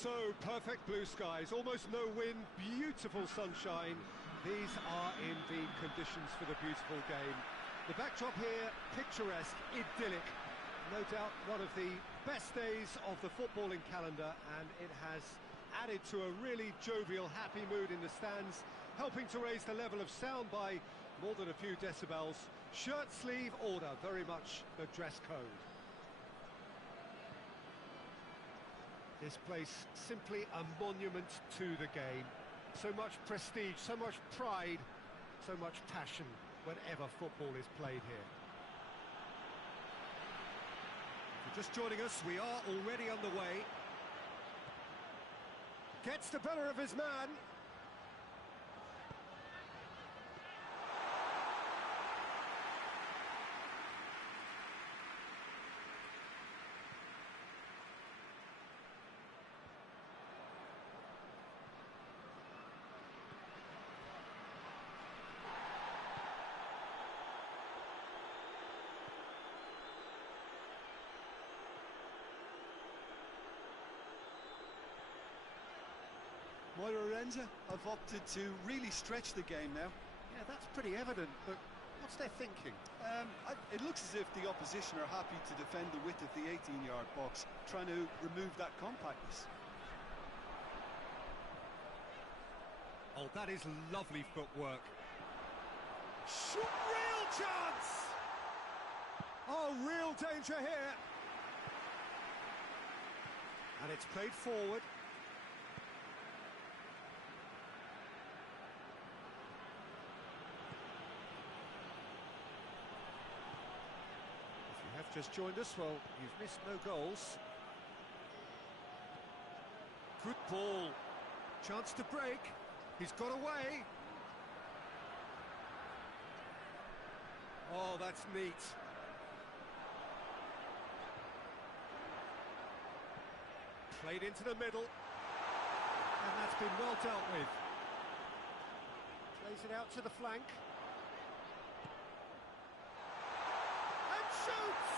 So, perfect blue skies, almost no wind, beautiful sunshine. These are indeed conditions for the beautiful game. The backdrop here, picturesque, idyllic. No doubt one of the best days of the footballing calendar, and it has added to a really jovial, happy mood in the stands, helping to raise the level of sound by more than a few decibels. Shirt sleeve order, very much the dress code. This place, simply a monument to the game. So much prestige, so much pride, so much passion whenever football is played here. If you're just joining us, we are already underway. Gets the better of his man. Lorenzo have opted to really stretch the game now. Yeah, that's pretty evident, but what's their thinking? It looks as if the opposition are happy to defend the width of the 18-yard box, trying to remove that compactness. Oh, that is lovely footwork. Real chance! Oh, real danger here. And it's played forward. If you have just joined us, well, you've missed no goals. Good ball. Chance to break. He's got away. Oh, that's neat. Played into the middle. And that's been well dealt with. Plays it out to the flank. And shoots!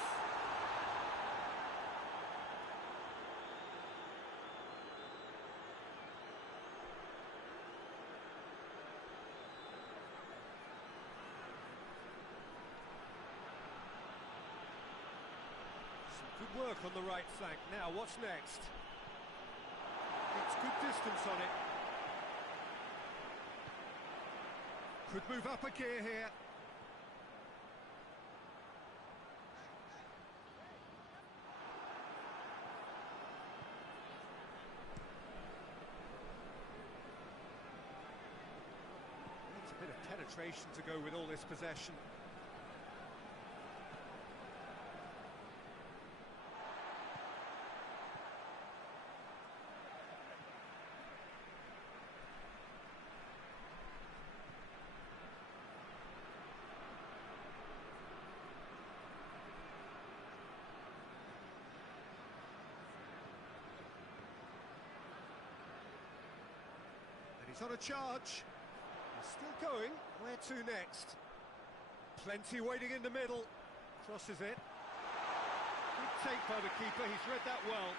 Good work on the right flank. Now, what's next? It's good distance on it. Could move up a gear here. Needs a bit of penetration to go with all this possession. And he's on a charge. He's still going. Where to next? Plenty waiting in the middle. Crosses it. Good take by the keeper. He's read that well.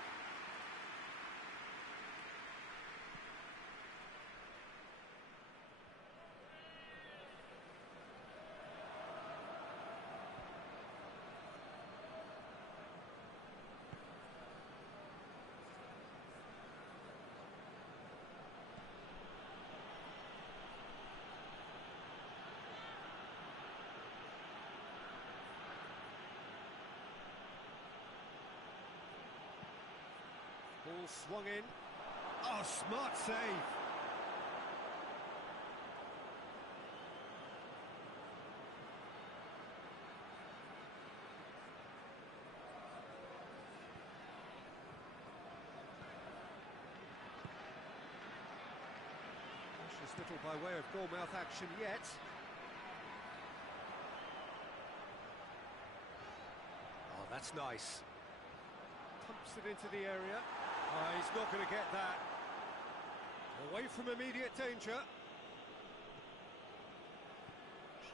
Ball swung in. Oh, smart save. Precious little by way of goal-mouth action yet. Oh, that's nice. Pumps it into the area. Oh, he's not going to get that. Away from immediate danger.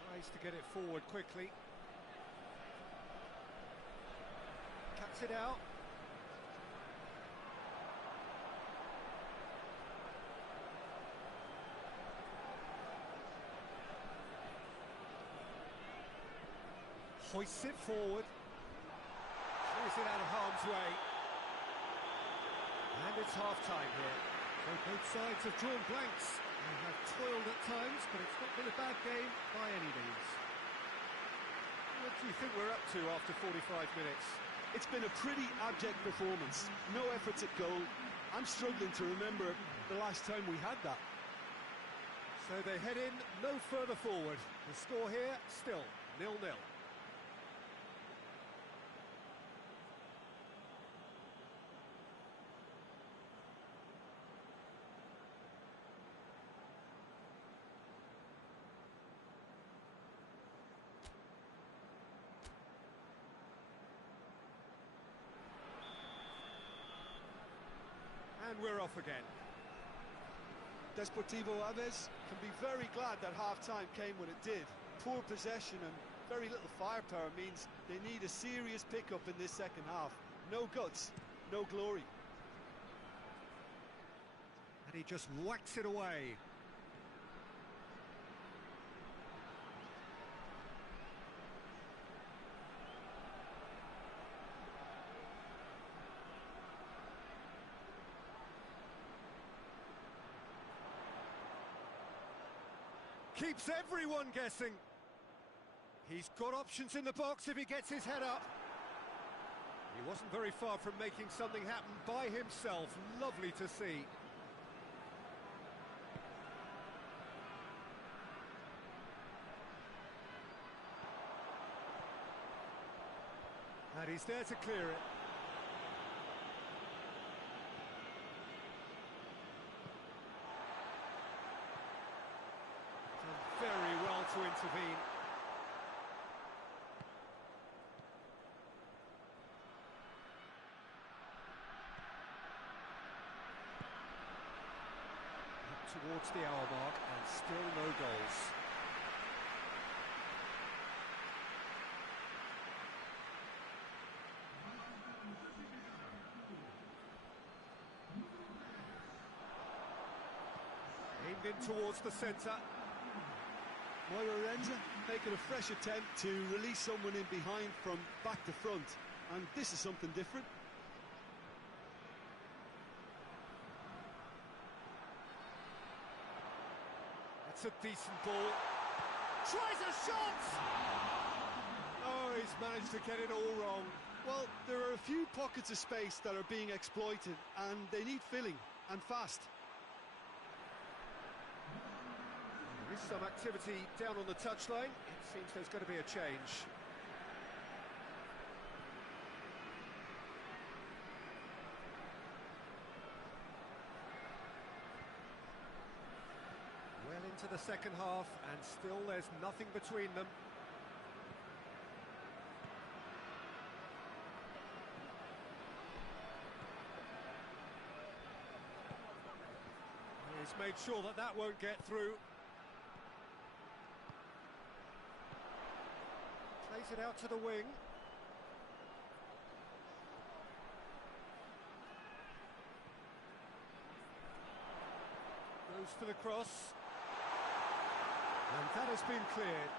Tries to get it forward quickly. Cuts it out. Hoists it forward. Clears it out of harm's way. And it's half-time here. So both sides have drawn blanks. They have toiled at times, but it's not been a bad game by any means. What do you think we're up to after 45 minutes? It's been a pretty abject performance. No efforts at goal. I'm struggling to remember the last time we had that. So they head in no further forward. The score here, still 0-0. And we're off again. Deportivo Aves can be very glad that half-time came when it did. Poor possession and very little firepower means they need a serious pickup in this second half. No guts, no glory. And he just whacks it away. Keeps everyone guessing. He's got options in the box if he gets his head up. He wasn't very far from making something happen by himself. Lovely to see. And he's there to clear it. Very well to intervene. Towards the hour mark and still no goals. Aimed in towards the centre. Moira making a fresh attempt to release someone in behind from back to front, and this is something different. That's a decent ball. Tries a shot! Oh, he's managed to get it all wrong. Well, there are a few pockets of space that are being exploited, and they need filling, and fast. There is some activity down on the touchline. It seems there's going to be a change. Well into the second half, and still there's nothing between them. He's made sure that that won't get through. Plays it out to the wing. Goes for the cross. And that has been cleared.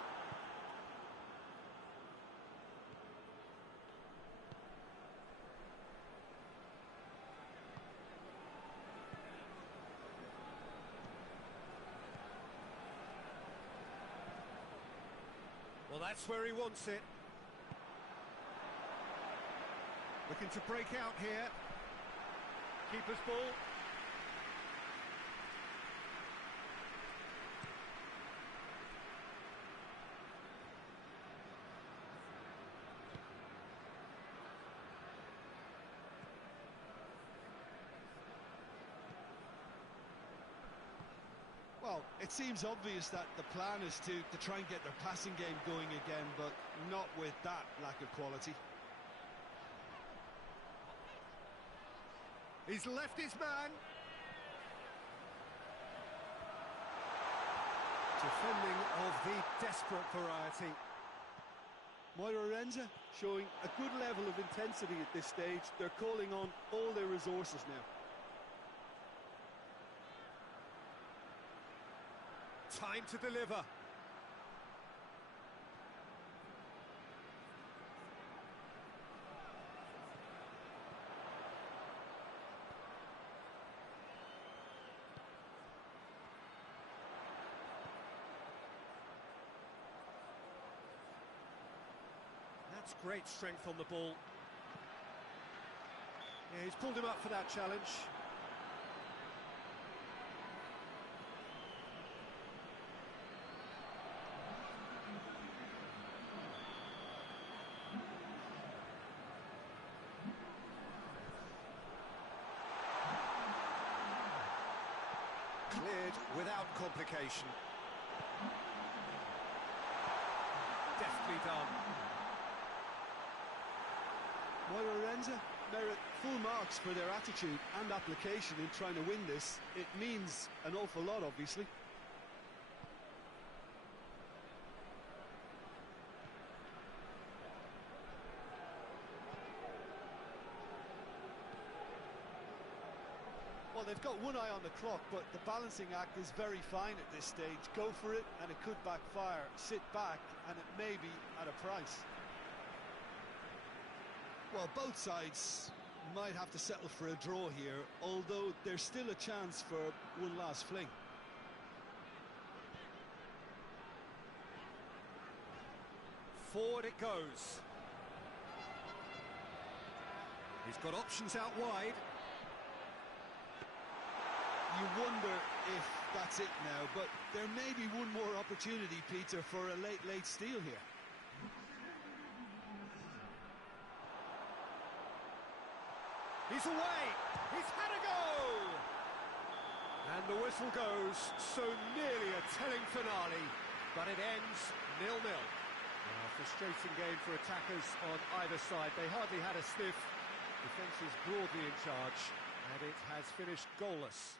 Well, that's where he wants it. Looking to break out here. Keeper's ball. Well, it seems obvious that the plan is to try and get their passing game going again, but not with that lack of quality. He's left his man. Defending of the desperate variety. Moira showing a good level of intensity at this stage. They're calling on all their resources now. Time to deliver. That's great strength on the ball. Yeah, he's pulled him up for that challenge. Cleared without complication. Deftly done. Moira merit full marks for their attitude and application in trying to win this. It means an awful lot, obviously. Well, they've got one eye on the clock, but the balancing act is very fine at this stage. Go for it, and it could backfire. Sit back, and it may be at a price. Well, both sides might have to settle for a draw here, although there's still a chance for one last fling. Forward it goes. He's got options out wide. You wonder if that's it now, but there may be one more opportunity, Peter, for a late steal here. He's away! He's had a go! And the whistle goes, so nearly a telling finale, but it ends 0-0. Frustrating game for attackers on either side. They hardly had a sniff. Defence is broadly in charge, and it has finished goalless.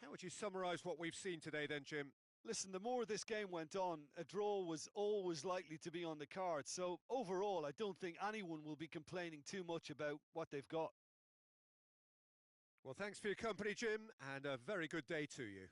How would you summarise what we've seen today then, Jim? Listen, the more this game went on, a draw was always likely to be on the card. So overall, I don't think anyone will be complaining too much about what they've got. Well, thanks for your company, Jim, and a very good day to you.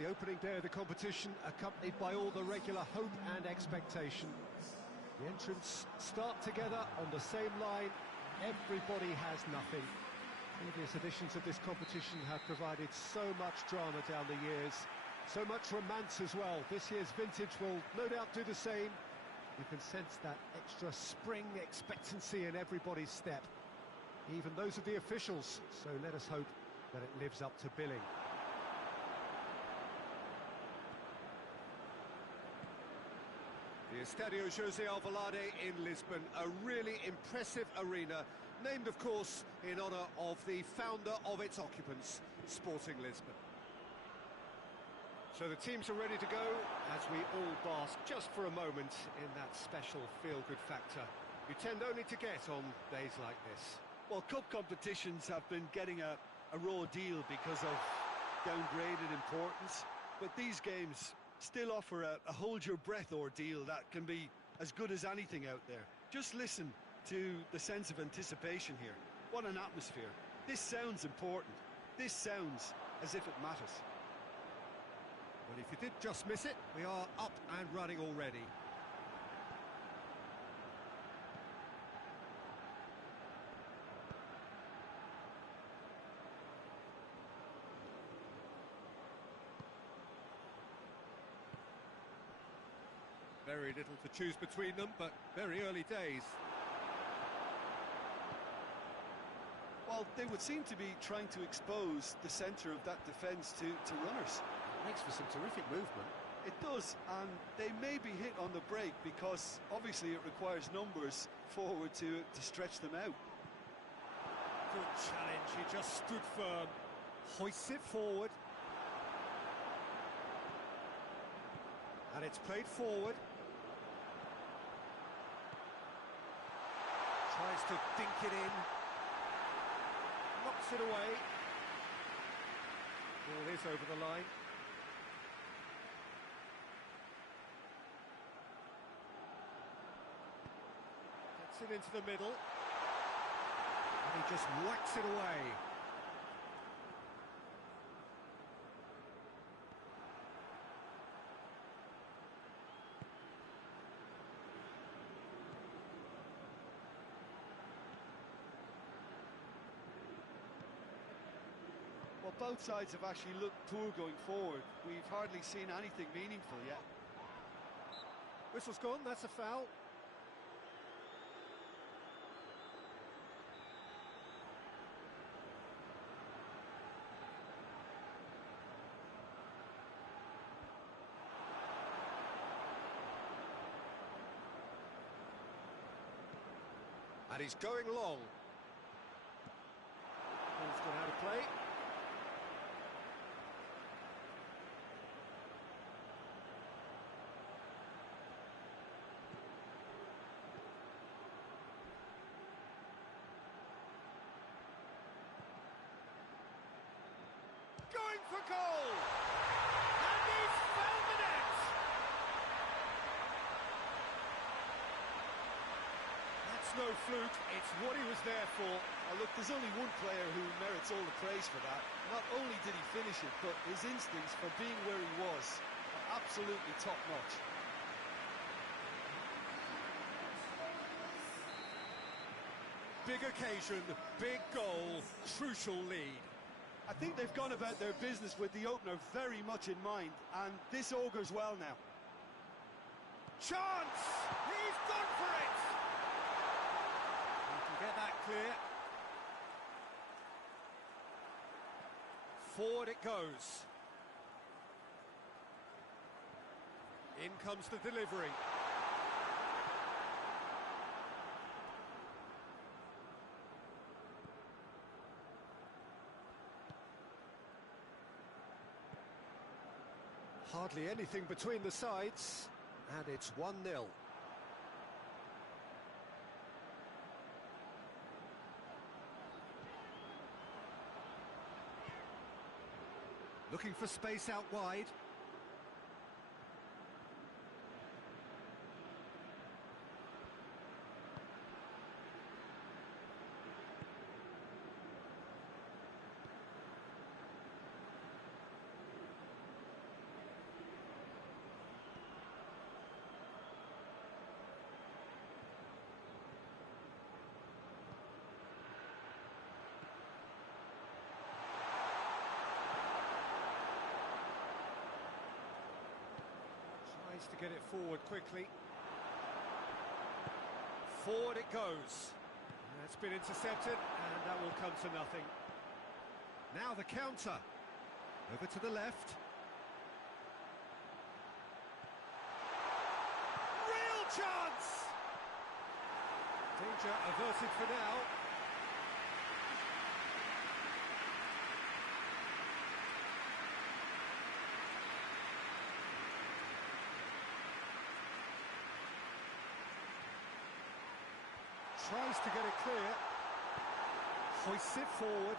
The opening day of the competition, accompanied by all the regular hope and expectation. The entrants start together on the same line. Everybody has nothing. Previous editions of this competition have provided so much drama down the years, so much romance as well. This year's vintage will no doubt do the same. You can sense that extra spring expectancy in everybody's step, even those of the officials, so let us hope that it lives up to billing. The Estadio José Alvalade in Lisbon, a really impressive arena, named of course in honour of the founder of its occupants, Sporting Lisbon. So the teams are ready to go as we all bask just for a moment in that special feel-good factor you tend only to get on days like this. Well, cup competitions have been getting a raw deal because of downgraded importance, but these games still offer a hold-your-breath ordeal that can be as good as anything out there. Just listen to the sense of anticipation here. What an atmosphere. This sounds important. This sounds as if it matters. Well, if you did just miss it, we are up and running already. Very little to choose between them, but very early days. Well, they would seem to be trying to expose the centre of that defence to runners. Makes for some terrific movement. It does, and they may be hit on the break because obviously it requires numbers forward to stretch them out. Good challenge, he just stood firm. Hoists it forward. And it's played forward. Tries to dink it in. Knocks it away. Ball is over the line. Gets it into the middle. And he just whacks it away. Well, both sides have actually looked poor going forward. We've hardly seen anything meaningful yet. Whistle's gone, that's a foul. And he's going long. Ball's gone out of play. Going for goal! And he's found the net! That's no fluke, it's what he was there for. Look, there's only one player who merits all the praise for that. Not only did he finish it, but his instincts for being where he was are absolutely top-notch. Big occasion, big goal, crucial lead. I think they've gone about their business with the opener very much in mind, and this augurs well now. Chance! He's gone for it! He can get that clear. Forward it goes. In comes the delivery. Hardly anything between the sides, and it's 1-0. Looking for space out wide. Tries to get it forward quickly. Forward it goes. It's been intercepted, and that will come to nothing. Now the counter. Over to the left. Real chance! Danger averted for now. Tries to get it clear. Hoists it forward.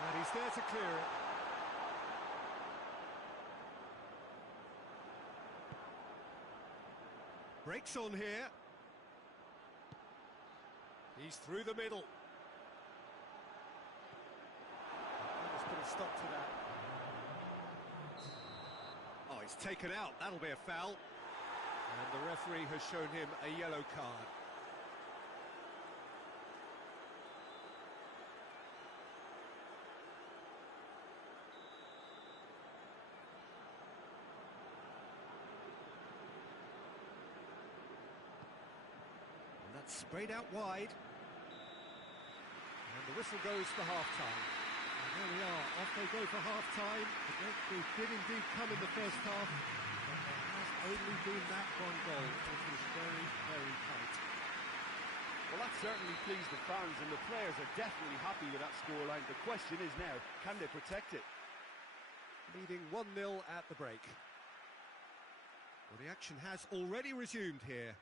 And he's there to clear it. Breaks on here. He's through the middle. Let's put a stop to that. Oh, he's taken out. That'll be a foul. And the referee has shown him a yellow card. And that's sprayed out wide. And the whistle goes for half-time. There we are, off they go for half-time. They did indeed come in the first half, but there has only been that one goal. It was very, very tight. Well, that certainly pleased the fans, and the players are definitely happy with that scoreline. The question is now, can they protect it? Leading 1-0 at the break. Well, the action has already resumed here.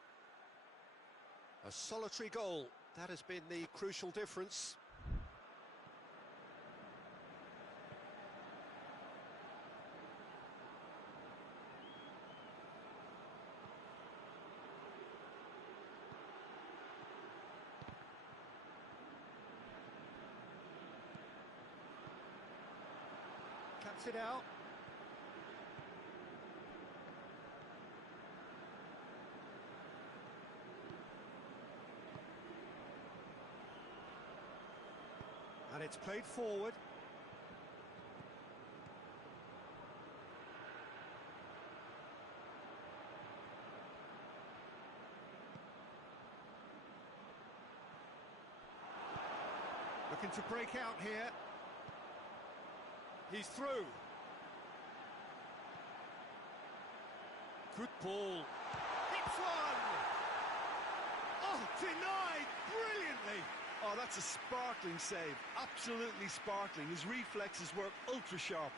A solitary goal, that has been the crucial difference. Cuts it out. And it's played forward. Looking to break out here. He's through. Good ball. Hits one! Oh, denied brilliantly! Oh, that's a sparkling save. Absolutely sparkling. His reflexes were ultra sharp.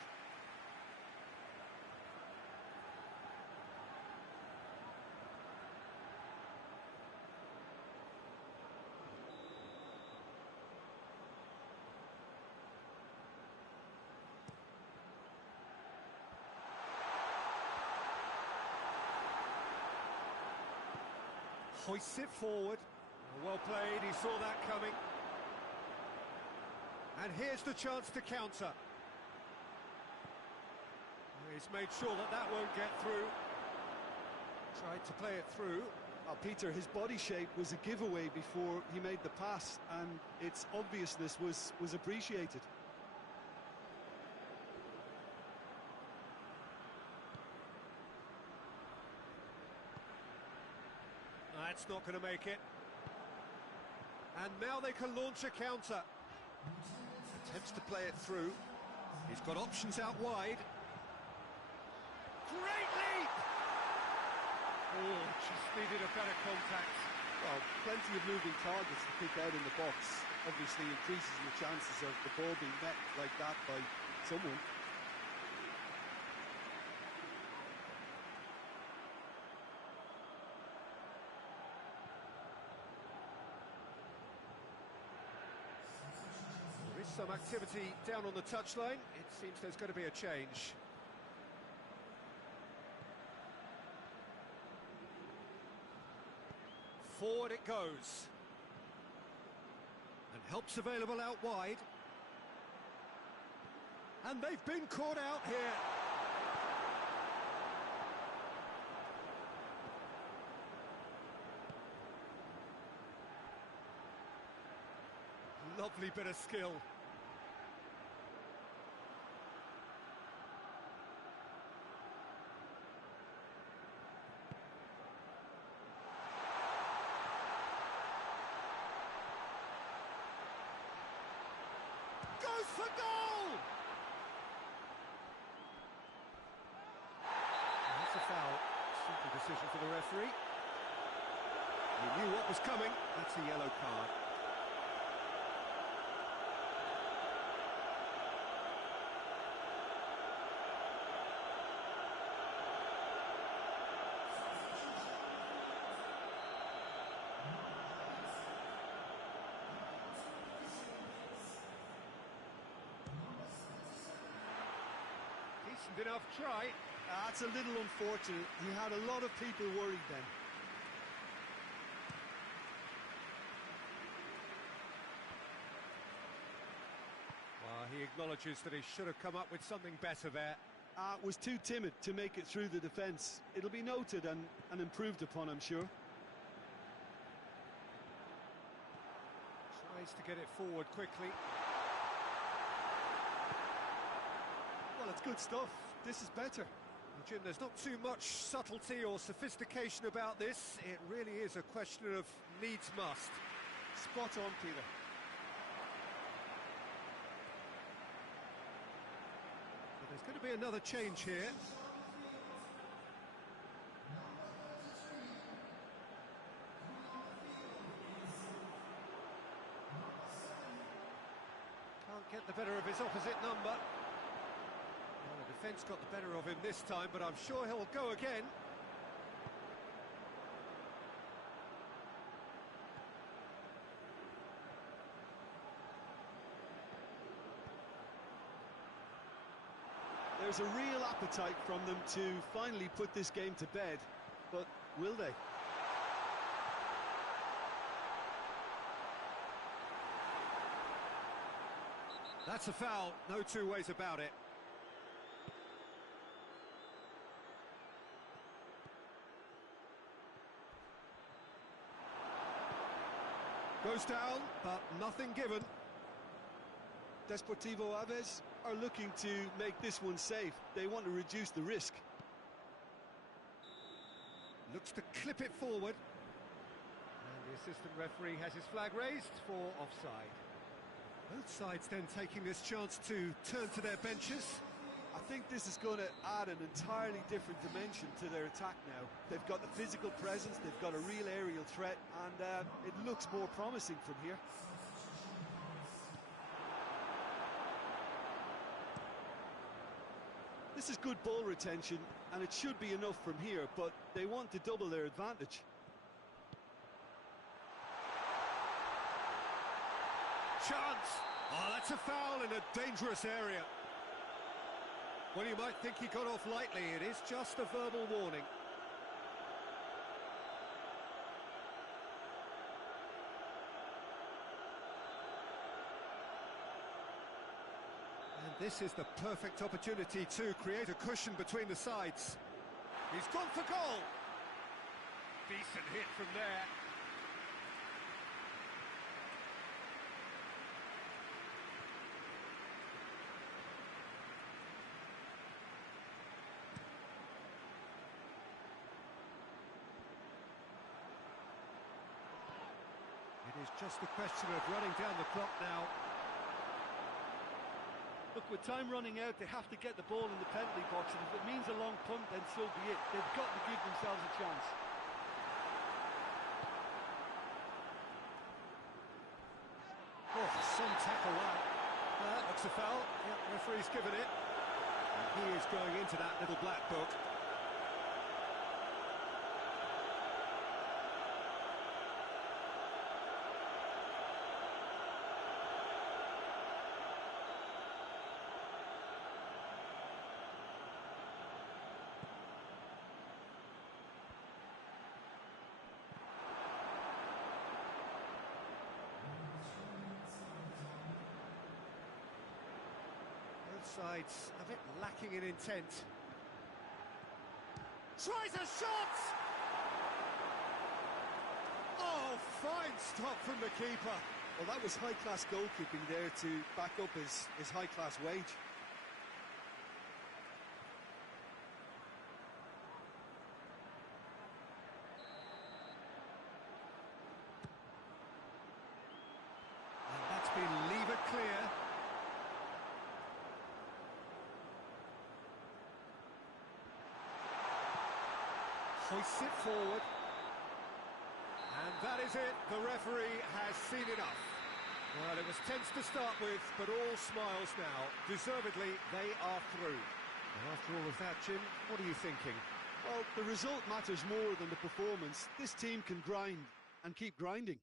Hoists it forward. Well played, he saw that coming. And here's the chance to counter. He's made sure that that won't get through. Tried to play it through. Oh, Peter, his body shape was a giveaway before he made the pass, and its obviousness was appreciated. That's not going to make it. And now they can launch a counter. Attempts to play it through. He's got options out wide. Great leap! Oh, just needed a better contact. Well, plenty of moving targets to pick out in the box. Obviously increases the chances of the ball being met like that by someone. Some activity down on the touchline. It seems there's going to be a change. Forward it goes. And help's available out wide. And they've been caught out here. lovely bit of skill. Goes for goal! That's a foul. Simple decision for the referee. He knew what was coming. That's a yellow card. Decent enough try. That's a little unfortunate. He had a lot of people worried then. Well, he acknowledges that he should have come up with something better there. Was too timid to make it through the defence. It'll be noted and improved upon, I'm sure. Tries to get it forward quickly. Well, it's good stuff. This is better. Well, Jim, there's not too much subtlety or sophistication about this. It really is a question of needs must. Spot on, Peter. But there's going to be another change here. Can't get the better of his opposite number. Well, the defence got the better of him this time, but I'm sure he'll go again. There's a real appetite from them to finally put this game to bed, but will they? That's a foul, no two ways about it. Goes down, but nothing given. Deportivo Aves are looking to make this one safe. They want to reduce the risk. Looks to clip it forward. And the assistant referee has his flag raised for offside. Both sides then taking this chance to turn to their benches. I think this is going to add an entirely different dimension to their attack now. They've got the physical presence, they've got a real aerial threat, and it looks more promising from here. This is good ball retention, and it should be enough from here, but they want to double their advantage. Chance! Oh, that's a foul in a dangerous area. Well, you might think he got off lightly. It is just a verbal warning. And this is the perfect opportunity to create a cushion between the sides. He's gone for goal. Decent hit from there. It is just a question of running down the clock now. Look, with time running out, they have to get the ball in the penalty box, and if it means a long punt, then so be it. They've got to give themselves a chance. Oh, some tackle that. That looks a foul. Yep, referee's given it. And he is going into that little black book. Sides a bit lacking in intent. Tries a shot! Oh, fine stop from the keeper. Well, that was high-class goalkeeping there to back up his high-class wage. And that's been levered clear. Hoists it forward. And that is it. The referee has seen enough. Well, it was tense to start with, but all smiles now. Deservedly, they are through. And after all of that, Jim, what are you thinking? Well, the result matters more than the performance. This team can grind and keep grinding.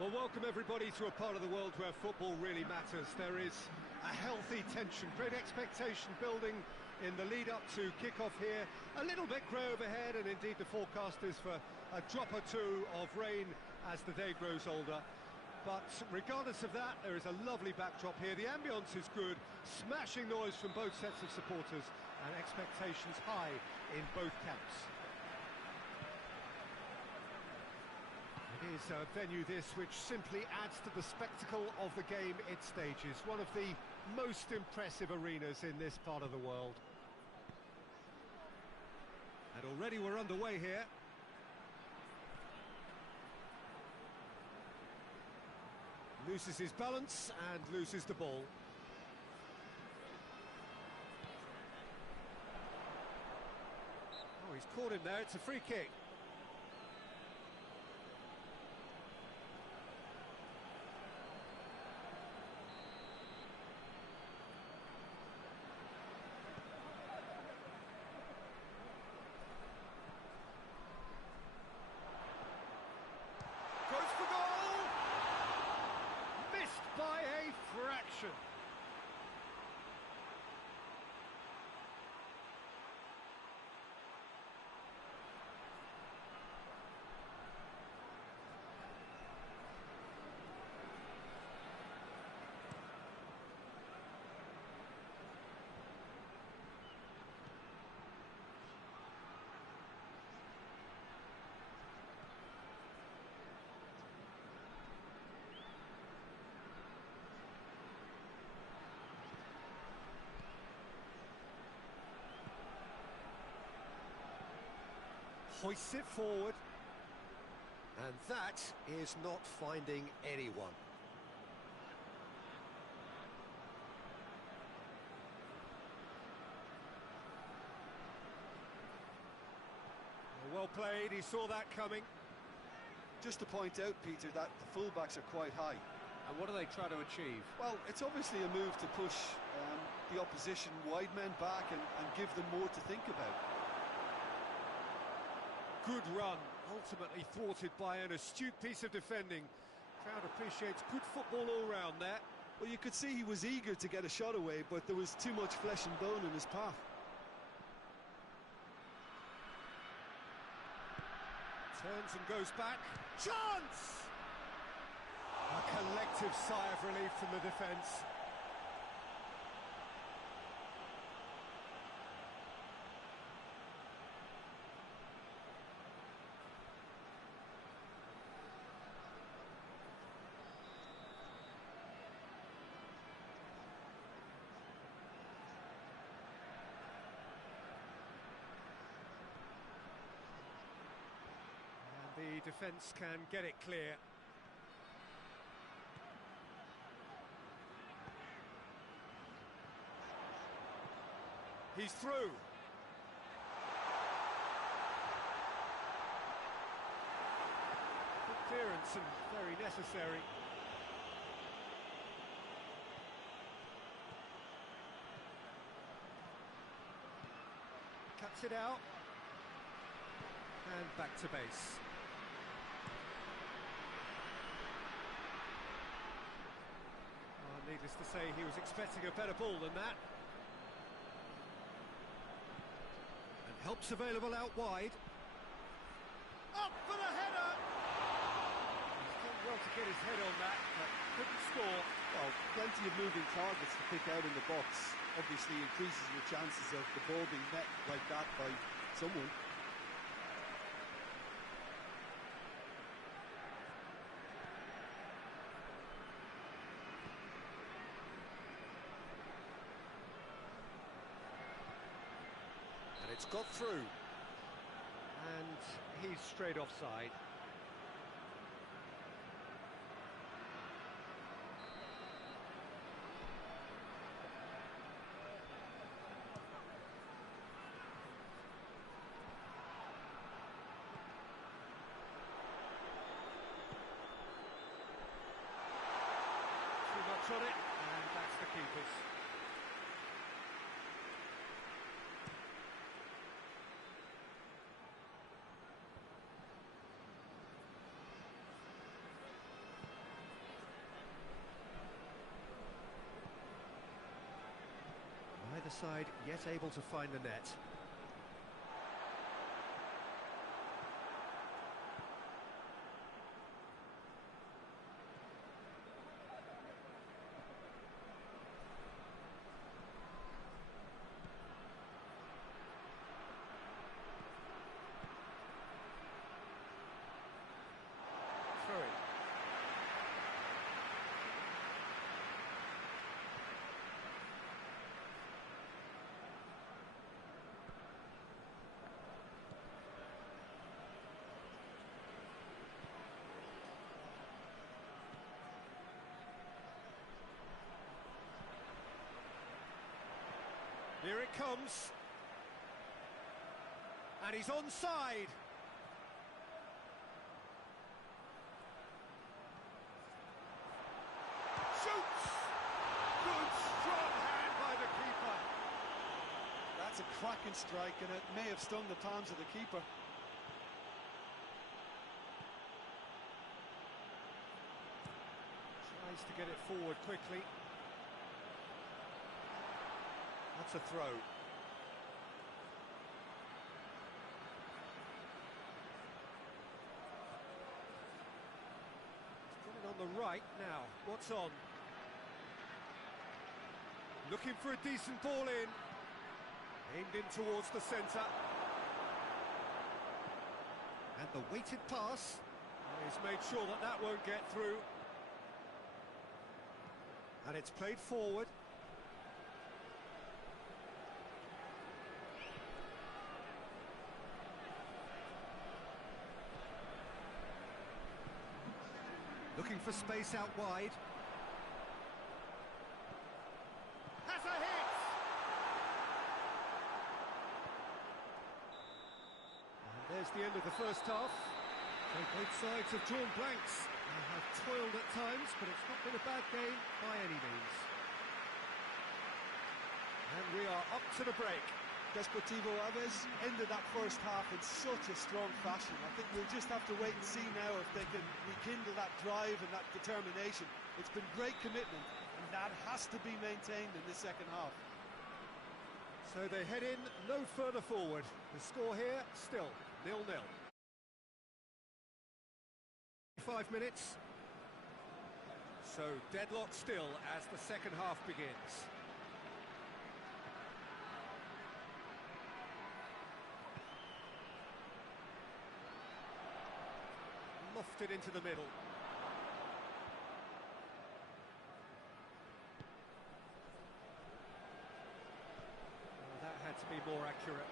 Well, welcome everybody to a part of the world where football really matters. There is a healthy tension, great expectation building in the lead-up to kick-off here. A little bit grey overhead, and indeed the forecast is for a drop or two of rain as the day grows older. But regardless of that, there is a lovely backdrop here. The ambience is good, smashing noise from both sets of supporters, and expectations high in both camps. It is a venue this which simply adds to the spectacle of the game it stages. One of the most impressive arenas in this part of the world. And already we're underway here. Loses his balance and loses the ball. Oh, he's caught him there, it's a free kick. By a fraction. hoists it forward. And that is not finding anyone. Well played, he saw that coming. Just to point out, Peter, that the fullbacks are quite high. And what do they try to achieve? Well, it's obviously a move to push the opposition wide men back and give them more to think about. Good run, ultimately thwarted by an astute piece of defending. Crowd appreciates good football all round there. Well, you could see he was eager to get a shot away, but there was too much flesh and bone in his path. Turns and goes back. Chance! A collective sigh of relief from the defence. The defence can get it clear. He's through. Good clearance and very necessary. Cuts it out. And back to base. Needless to say, he was expecting a better ball than that. And help's available out wide. Up for the header! He's done well to get his head on that, but couldn't score. Well, plenty of moving targets to pick out in the box. Obviously increases your chances of the ball being met like that by someone. It's got through. And he's straight offside. Too much on it, and that's the keeper's. Neither side yet able to find the net. Throw it. Here it comes. And he's onside. Shoots! Good strong hand by the keeper. That's a cracking strike, and it may have stung the palms of the keeper. Tries to get it forward quickly. That's a throw. He's got it on the right now. What's on? Looking for a decent ball in. Aimed in towards the centre. And the weighted pass. He's made sure that that won't get through. And it's played forward. Looking for space out wide. Has a hit! And there's the end of the first half. So both sides have drawn blanks. They have toiled at times, but it's not been a bad game by any means. And we are up to the break. Deportivo Aves ended that first half in such a strong fashion. I think we'll just have to wait and see now if they can rekindle that drive and that determination. It's been great commitment, and that has to be maintained in the second half. So they head in no further forward. The score here, still 0-0. 5 minutes. So deadlock still as the second half begins. Lofted into the middle. Well, that had to be more accurate.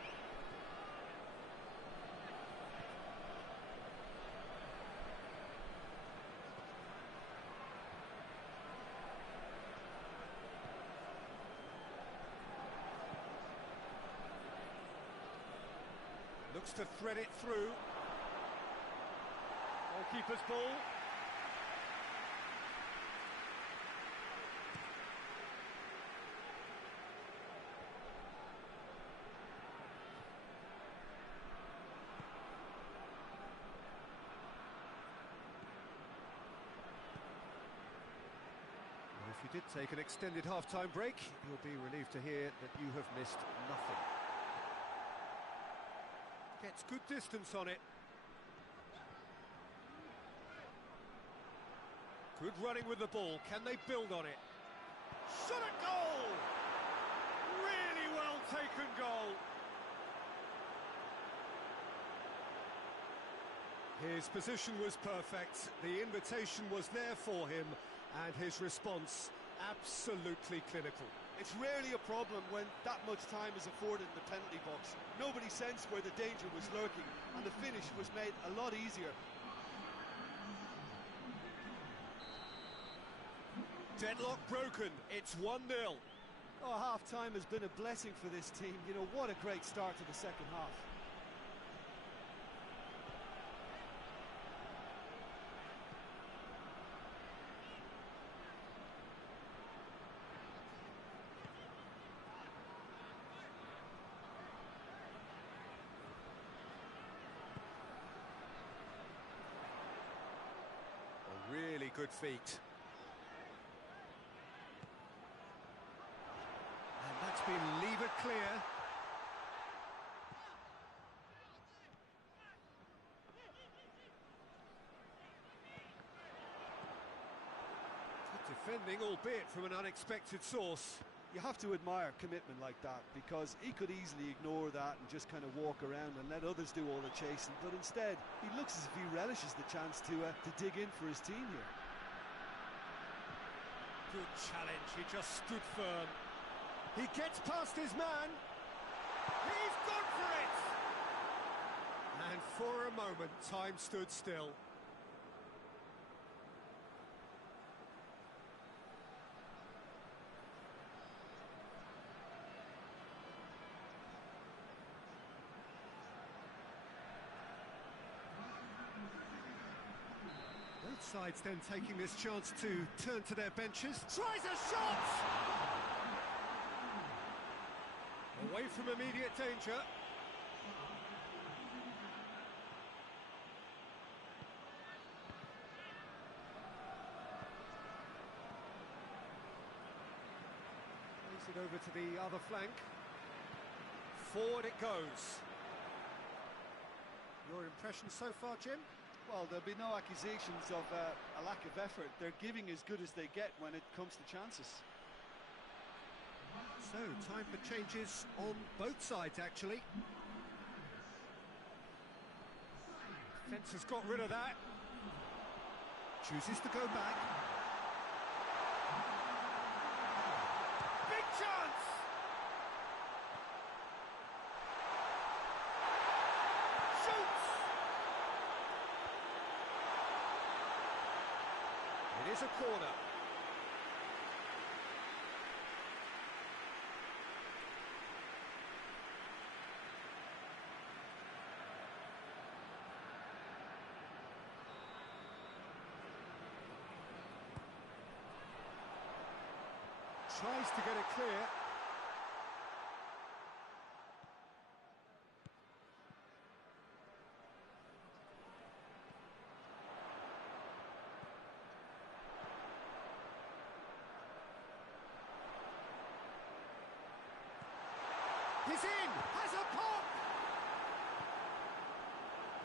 Looks to thread it through. Goalkeeper's ball. Well, if you did take an extended half-time break, you'll be relieved to hear that you have missed nothing. Gets good distance on it. Good running with the ball. Can they build on it? Shot at goal! Really well taken goal. His position was perfect. The invitation was there for him, and his response absolutely clinical. It's rarely a problem when that much time is afforded in the penalty box. Nobody sensed where the danger was lurking, and the finish was made a lot easier. Deadlock broken, it's 1-0. Oh, half-time has been a blessing for this team. You know, what a great start to the second half. A really good feat. That's been levered clear. Good defending, albeit from an unexpected source. You have to admire commitment like that, because he could easily ignore that and just kind of walk around and let others do all the chasing, but instead he looks as if he relishes the chance to dig in for his team here. Good challenge, he just stood firm. He gets past his man. He's gone for it! And for a moment, time stood still. Both sides then taking this chance to turn to their benches. Tries a shot! Away from immediate danger. Plays it over to the other flank. Forward it goes. Your impression so far, Jim? Well, there'll be no accusations of a lack of effort. They're giving as good as they get when it comes to chances. So, time for changes on both sides, actually. Defence has got rid of that. Chooses to go back. Big chance! Shoots! Here's a corner. Tries to get it clear. He's in! Has a pop!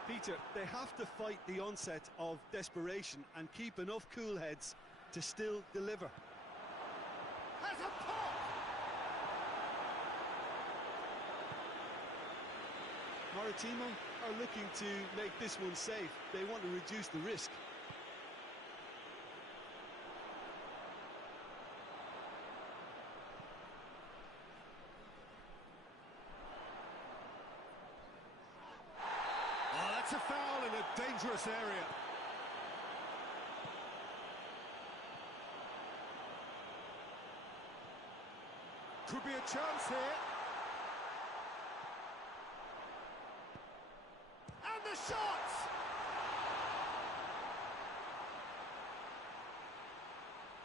Peter, they have to fight the onset of desperation and keep enough cool heads to still deliver. Has a pop! Maritimo are looking to make this one safe. They want to reduce the risk. Oh, that's a foul in a dangerous area. Could be a chance here. And the shot!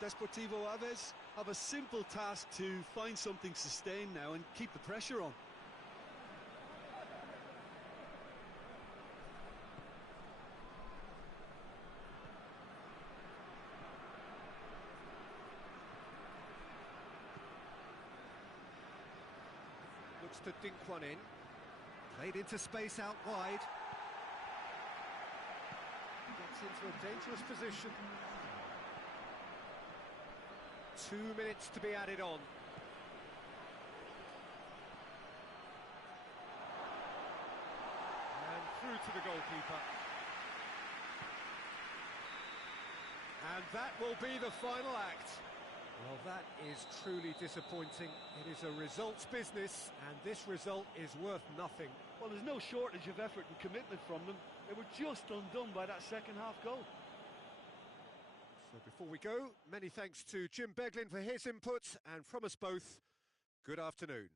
Deportivo Aves have a simple task to find something sustained now and keep the pressure on. Looks to dink one in. Played into space out wide. Gets into a dangerous position. 2 minutes to be added on. And through to the goalkeeper. And that will be the final act. Well, that is truly disappointing. It is a results business, and this result is worth nothing. Well, there's no shortage of effort and commitment from them. They were just undone by that second half goal. So before we go, many thanks to Jim Beglin for his input, and from us both, good afternoon.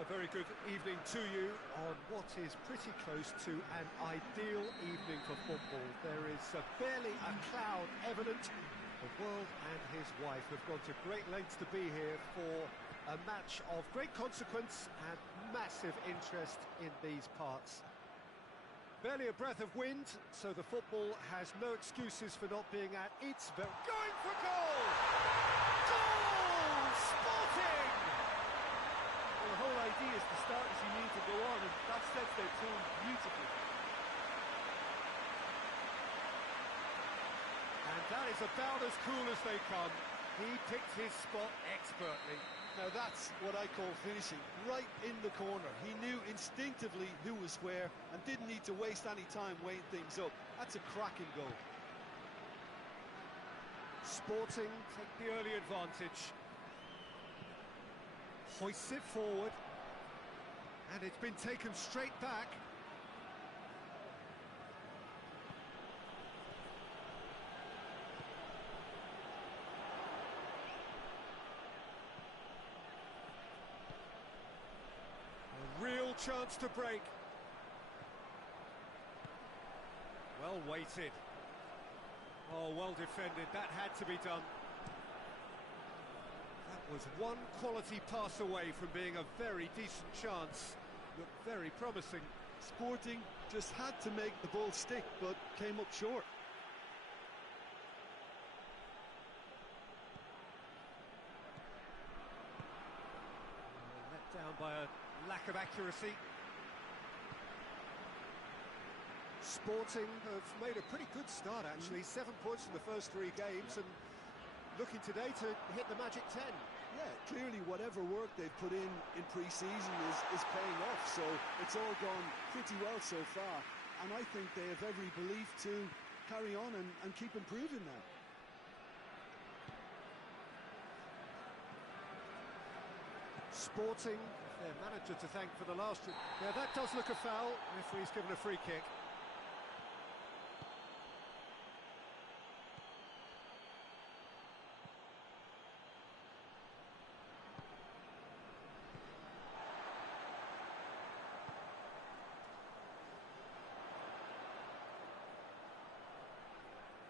Well, a very good evening to you on what is pretty close to an ideal evening for football. There is barely a cloud evident. The world and his wife have gone to great lengths to be here for a match of great consequence and massive interest in these parts. Barely a breath of wind, so the football has no excuses for not being at its very... Going for goal! Goal! Sporting! Well, the whole idea is to start as you need to go on, and that sets their tone beautifully. And that is about as cool as they come. He picked his spot expertly. Now that's what I call finishing, right in the corner. He knew instinctively who was where and didn't need to waste any time weighing things up. That's a cracking goal. Sporting take the early advantage. Hoists it forward. And it's been taken straight back. Real chance to break. Well weighted. Oh, well defended. That had to be done. That was one quality pass away from being a very decent chance. Looked very promising. Sporting just had to make the ball stick, but came up short. Let down by a lack of accuracy. Sporting have made a pretty good start, actually. 7 points in the first 3 games, and looking today to hit the magic 10. Yeah, clearly whatever work they've put in pre-season is paying off, so it's all gone pretty well so far, and I think they have every belief to carry on and keep improving now. Sporting, their manager to thank for the last... Yeah, that does look a foul. Referee's given a free kick.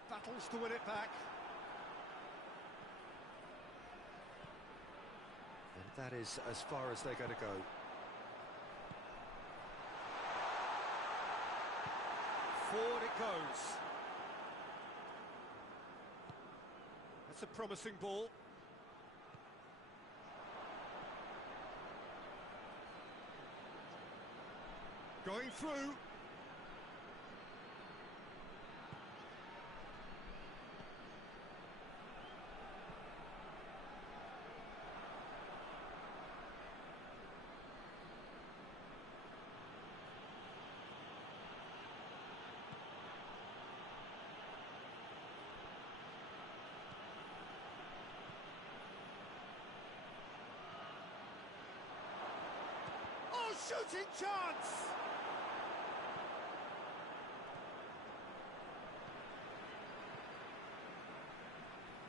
Battles to win it back. And that is as far as they're going to go. Forward it goes. That's a promising ball. Going through. Shooting chance!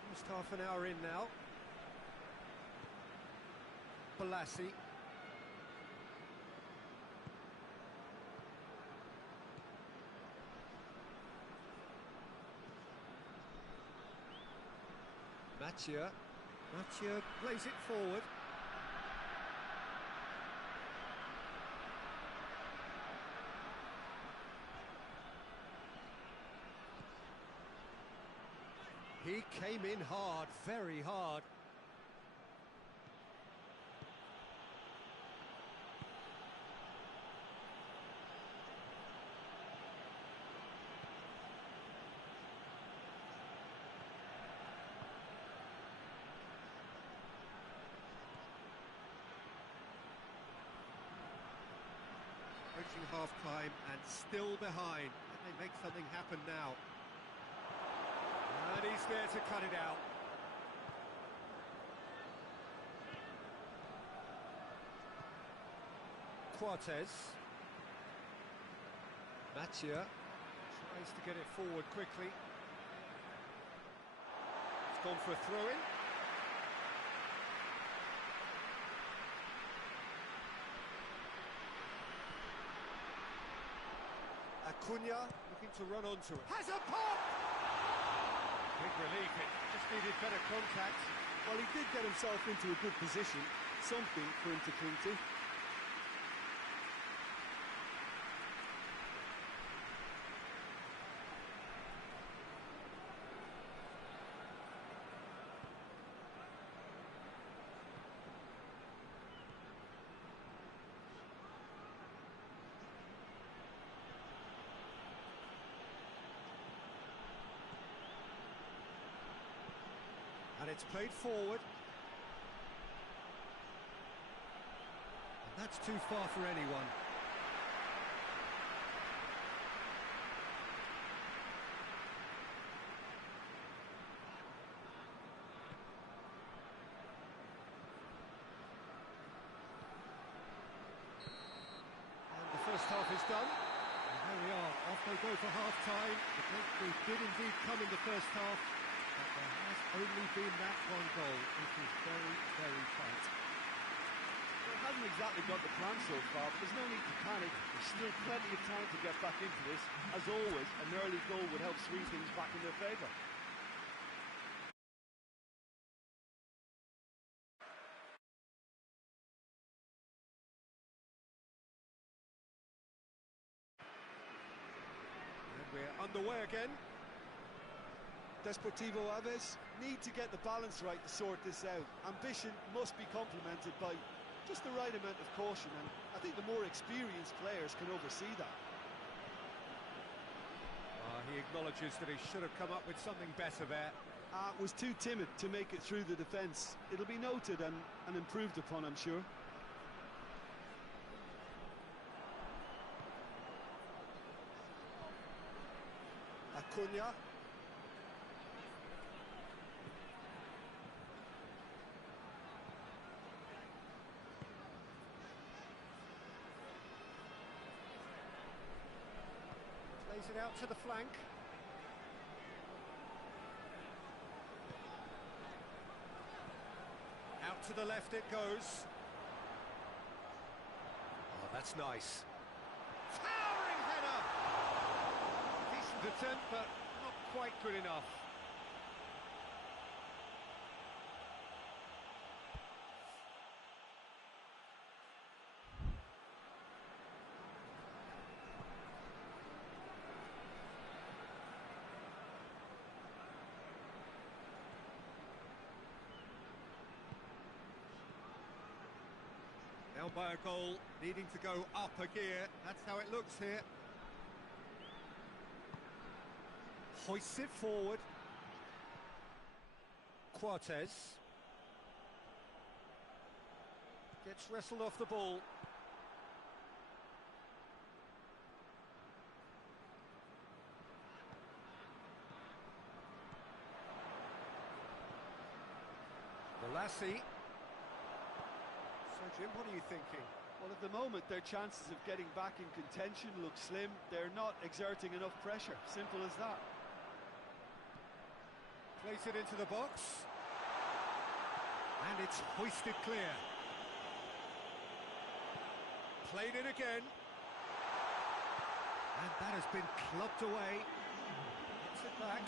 Almost half an hour in now. Balassi. Mathieu plays it forward. He came in hard, very hard. Approaching half-time and still behind. Can they make something happen now? And he's there to cut it out. Cortez. Mathieu tries to get it forward quickly. It's gone for a throw-in. Acuna looking to run onto it. Has a pop! Big relief, it just needed better contact. Well, he did get himself into a good position, something for him to cling to. And it's played forward. And that's too far for anyone. And the first half is done. And there we are, off they go for half-time. The breakthrough did indeed come in the first half. But there has only been that one goal, which is very, very tight. Well, it hasn't exactly got the plan so far, but there's no need to panic. There's still plenty of time to get back into this. As always, an early goal would help swing things back in their favour. And we're underway again. Deportivo Aves need to get the balance right to sort this out. Ambition must be complemented by just the right amount of caution, and I think the more experienced players can oversee that. He acknowledges that he should have come up with something better there. Was too timid to make it through the defence. It'll be noted and improved upon, I'm sure. Acuna. Plays it out to the flank. Out to the left it goes. Oh, that's nice. Towering header! Decent attempt, but not quite good enough. Now by a goal, needing to go up a gear. That's how it looks here. Hoists it forward. Cortez. Gets wrestled off the ball. Balassi. So, Jim, what are you thinking? Well, at the moment, their chances of getting back in contention look slim. They're not exerting enough pressure. Simple as that. Place it into the box. And it's hoisted clear. Played it again. And that has been clubbed away. Gets it back.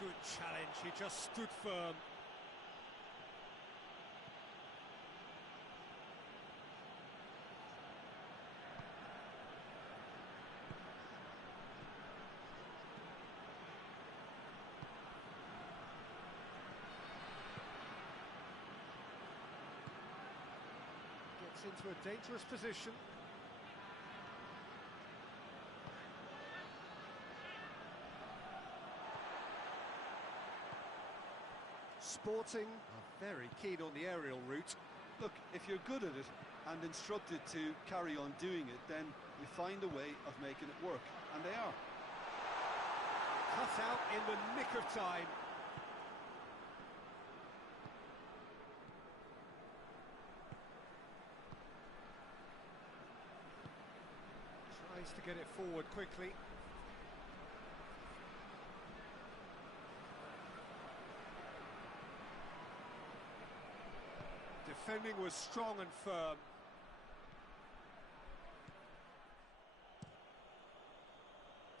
Good challenge, he just stood firm. Gets into a dangerous position. Sporting are very keen on the aerial route. Look, if you're good at it and instructed to carry on doing it, then you find a way of making it work, and they are. Cut out in the nick of time. Tries to get it forward quickly. Defending was strong and firm.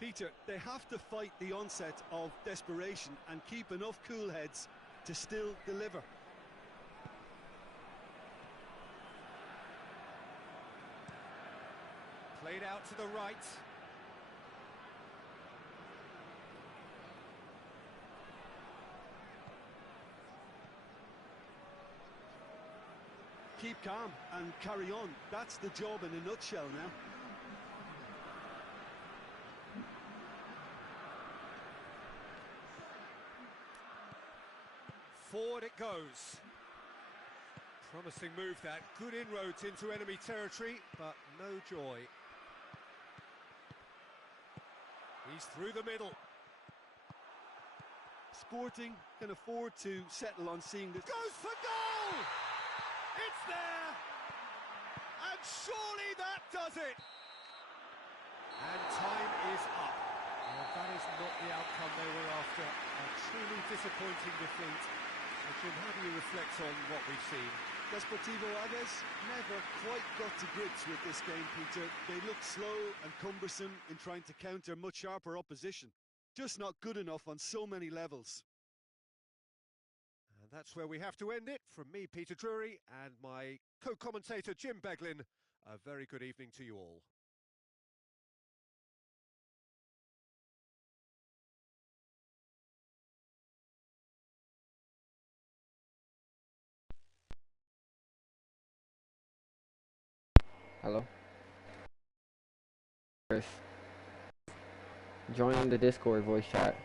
Peter, they have to fight the onset of desperation and keep enough cool heads to still deliver. Played out to the right. Keep calm and carry on. That's the job in a nutshell now. Forward it goes. Promising move that. Good inroads into enemy territory, but no joy. He's through the middle. Sporting can afford to settle on seeing this. Goes for goal! It's there! And surely that does it! And time is up. Well, that is not the outcome they were after. A truly disappointing defeat. Jim, how do you reflect on what we've seen? Deportivo Aves never quite got to grips with this game, Peter. They looked slow and cumbersome in trying to counter much sharper opposition. Just not good enough on so many levels. And that's where we have to end it. From me, Peter Drury, and my co-commentator, Jim Beglin, a very good evening to you all. Hello. Chris. Join the Discord voice chat.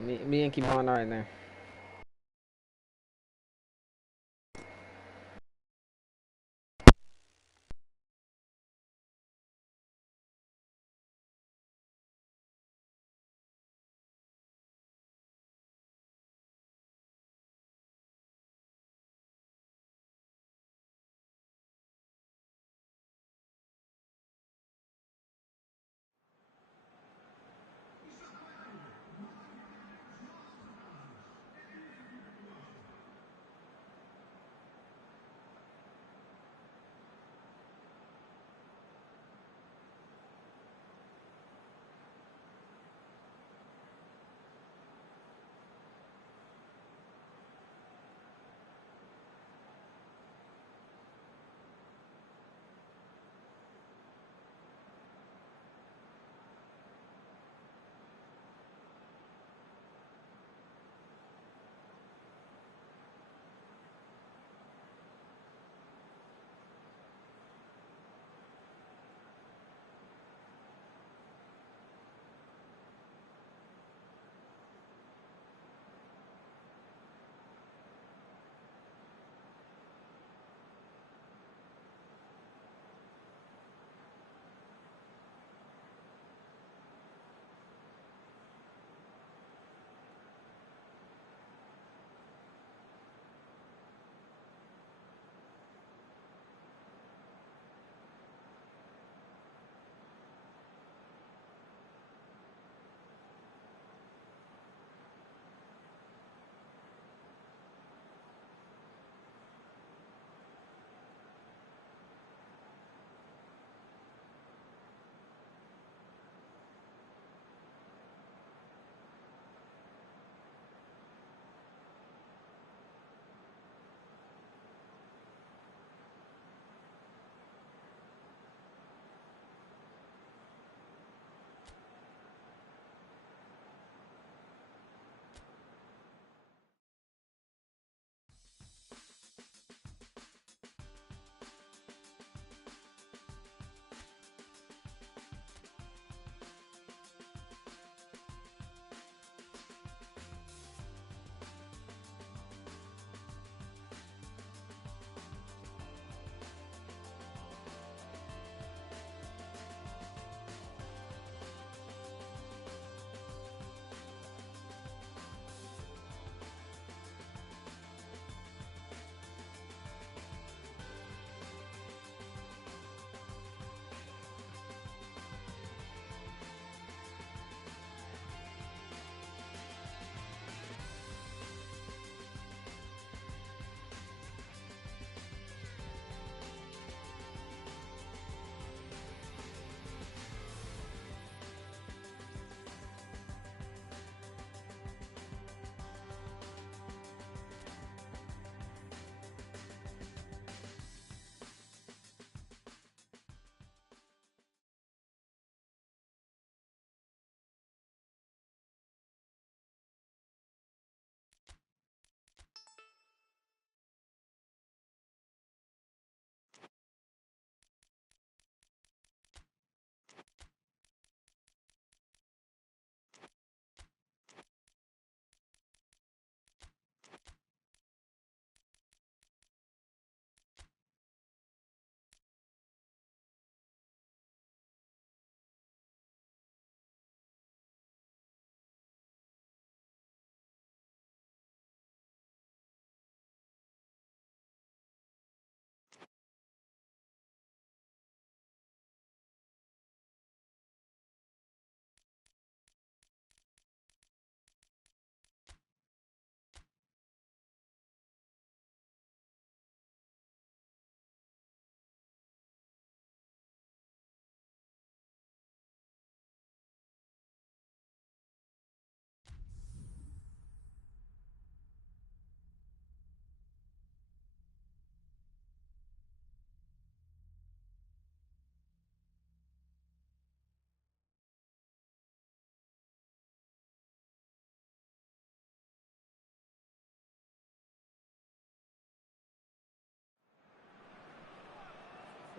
Me and Kimon are in there.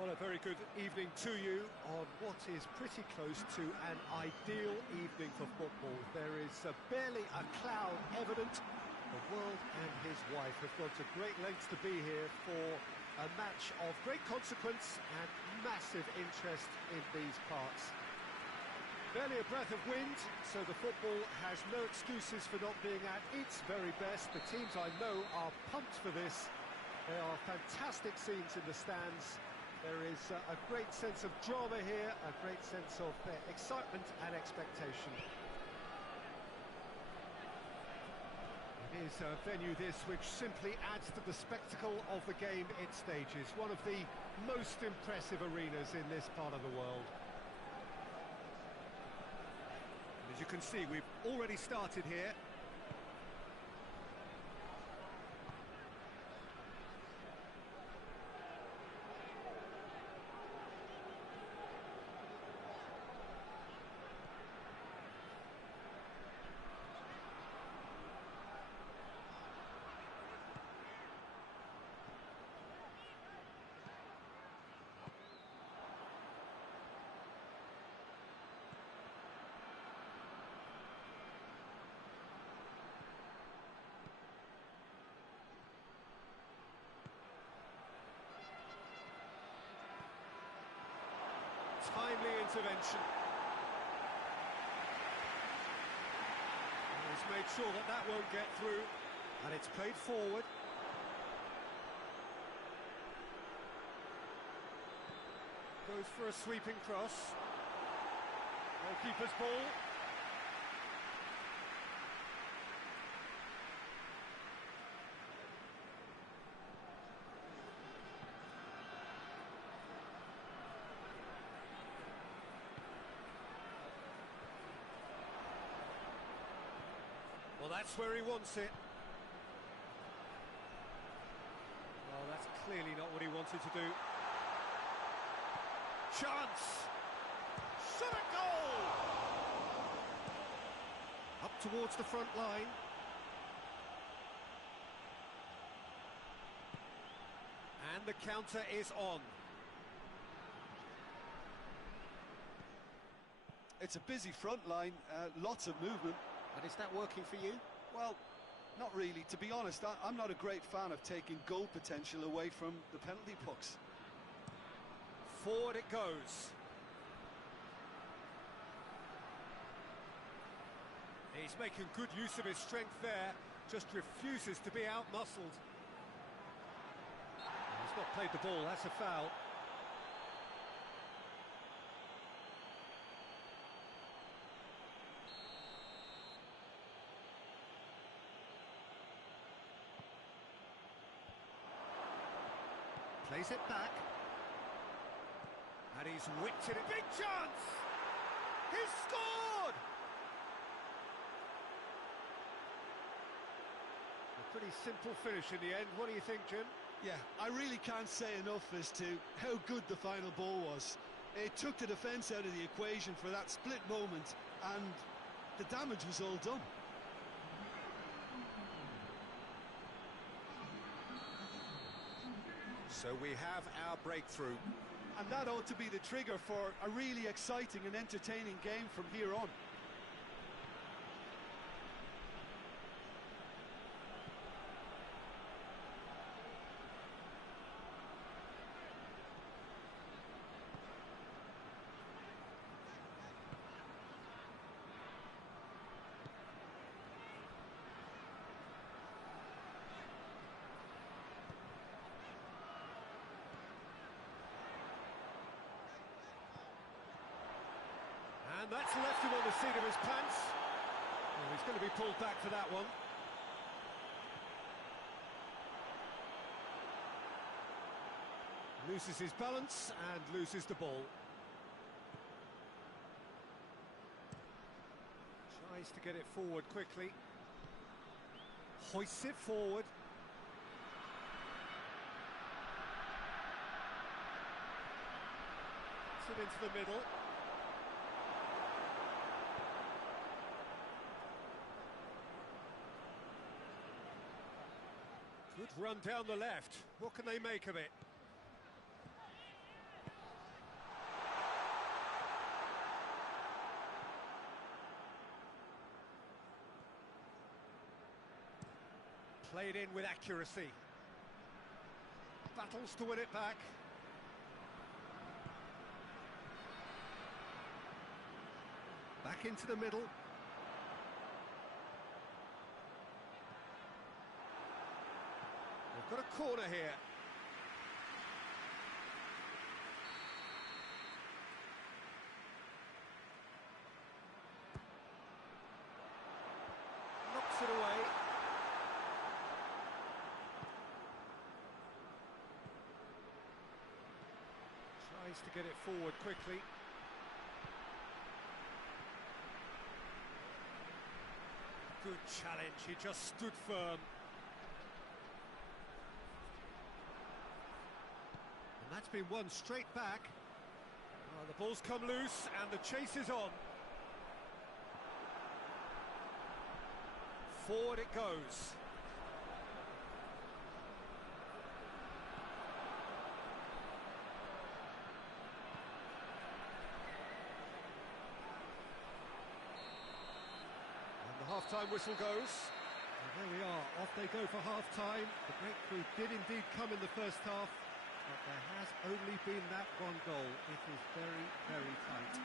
Well, a very good evening to you on what is pretty close to an ideal evening for football. There is barely a cloud evident. The world and his wife have gone to great lengths to be here for a match of great consequence and massive interest in these parts. Barely a breath of wind, so the football has no excuses for not being at its very best. The teams I know are pumped for this. There are fantastic scenes in the stands. There is a great sense of drama here, a great sense of excitement and expectation. It is a venue this which simply adds to the spectacle of the game it stages. One of the most impressive arenas in this part of the world. As you can see, we've already started here. Timely intervention. He's made sure that that won't get through, and it's played forward. Goes for a sweeping cross. Goalkeeper's ball. Well, that's where he wants it. Well, that's clearly not what he wanted to do. Chance! Shot a goal! Up towards the front line. And the counter is on. It's a busy front line, lots of movement. And is that working for you? Well, not really. To be honest, I'm not a great fan of taking goal potential away from the penalty pucks. Forward it goes. He's making good use of his strength there, just refuses to be out-muscled. He's not played the ball, that's a foul. Plays it back. And he's whipped it. Big chance! He's scored! A pretty simple finish in the end. What do you think, Jim? Yeah, I really can't say enough as to how good the final ball was. It took the defence out of the equation for that split moment, and the damage was all done. So we have our breakthrough. And that ought to be the trigger for a really exciting and entertaining game from here on. And that's left him on the seat of his pants. Well, he's going to be pulled back for that one. Loses his balance and loses the ball. Tries to get it forward quickly. Hoists it forward. Puts it into the middle. Good run down the left. What can they make of it? Played in with accuracy. Battles to win it back. Back into the middle. They've got a corner here. Knocks it away. Tries to get it forward quickly. Good challenge, he just stood firm. And that's been won straight back. Oh, the ball's come loose and the chase is on. Forward it goes. Half-time whistle goes. And there we are, off they go for half-time. The breakthrough did indeed come in the first half, but there has only been that one goal. It is very, very tight.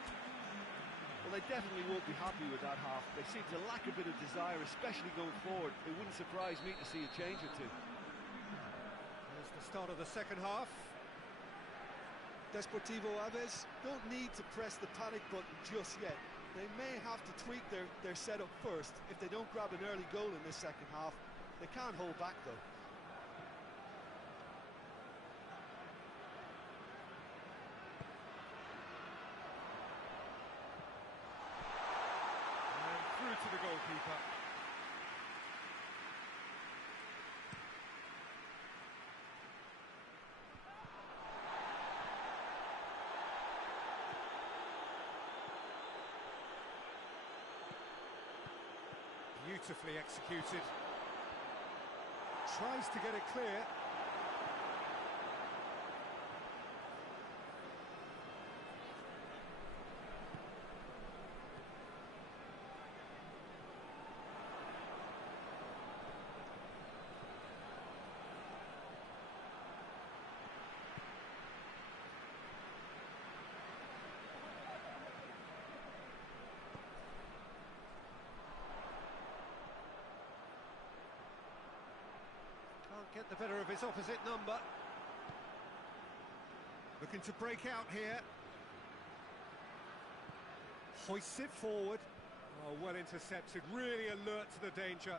Well, they definitely won't be happy with that half. They seem to lack a bit of desire, especially going forward. It wouldn't surprise me to see a change or two. There's the start of the second half. Deportivo Aves don't need to press the panic button just yet. They may have to tweak their setup first if they don't grab an early goal in this second half. They can't hold back though. And through to the goalkeeper. Beautifully executed. Tries to get it clear. Get the better of his opposite number. Looking to break out here. Hoists it forward. Oh, well intercepted, really alert to the danger.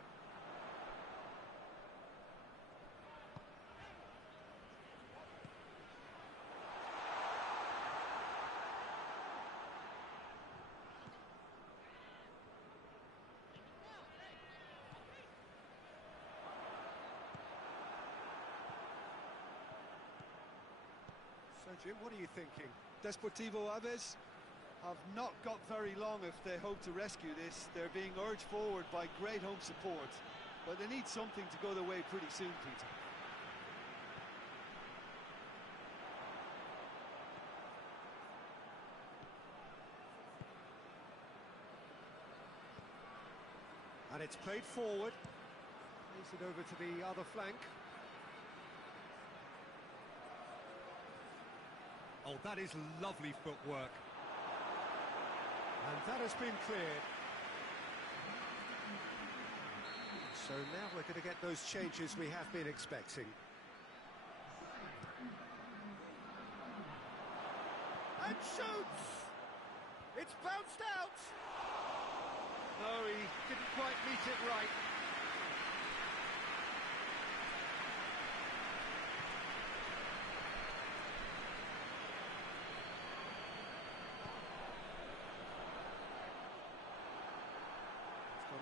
So, Jim, what are you thinking? Deportivo Aves have not got very long if they hope to rescue this. They're being urged forward by great home support, but they need something to go their way pretty soon, Peter. And it's played forward. Plays it over to the other flank. Oh, that is lovely footwork. And that has been cleared. So now we're going to get those changes we have been expecting. And shoots! It's bounced out! No, he didn't quite meet it right.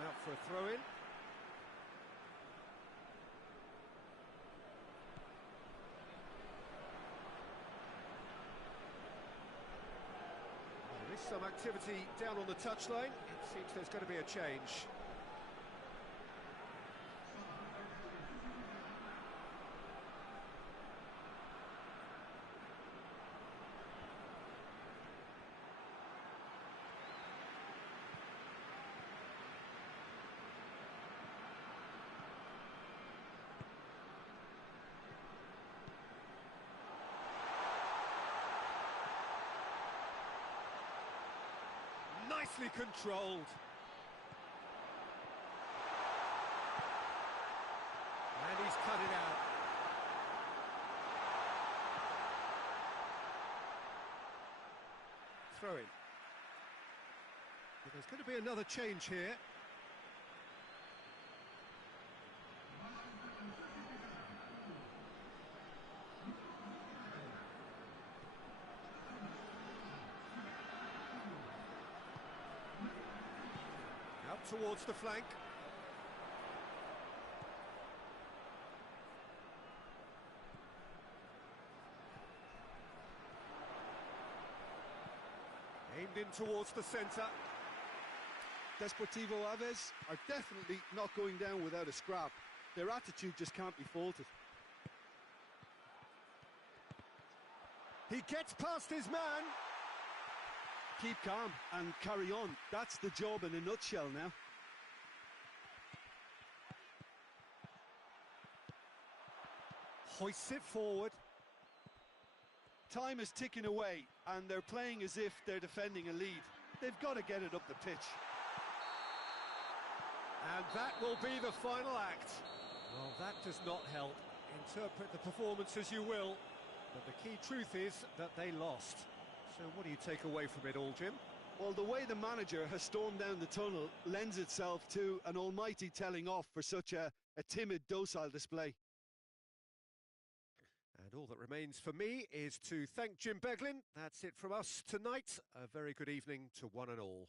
Out for a throw-in. There is some activity down on the touchline. It seems there's going to be a change. nicely controlled. And he's cut it out. Throw in. But there's going to be another change here. Out towards the flank. Aimed in towards the centre. Deportivo Aves are definitely not going down without a scrap. Their attitude just can't be faulted. He gets past his man. Keep calm and carry on. That's the job in a nutshell now. Hoists it forward. Time is ticking away and they're playing as if they're defending a lead. They've got to get it up the pitch. And that will be the final act. Well, that does not help. Interpret the performance as you will, but the key truth is that they lost. So what do you take away from it all, Jim? Well, the way the manager has stormed down the tunnel lends itself to an almighty telling off for such a timid, docile display. And all that remains for me is to thank Jim Beglin. That's it from us tonight. A very good evening to one and all.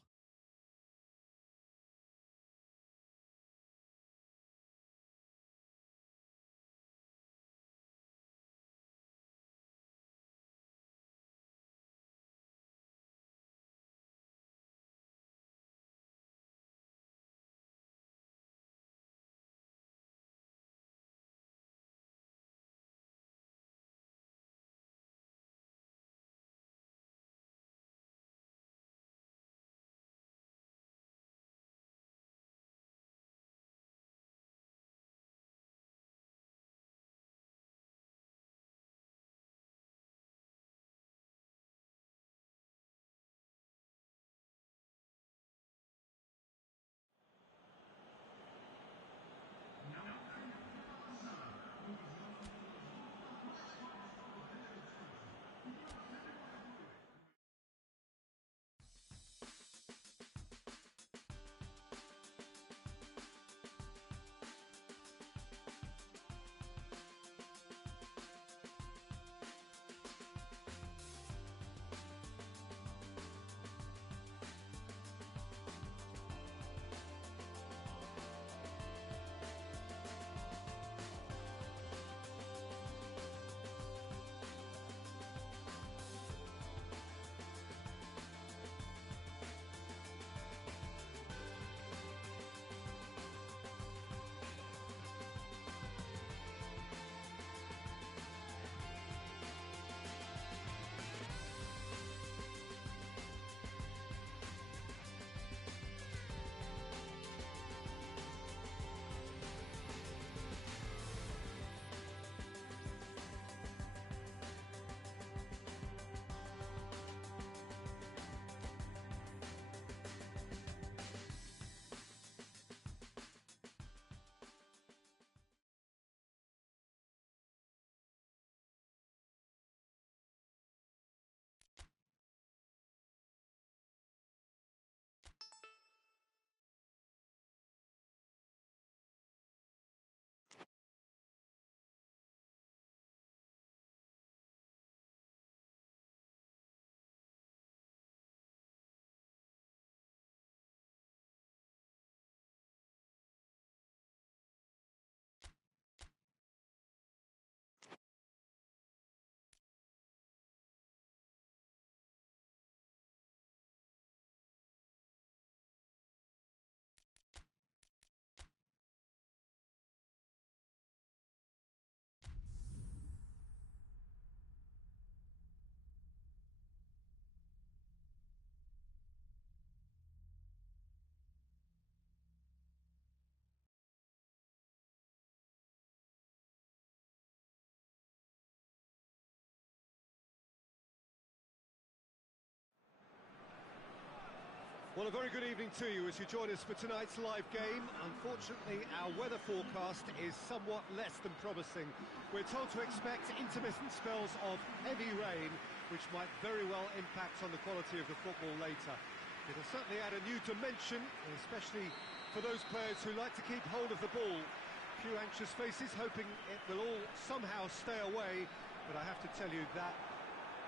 Well, a very good evening to you as you join us for tonight's live game. Unfortunately, our weather forecast is somewhat less than promising. We're told to expect intermittent spells of heavy rain, which might very well impact on the quality of the football later. It'll certainly add a new dimension, especially for those players who like to keep hold of the ball. A few anxious faces hoping it will all somehow stay away, but I have to tell you that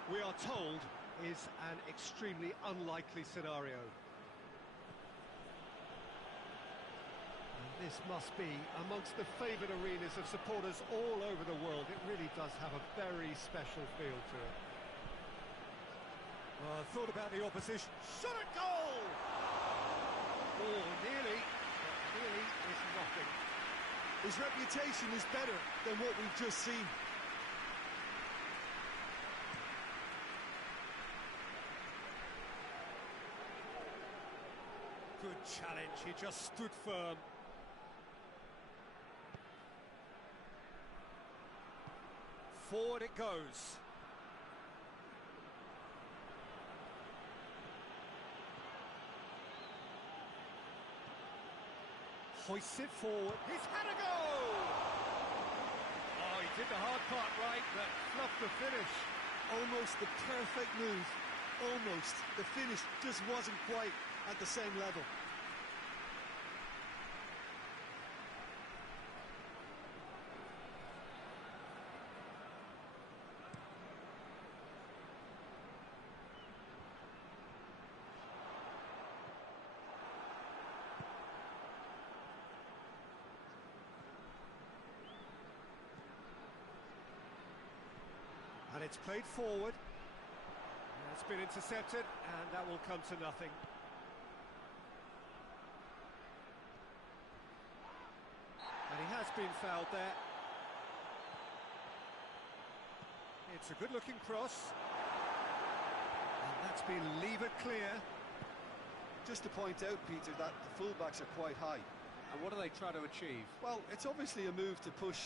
we are told is an extremely unlikely scenario. This must be amongst the favoured arenas of supporters all over the world. It really does have a very special feel to it. Thought about the opposition. Shot at goal! Oh, nearly. But nearly is nothing. His reputation is better than what we've just seen. Good challenge. He just stood firm. Forward it goes. Hoists it forward. He's had a go! Oh, he did the hard part right, but fluffed the finish. Almost the perfect move. Almost. The finish just wasn't quite at the same level. And it's played forward. It's been intercepted, and that will come to nothing. And he has been fouled there. It's a good-looking cross. And that's been levered clear. Just to point out, Peter, that the fullbacks are quite high. And what do they try to achieve? Well, it's obviously a move to push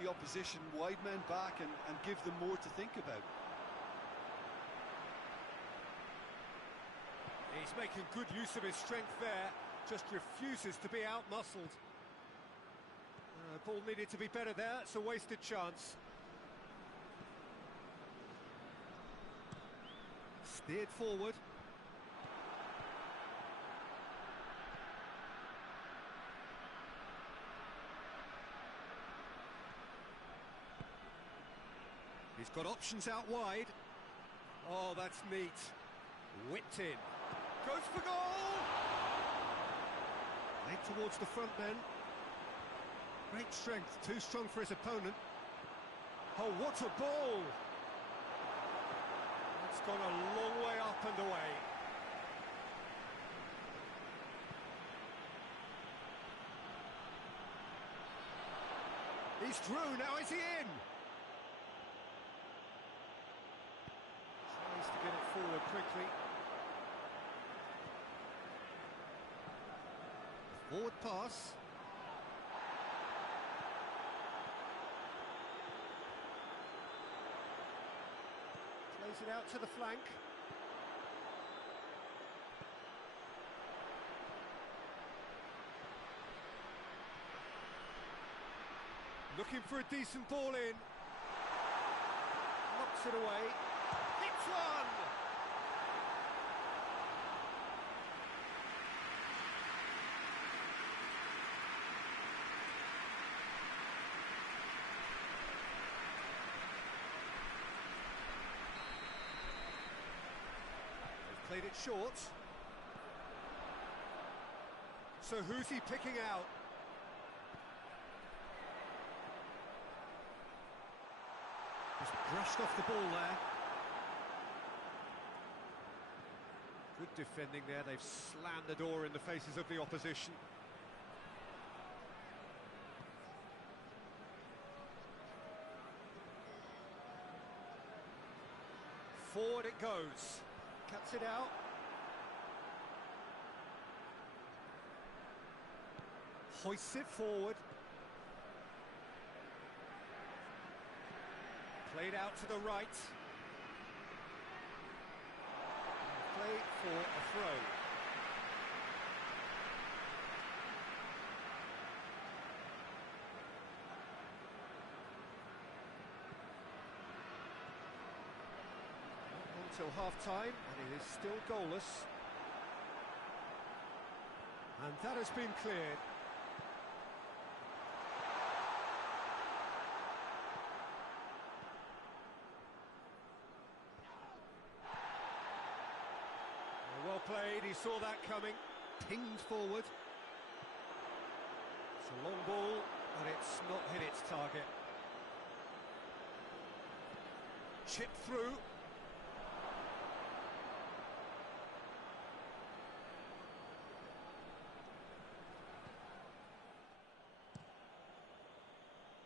the opposition wide men back and give them more to think about. He's making good use of his strength there, just refuses to be out-muscled. Ball needed to be better there, it's a wasted chance. Steered forward. He's got options out wide. Oh, that's neat. Whipped in. Goes for goal! Played towards the front men. Great strength, too strong for his opponent. Oh, what a ball! That's gone a long way up and away. He's through, now is he in? Tries to get it forward quickly. Forward pass. Plays it out to the flank. Looking for a decent ball in. Knocks it away. Hits one! They've played it short. So who's he picking out? Just brushed off the ball there. Good defending there, they've slammed the door in the faces of the opposition. Forward it goes. Cuts it out. Hoists it forward. Played out to the right. Play for a throw. till half-time, and it is still goalless. And that has been cleared. Well played, he saw that coming, pinged forward. It's a long ball, but it's not hit its target. Chip through.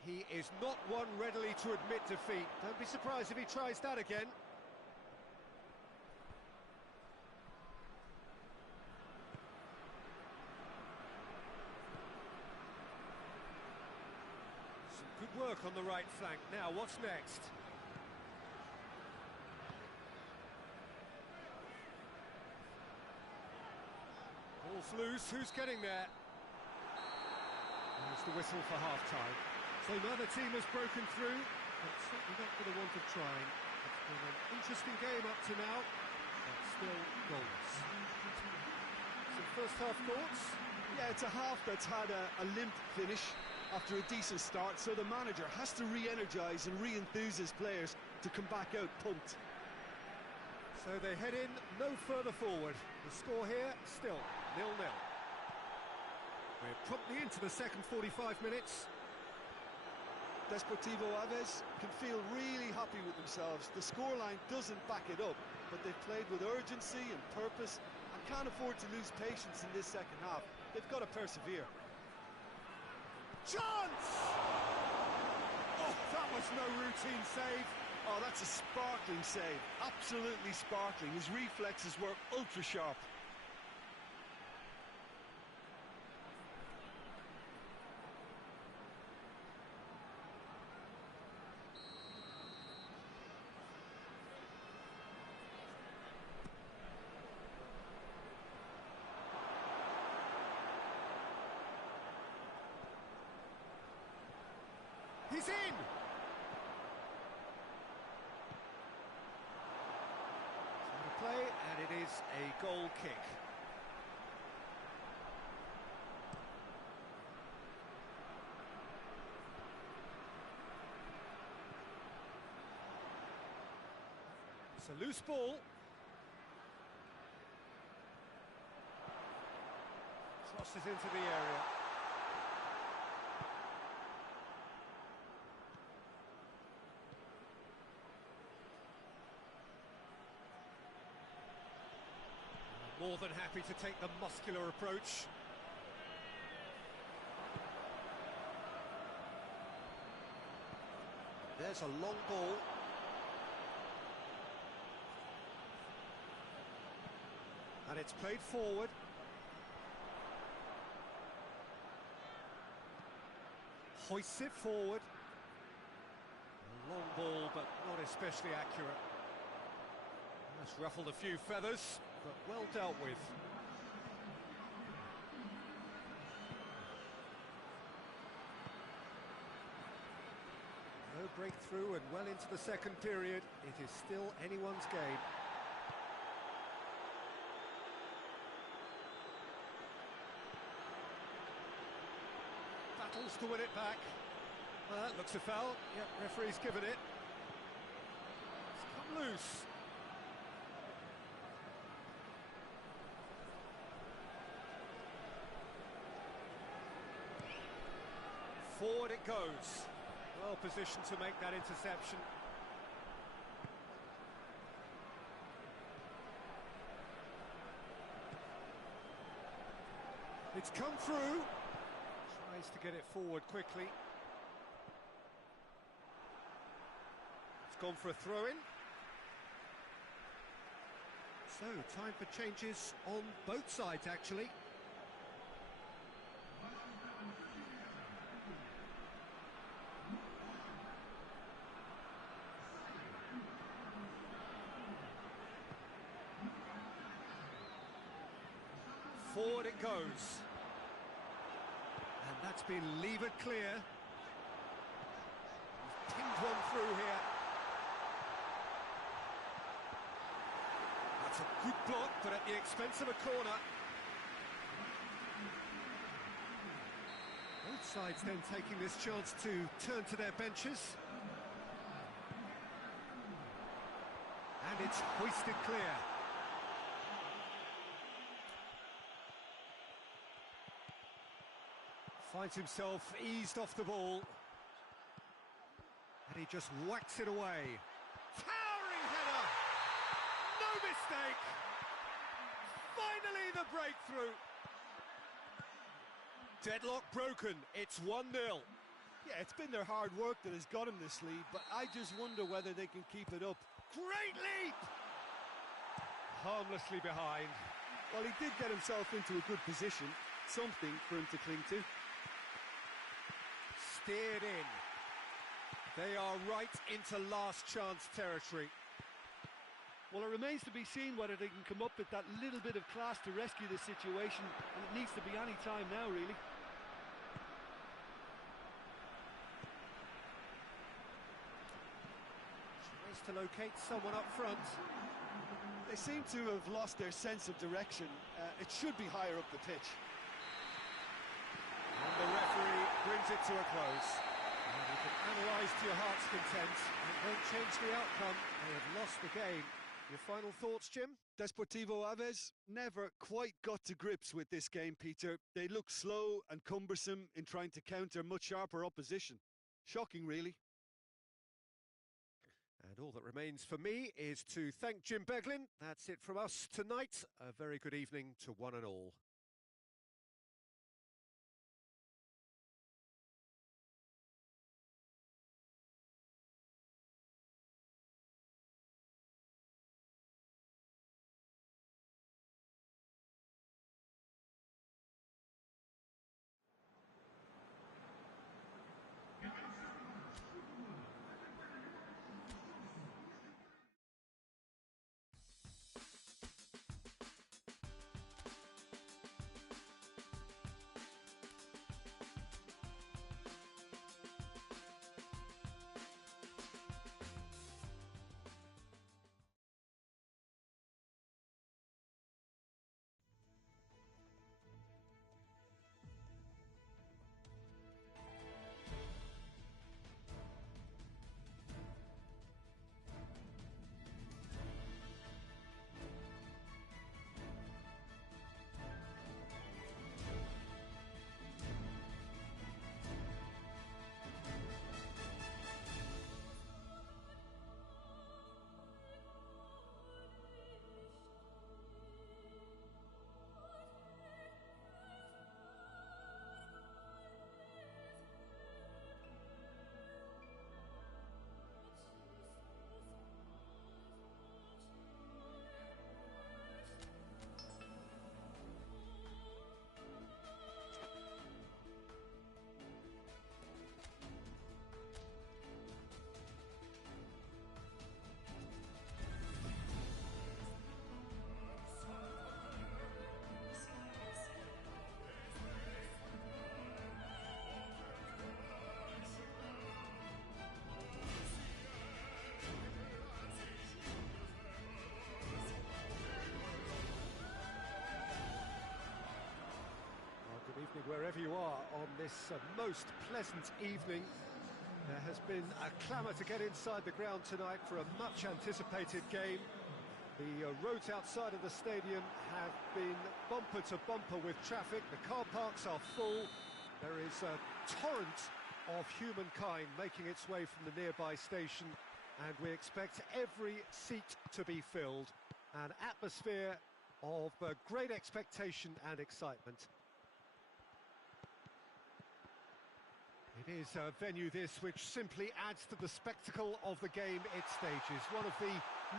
He is not one readily to admit defeat. Don't be surprised if he tries that again. Some good work on the right flank. Now, what's next? Ball's loose. Who's getting there? There's the whistle for half-time. So neither team has broken through, but certainly not for the want of trying. It's been an interesting game up to now, but still goals. Some first-half thoughts? Yeah, it's a half that's had a limp finish after a decent start, so the manager has to re-energise and re-enthuse his players to come back out pumped. So they head in no further forward. The score here, still 0-0. We're promptly into the second 45 minutes. Deportivo Aves can feel really happy with themselves. The scoreline doesn't back it up, but they've played with urgency and purpose and can't afford to lose patience in this second half. They've got to persevere. Chance! Oh, that was no routine save. Oh, that's a sparkling save. Absolutely sparkling. His reflexes were ultra-sharp. He's in! So play, and it is a goal kick. It's a loose ball. Tossed it into the area. More than happy to take the muscular approach. There's a long ball. And it's played forward. Hoists it forward. A long ball, but not especially accurate. That's ruffled a few feathers, but well dealt with. No breakthrough and well into the second period. It is still anyone's game. Battles to win it back. That looks a foul. Yep, referee's given it. It's come loose. Forward it goes. Well positioned to make that interception. It's come through. Tries to get it forward quickly. It's gone for a throw-in. So, time for changes on both sides, actually. Forward it goes. And that's been levered clear. He's pinged one through here. It's a good block, but at the expense of a corner. Both sides then taking this chance to turn to their benches. And it's hoisted clear. Finds himself eased off the ball. And he just whacks it away. Towering header! No mistake! Finally the breakthrough! Deadlock broken, it's 1-0. Yeah, it's been their hard work that has got them this lead, but I just wonder whether they can keep it up. Great leap! Harmlessly behind. Well, he did get himself into a good position, something for him to cling to. Steered in. They are right into last chance territory. Well, it remains to be seen whether they can come up with that little bit of class to rescue the situation, and it needs to be any time now, really. Tries to locate someone up front. They seem to have lost their sense of direction. It should be higher up the pitch. And the referee brings it to a close. And you can analyse to your heart's content. It won't change the outcome. They have lost the game. Your final thoughts, Jim? Deportivo Aves never quite got to grips with this game, Peter. They look slow and cumbersome in trying to counter much sharper opposition. Shocking, really. And all that remains for me is to thank Jim Beglin. That's it from us tonight. A very good evening to one and all. Wherever you are on this most pleasant evening, there has been a clamour to get inside the ground tonight for a much anticipated game. The roads outside of the stadium have been bumper to bumper with traffic. The car parks are full. There is a torrent of humankind making its way from the nearby station, and we expect every seat to be filled. An atmosphere of great expectation and excitement. It is a venue this which simply adds to the spectacle of the game it stages. One of the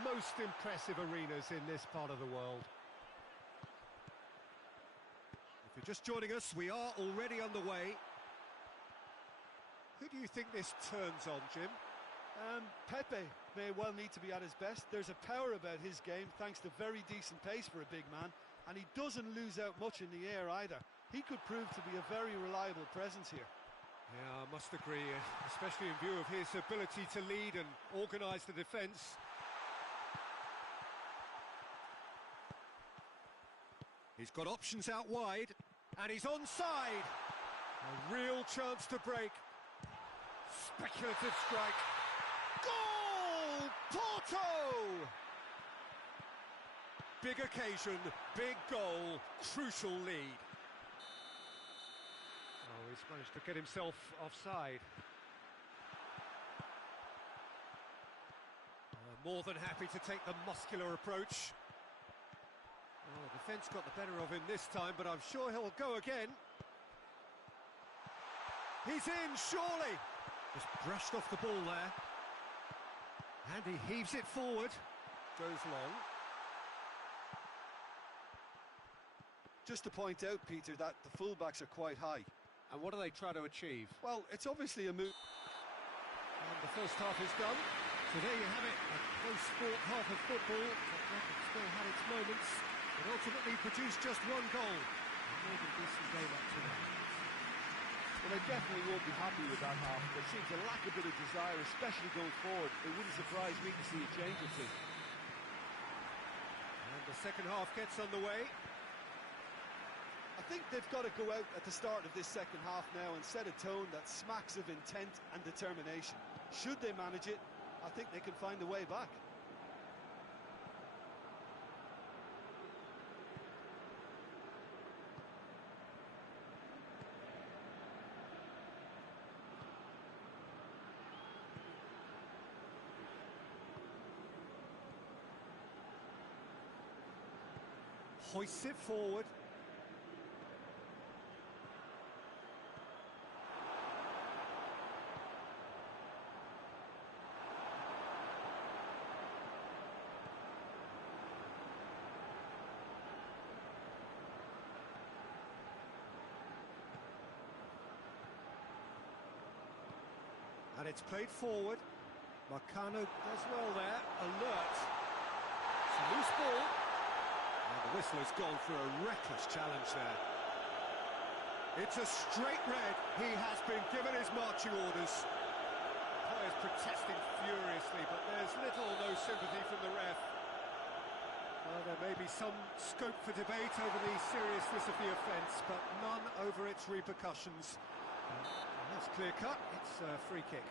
most impressive arenas in this part of the world. If you're just joining us, we are already underway. Who do you think this turns on, Jim? Pepe may well need to be at his best. There's a power about his game, thanks to very decent pace for a big man, and he doesn't lose out much in the air either. He could prove to be a very reliable presence here. Yeah, I must agree, especially in view of his ability to lead and organise the defence. He's got options out wide, and he's onside. A real chance to break. Speculative strike. Goal! Porto! Big occasion, big goal, crucial lead. Oh, he's managed to get himself offside. More than happy to take the muscular approach. Oh, the defence got the better of him this time, but I'm sure he'll go again. He's in, surely! Just brushed off the ball there. And he heaves it forward. Goes long. Just to point out, Peter, that the fullbacks are quite high. And what do they try to achieve? Well, it's obviously a move. And the first half is done. So there you have it, a close sport half of football. That record still had its moments, but ultimately produced just one goal. A more than decent game up to now. Well, they definitely won't be happy with that half. There seems to lack a bit of desire, especially going forward. It wouldn't surprise me to see a change or two. And the second half gets underway. I think they've got to go out at the start of this second half now and set a tone that smacks of intent and determination. Should they manage it, I think they can find a way back. Hoists it forward. And it's played forward. Marcano does well there. Alert. It's a loose ball. And the whistle has gone for a reckless challenge there. It's a straight red. He has been given his marching orders. Players protesting furiously, but there's little or no sympathy from the ref. Well, there may be some scope for debate over the seriousness of the offence, but none over its repercussions. That's clear cut, it's a free kick.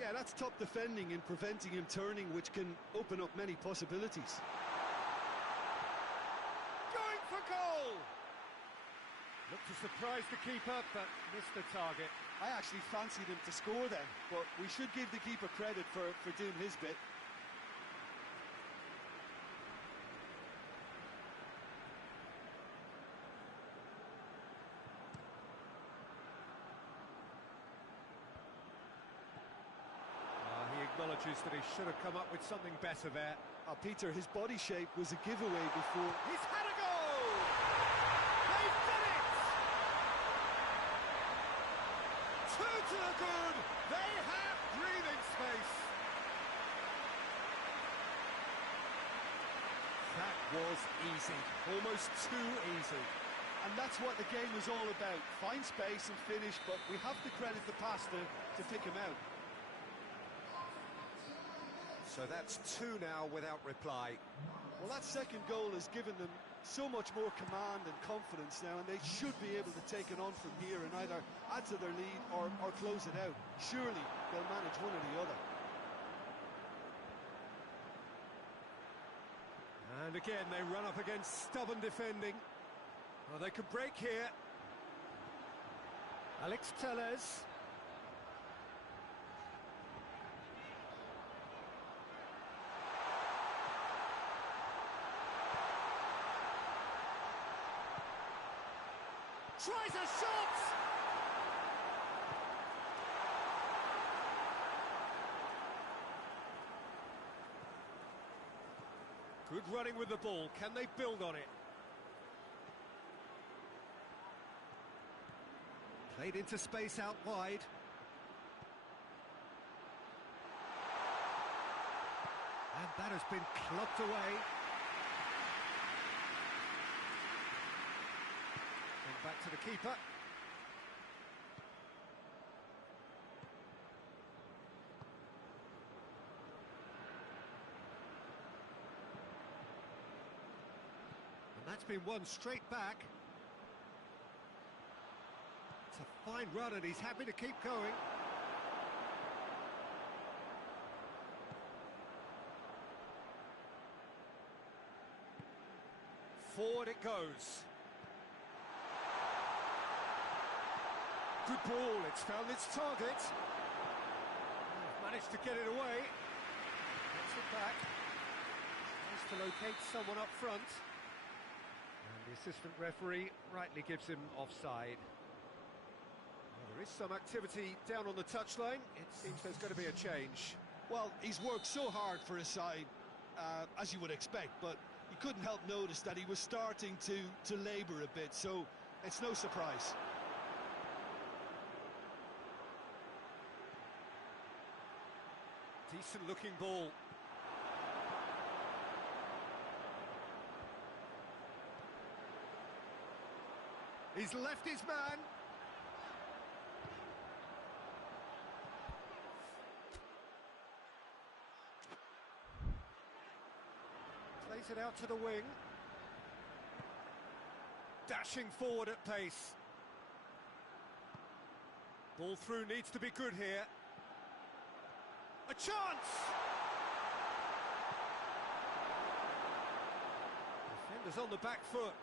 Yeah, that's top defending and preventing him turning, which can open up many possibilities. Going for goal! Looked to surprise the keeper, but missed the target. I actually fancied him to score then, but we should give the keeper credit for doing his bit. Acknowledges that he should have come up with something better there. Peter, his body shape was a giveaway before. He's had a goal! They've done it! Two to the good! They have breathing space! That was easy, almost too easy. And that's what the game was all about. Find space and finish, but we have to credit the pass to pick him out. So that's two now without reply. Well, that second goal has given them so much more command and confidence now, and they should be able to take it on from here and either add to their lead or close it out. Surely they'll manage one or the other. And again, they run up against stubborn defending. Well, they could break here. Alex Telles. Tries a shot! Good running with the ball. Can they build on it? Played into space out wide. And that has been clubbed away. And back to the keeper. And that's been won straight back. It's a fine run and he's happy to keep going. Forward it goes. Good ball, it's found its target. Managed to get it away. Gets it back. Tries to locate someone up front. And the assistant referee rightly gives him offside. Well, there is some activity down on the touchline. It seems there's going to be a change. Well, he's worked so hard for his side, as you would expect, but you couldn't help notice that he was starting to labour a bit, so it's no surprise. Decent looking ball. He's left his man. Plays it out to the wing. Dashing forward at pace. Ball through needs to be good here. A chance! Defender's on the back foot.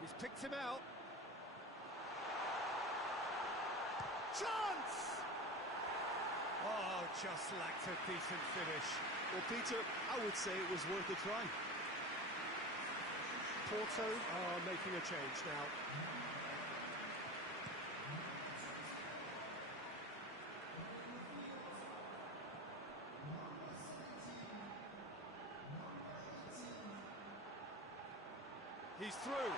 He's picked him out. Chance! Oh, just lacked a decent finish. Well, Peter, I would say it was worth a try. Porto are making a change now. He's through.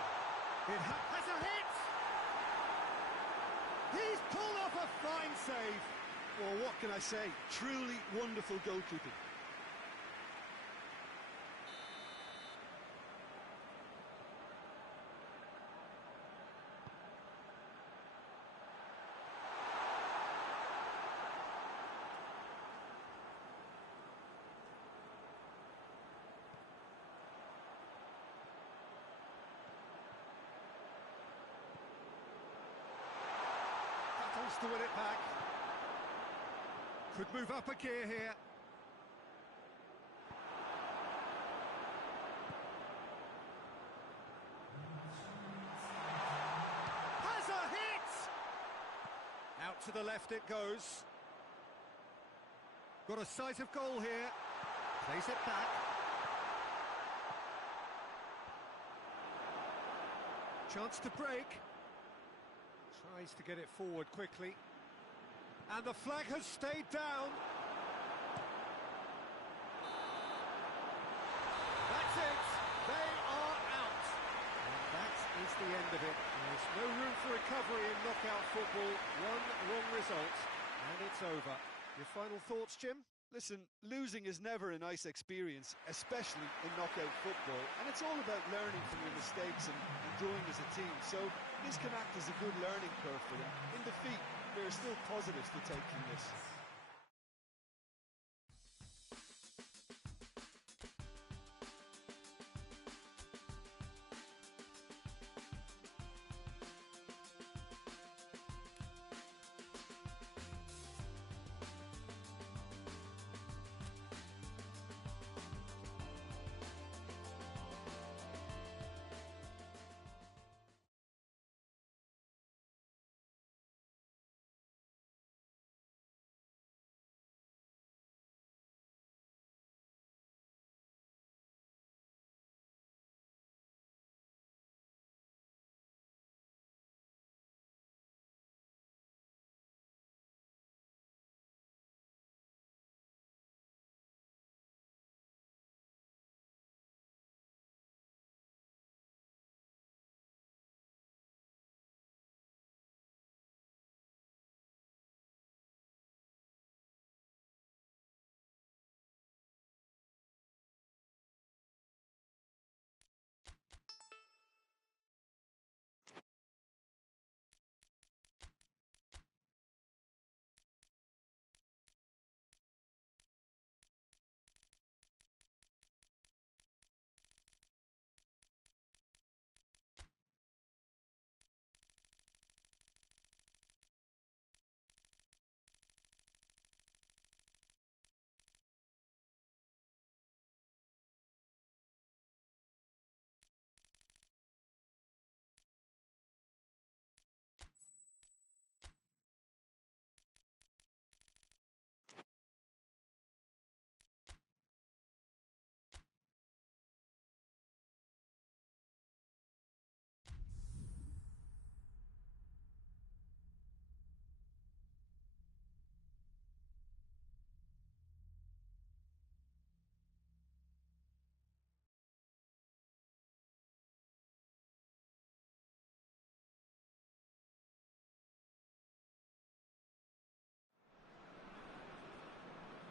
It has a hit! He's pulled off a fine save. Well, what can I say? Truly wonderful goalkeeping. Battles to win it back. Could move up a gear here. Has a hit! Out to the left it goes. Got a sight of goal here. Plays it back. Chance to break. Tries to get it forward quickly. And the flag has stayed down. That's it. They are out. And that is the end of it. There's no room for recovery in knockout football. One wrong result, and it's over. Your final thoughts, Jim? Listen, losing is never a nice experience, especially in knockout football, and it's all about learning from your mistakes and growing as a team, so this can act as a good learning curve for them. In defeat, there are still positives to take from this.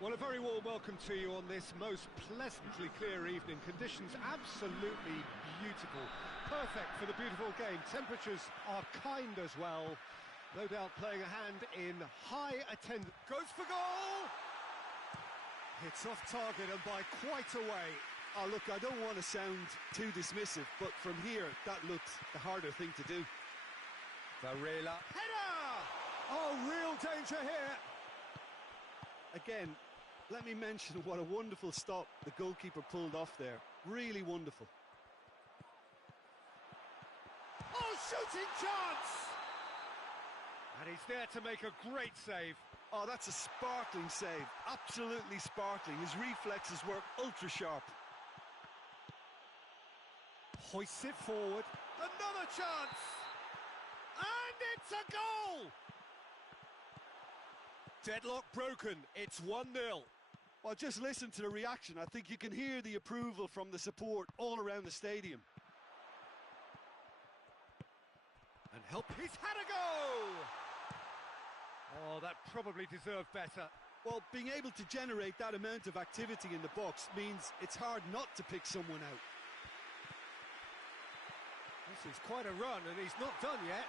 Well, a very warm welcome to you on this most pleasantly clear evening. Conditions absolutely beautiful. Perfect for the beautiful game. Temperatures are kind as well. No doubt playing a hand in high attendance. Goes for goal! Hits off target and by quite a way. Oh, look, I don't want to sound too dismissive, but from here, that looked the harder thing to do. Varela. Header! Oh, real danger here. Again, let me mention what a wonderful stop the goalkeeper pulled off there. Really wonderful. Oh, shooting chance! And he's there to make a great save. Oh, that's a sparkling save. Absolutely sparkling. His reflexes were ultra sharp. Hoists it forward. Another chance! And it's a goal! Deadlock broken. It's 1-0. Well, just listen to the reaction. I think you can hear the approval from the support all around the stadium. And help, he's had a go! Oh, that probably deserved better. Well, being able to generate that amount of activity in the box means it's hard not to pick someone out. This is quite a run, and he's not done yet.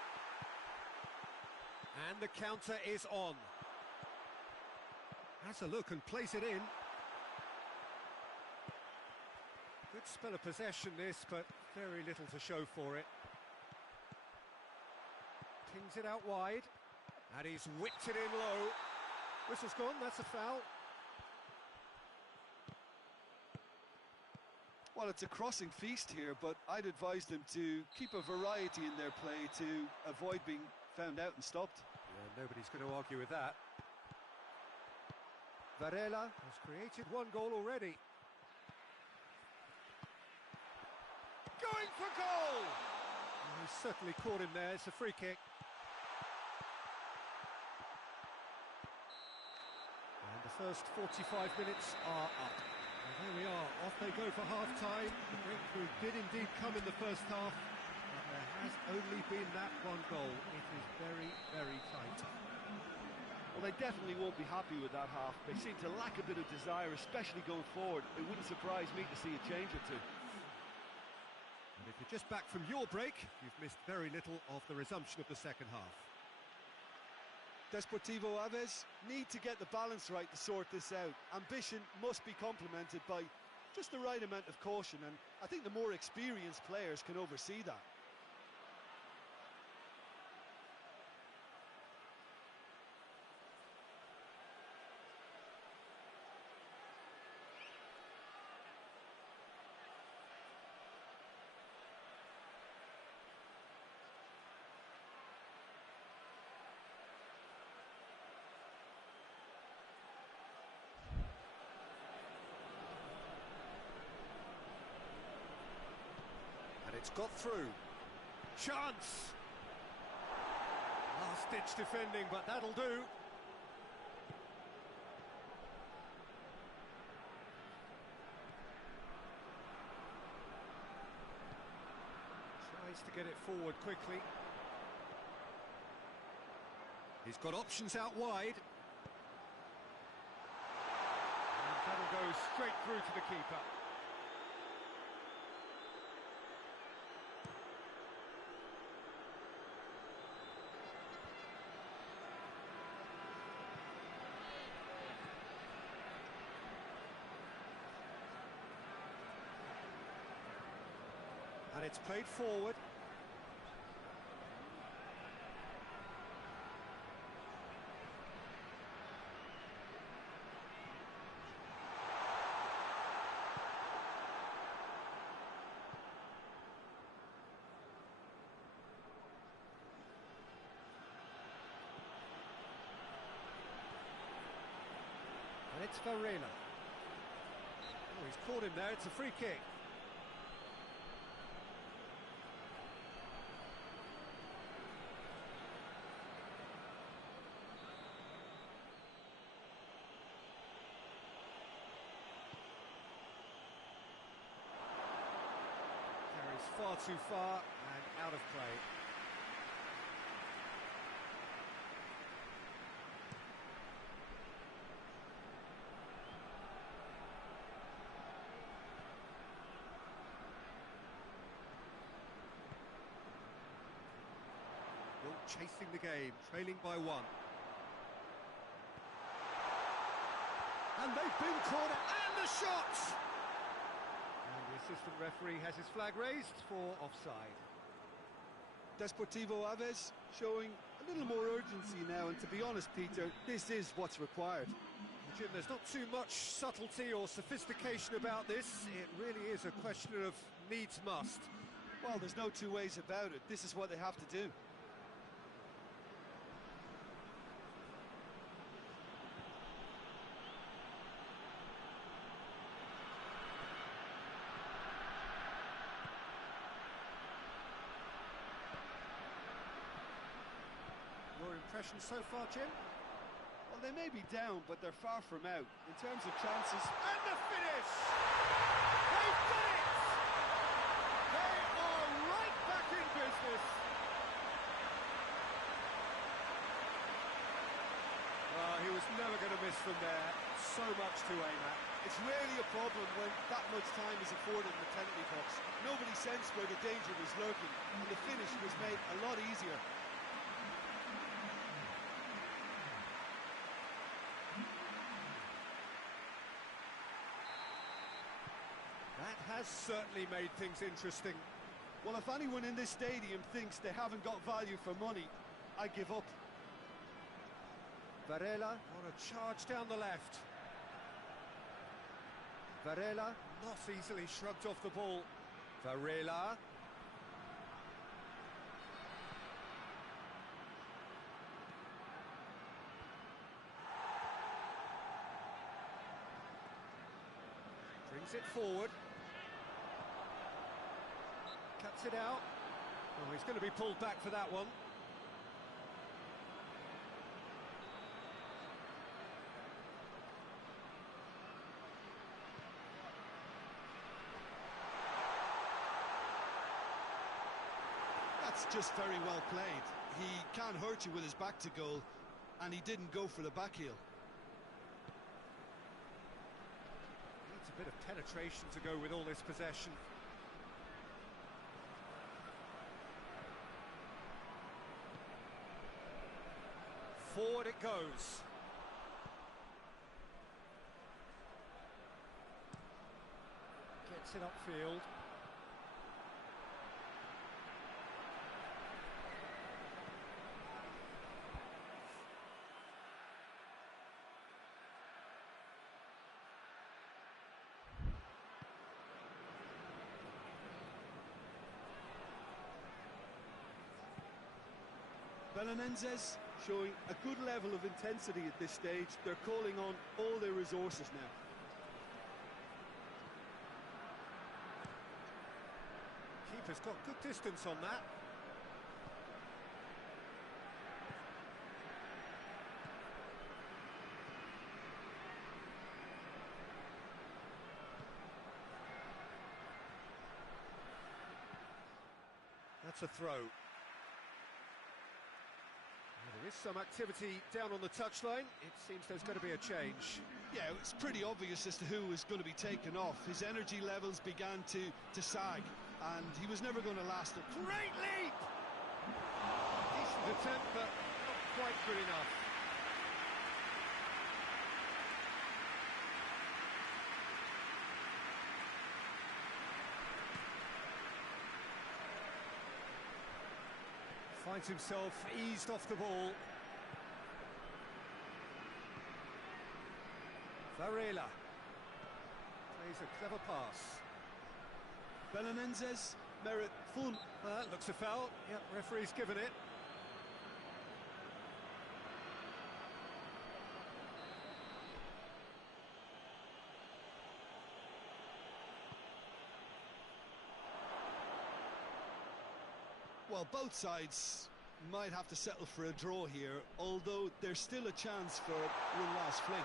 And the counter is on. Has a look and plays it in. Good spell of possession this, but very little to show for it. Pings it out wide. And he's whipped it in low. Whistle's gone, that's a foul. Well, it's a crossing feast here, but I'd advise them to keep a variety in their play to avoid being found out and stopped. Yeah, nobody's going to argue with that. Varela has created one goal already. Going for goal! Oh, he certainly caught him there, it's a free kick. And the first 45 minutes are up. And there we are, off they go for half-time. The breakthrough did indeed come in the first half, but there has only been that one goal. It is very, very tight. Well, they definitely won't be happy with that half. They seem to lack a bit of desire, especially going forward. It wouldn't surprise me to see a change or two. And if you're just back from your break, you've missed very little of the resumption of the second half. Deportivo Aves need to get the balance right to sort this out. Ambition must be complemented by just the right amount of caution, and I think the more experienced players can oversee that. It's got through. Chance! Last-ditch defending, but that'll do. Tries to get it forward quickly. He's got options out wide. And that'll go straight through to the keeper. And it's played forward. And it's Varela. Oh, he's caught him there, it's a free kick. Far too far and out of play. chasing the game, trailing by one. And they've been cornered, and the shot! And the assistant referee has his flag raised for offside. Deportivo Aves showing a little more urgency now, and to be honest, Peter, this is what's required. Jim, there's not too much subtlety or sophistication about this. It really is a question of needs must. Well, there's no two ways about it. This is what they have to do. Your impressions so far, Jim? Well, they may be down, but they're far from out. In terms of chances... And the finish! They've done it! They are right back in business! He was never going to miss from there. So much to aim at. It's rarely a problem when that much time is afforded in the penalty box. Nobody sensed where the danger was lurking, and the finish was made a lot easier. That has certainly made things interesting. Well, if anyone in this stadium thinks they haven't got value for money, I give up. Varela on a charge down the left. Varela not easily shrugged off the ball. Varela. Brings it forward. Cuts it out. Oh, he's going to be pulled back for that one. That's just very well played. He can't hurt you with his back to goal, and he didn't go for the back heel. Needs a bit of penetration to go with all this possession. Forward it goes. Gets it upfield. Belenenses showing a good level of intensity at this stage. They're calling on all their resources now. Keeper's got good distance on that. That's a throw. There is some activity down on the touchline. It seems there's going to be a change. Yeah, it's pretty obvious as to who was going to be taken off. His energy levels began to sag, and he was never going to last it. Great leap! Decent attempt, but not quite good enough. Finds himself eased off the ball. Varela plays a clever pass. Belenenses merit full... That looks a foul. Yep, referee's given it. Well, both sides might have to settle for a draw here, although there's still a chance for one last fling.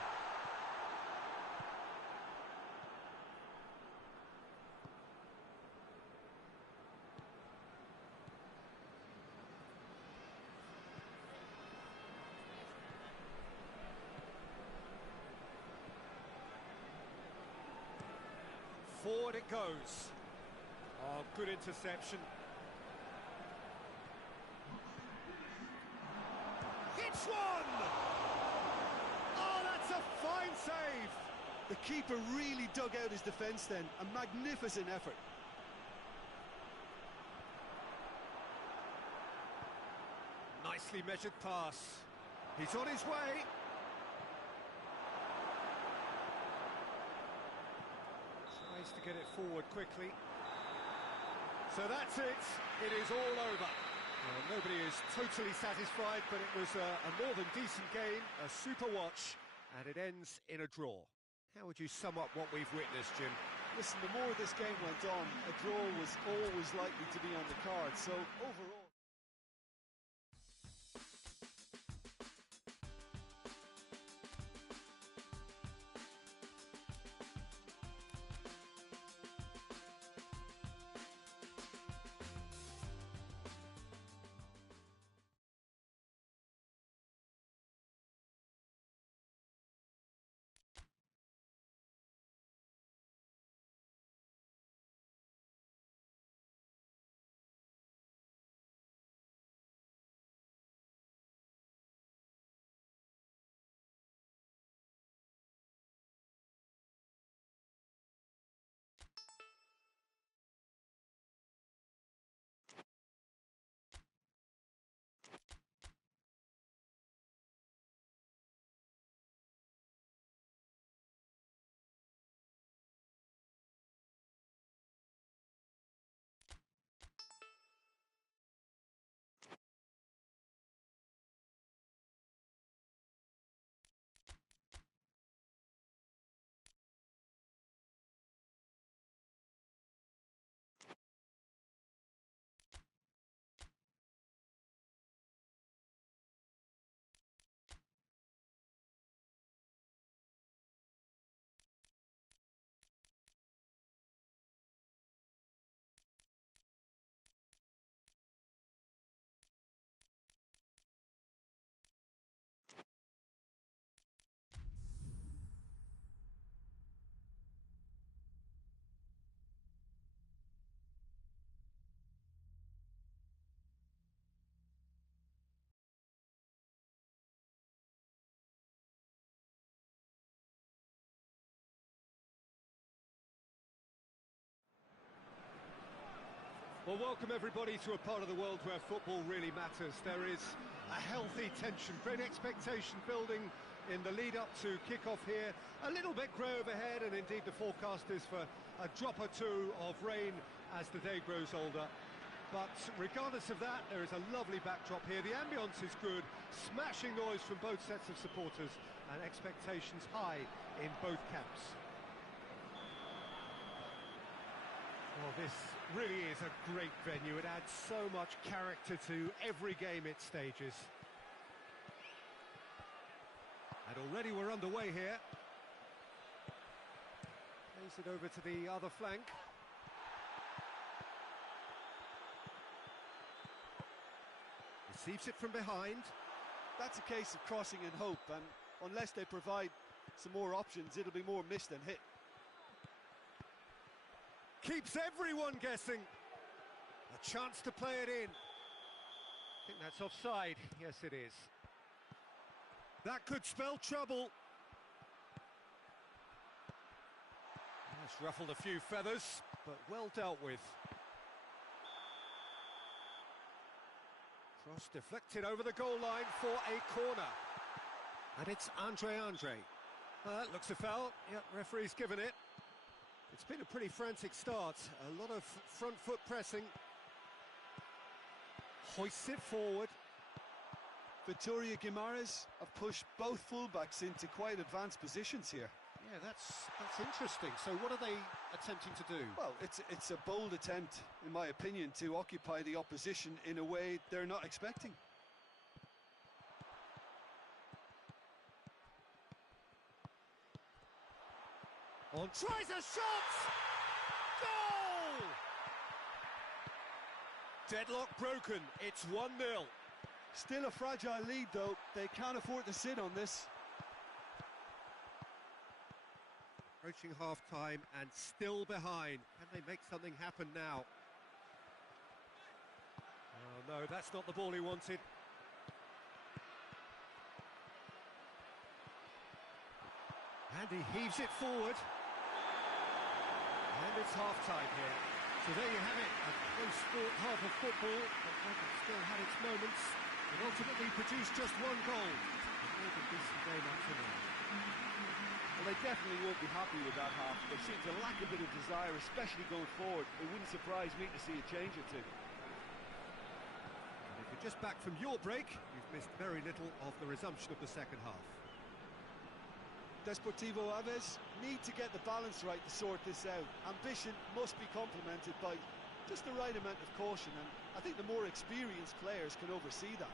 Forward it goes. Oh, good interception. one! Oh, that's a fine save! The keeper really dug out his defence then. A magnificent effort. Nicely measured pass. He's on his way. Tries to get it forward quickly. So that's it. It is all over. Well, nobody is totally satisfied, but it was a more than decent game, a super watch, and it ends in a draw. How would you sum up what we've witnessed, Jim? Listen, the more this game went on, a draw was always likely to be on the card. So overall... Well, welcome everybody to a part of the world where football really matters. There is a healthy tension, great expectation building in the lead-up to kick-off here. A little bit grey overhead, and indeed the forecast is for a drop or two of rain as the day grows older. But regardless of that, there is a lovely backdrop here. The ambience is good, smashing noise from both sets of supporters, and expectations high in both camps. Well, this really is a great venue. It adds so much character to every game it stages. And already we're underway here. Plays it over to the other flank. Receives it from behind. That's a case of crossing in hope, and unless they provide some more options, it'll be more miss than hit. Keeps everyone guessing. A chance to play it in. I think that's offside. Yes, it is. That could spell trouble. That's ruffled a few feathers, but well dealt with. Cross deflected over the goal line for a corner. And it's Andre. Looks a foul. Yep, referee's given it. It's been a pretty frantic start, a lot of front foot pressing. Hoists it forward. Vittoria Guimaraes have pushed both fullbacks into quite advanced positions here. Yeah, that's interesting. So what are they attempting to do? Well, it's a bold attempt, in my opinion, to occupy the opposition in a way they're not expecting. On tries a shot! Goal! Deadlock broken, it's 1-0. Still a fragile lead though, they can't afford to sit on this. Approaching half-time and still behind. Can they make something happen now? Oh no, that's not the ball he wanted. And he heaves it forward. And it's half-time here. So there you have it, a close fought half of football, but one that still had its moments, and ultimately produced just one goal. A more than decent game up to now. Well, they definitely won't be happy with that half. They seem to lack a bit of desire, especially going forward. It wouldn't surprise me to see a change or two. And if you're just back from your break, you've missed very little of the resumption of the second half. Deportivo Aves need to get the balance right to sort this out. Ambition must be complemented by just the right amount of caution, and I think the more experienced players can oversee that.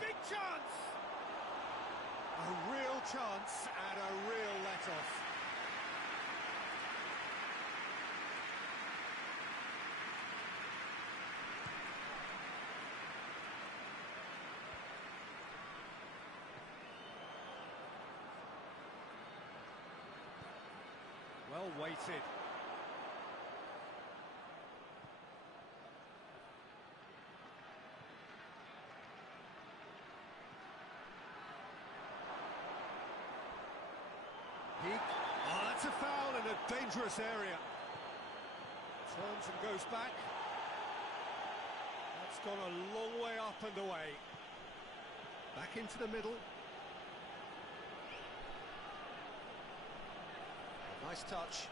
Big chance! A real chance and a real let-off. Well weighted. Oh, that's a foul in a dangerous area. Turns and goes back. That's gone a long way up and away. Back into the middle. Nice touch.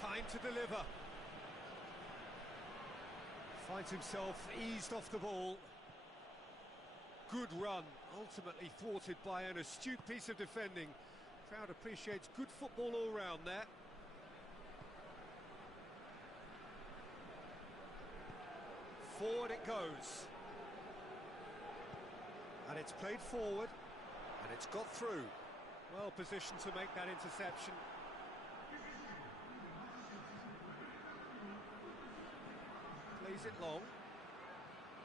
Time to deliver. Finds himself eased off the ball. Good run, ultimately thwarted by an astute piece of defending. Crowd appreciates good football all round there. Forward it goes. And it's played forward. And it's got through. Well positioned to make that interception. Plays it long.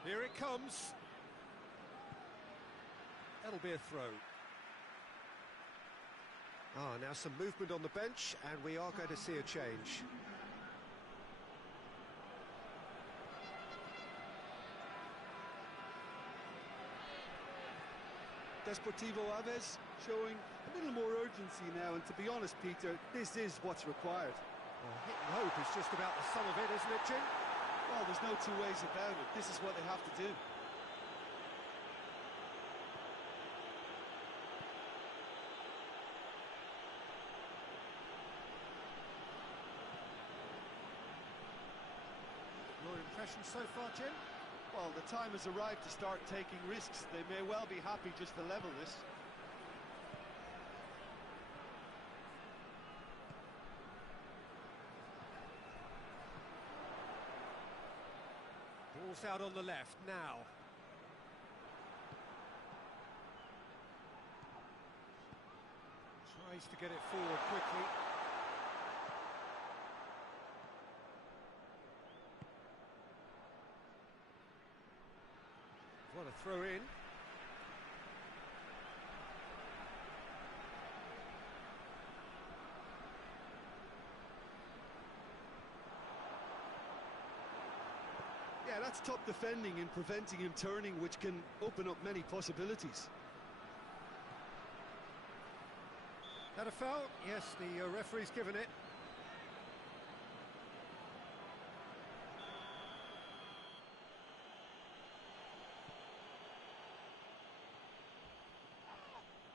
Here it comes. That'll be a throw. Now some movement on the bench, and we are going to see a change. Deportivo Aves showing a little more urgency now, and to be honest, Peter, this is what's required. Well, hit and hope is just about the sum of it, isn't it, Jim? Well, there's no two ways about it. This is what they have to do. Your impression so far, Jim? Well, the time has arrived to start taking risks. They may well be happy just to level this. Ball's out on the left now. Tries to get it forward quickly. What a throw in. Yeah, that's top defending and preventing him turning, which can open up many possibilities. That a foul? Yes, the referee's given it.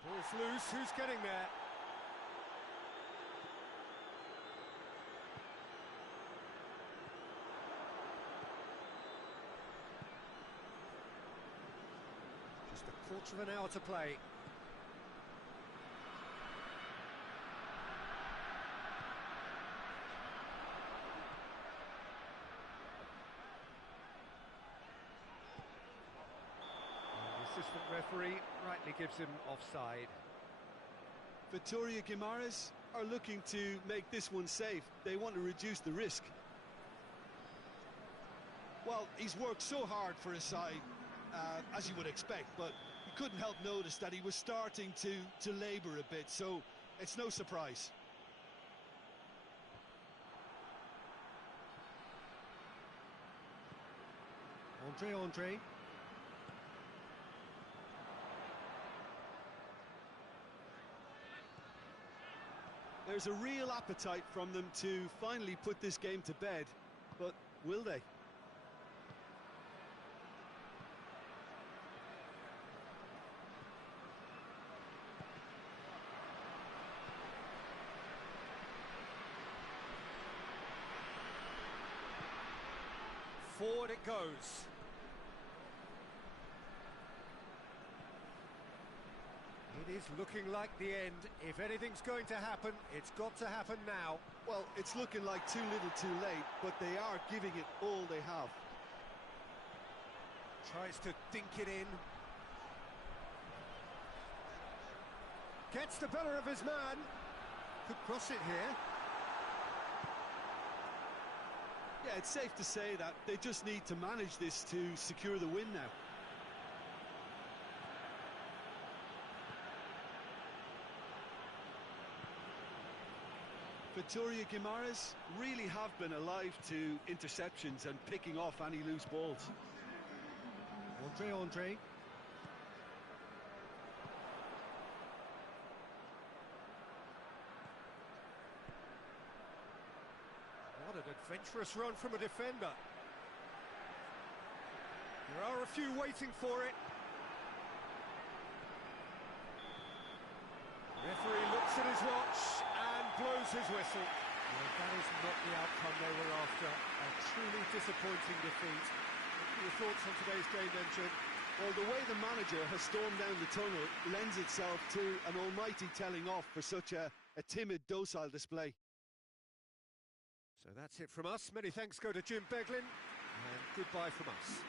Ball's loose, who's getting there? Just a quarter of an hour to play. Assistant referee rightly gives him offside. Vitoria Guimarães are looking to make this one safe. They want to reduce the risk. Well, he's worked so hard for his side, as you would expect, but you couldn't help notice that he was starting to labour a bit, so it's no surprise. Andre. There's a real appetite from them to finally put this game to bed, but will they? Forward it goes. It is looking like the end. If anything's going to happen, it's got to happen now. Well, it's looking like too little too late, but they are giving it all they have. Tries to dink it in. Gets the better of his man. Could cross it here. Yeah, it's safe to say that they just need to manage this to secure the win now. Victoria Guimaraes really have been alive to interceptions and picking off any loose balls. Andre. What an adventurous run from a defender. There are a few waiting for it. Referee looks at his watch and blows his whistle. Well, that is not the outcome they were after. A truly disappointing defeat. What are your thoughts on today's game then, Jim? Well, the way the manager has stormed down the tunnel lends itself to an almighty telling off for such a timid, docile display. So that's it from us. Many thanks go to Jim Beglin, and goodbye from us.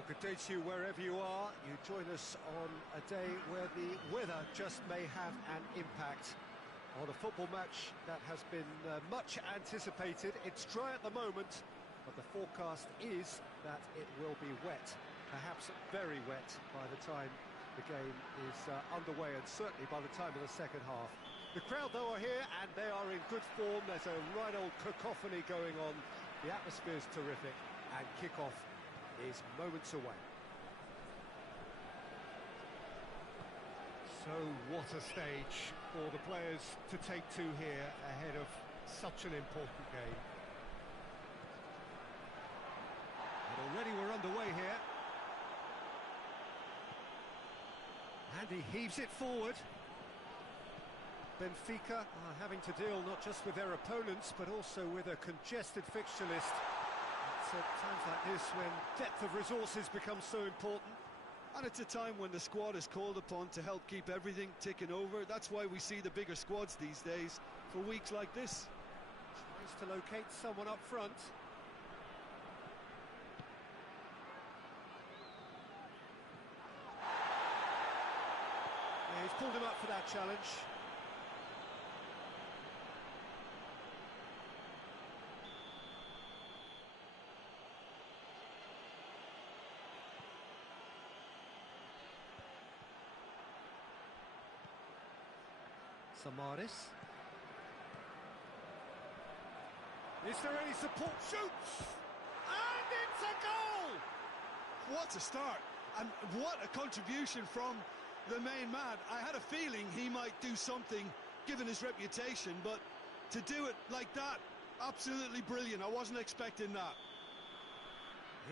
Well, good day to you wherever you are. You join us on a day where the weather just may have an impact on a football match that has been much anticipated. It's dry at the moment, but the forecast is that it will be wet, perhaps very wet by the time the game is underway, and certainly by the time of the second half. The crowd, though, are here, and they are in good form. There's a right old cacophony going on. The atmosphere's terrific, and kick-off is moments away. So what a stage for the players to take to here ahead of such an important game. And already we're underway here. And he heaves it forward. Benfica are having to deal not just with their opponents, but also with a congested fixture list. It's at times like this when depth of resources becomes so important. And it's a time when the squad is called upon to help keep everything ticking over. That's why we see the bigger squads these days for weeks like this. Tries to locate someone up front. Yeah, he's pulled him up for that challenge. Samaris. Is there any support? Shoots! And it's a goal! What a start, and what a contribution from the main man. I had a feeling he might do something given his reputation, but to do it like that, absolutely brilliant. I wasn't expecting that.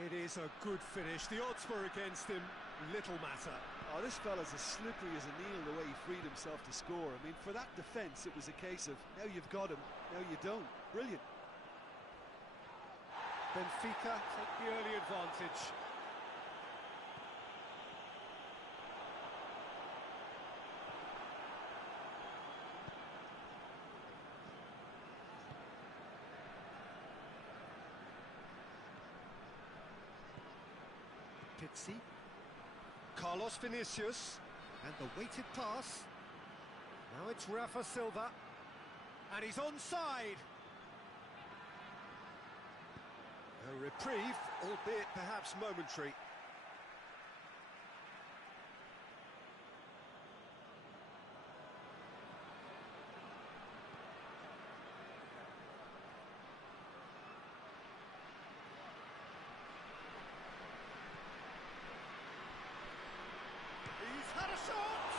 It is a good finish. The odds were against him, little matter. Oh, this fella's as slippery as a needle the way he freed himself to score. I mean, for that defence, it was a case of now you've got him, now you don't. Brilliant. Benfica take the early advantage. Pizzi. Carlos Vinicius, and the weighted pass. Now it's Rafa Silva, and he's onside. A reprieve, albeit perhaps momentary. Had a shot!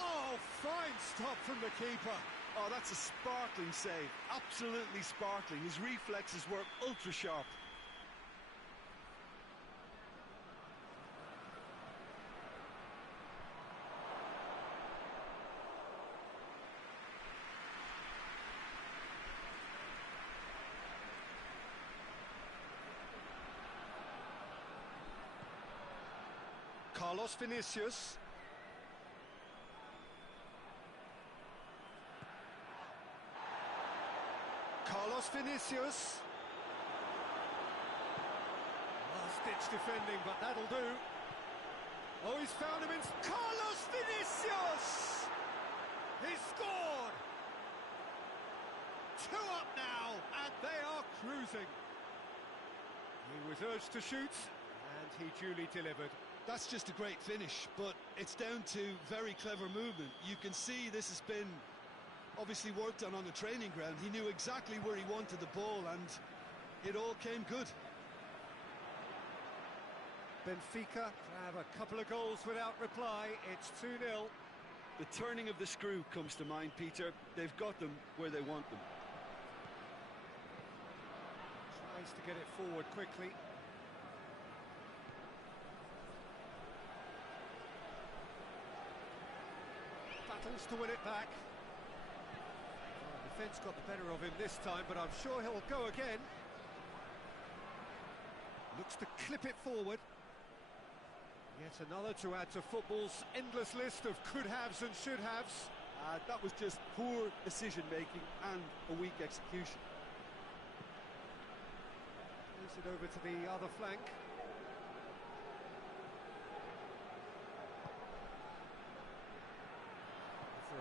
Oh, fine stop from the keeper. Oh, that's a sparkling save. Absolutely sparkling. His reflexes were ultra sharp. Carlos Vinicius. Carlos Vinicius. Last-ditch defending, but that'll do. Oh, he's found him in... Carlos Vinicius! He's scored! 2 up now, and they are cruising. He was urged to shoot, and he duly delivered. That's just a great finish, but it's down to very clever movement. You can see this has been obviously worked on the training ground. He knew exactly where he wanted the ball, and it all came good. Benfica have a couple of goals without reply. It's 2-0. The turning of the screw comes to mind, Peter. They've got them where they want them. Tries to get it forward quickly. Battles to win it back. Well, defence got the better of him this time, but I'm sure he'll go again. Looks to clip it forward. Yet another to add to football's endless list of could-haves and should-haves. That was just poor decision-making and a weak execution. Moves it over to the other flank.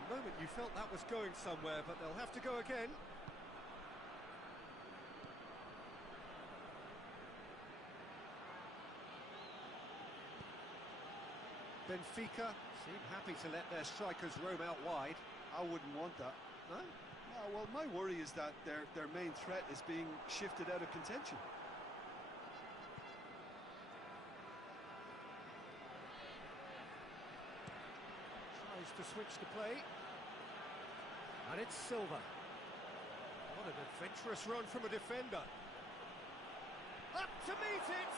A moment you felt that was going somewhere, but they'll have to go again. Benfica seem happy to let their strikers roam out wide. I wouldn't want that. No? No, well, my worry is that their main threat is being shifted out of contention. Tries to switch the play. And it's Silva. What an adventurous run from a defender. Up to meet it!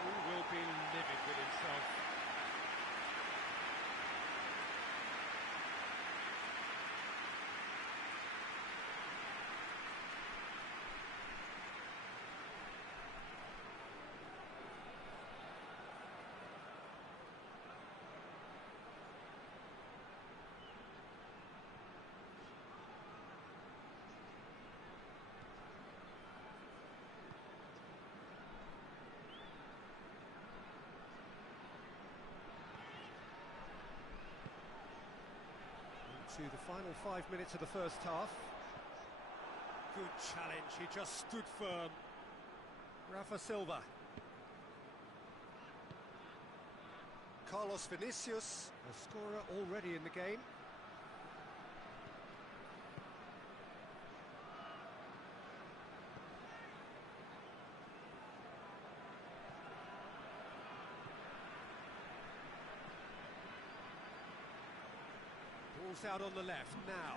He will be livid with himself. To the final 5 minutes of the first half. Good challenge, he just stood firm. Rafa Silva. Carlos Vinicius, a scorer already in the game. Ball's out on the left now.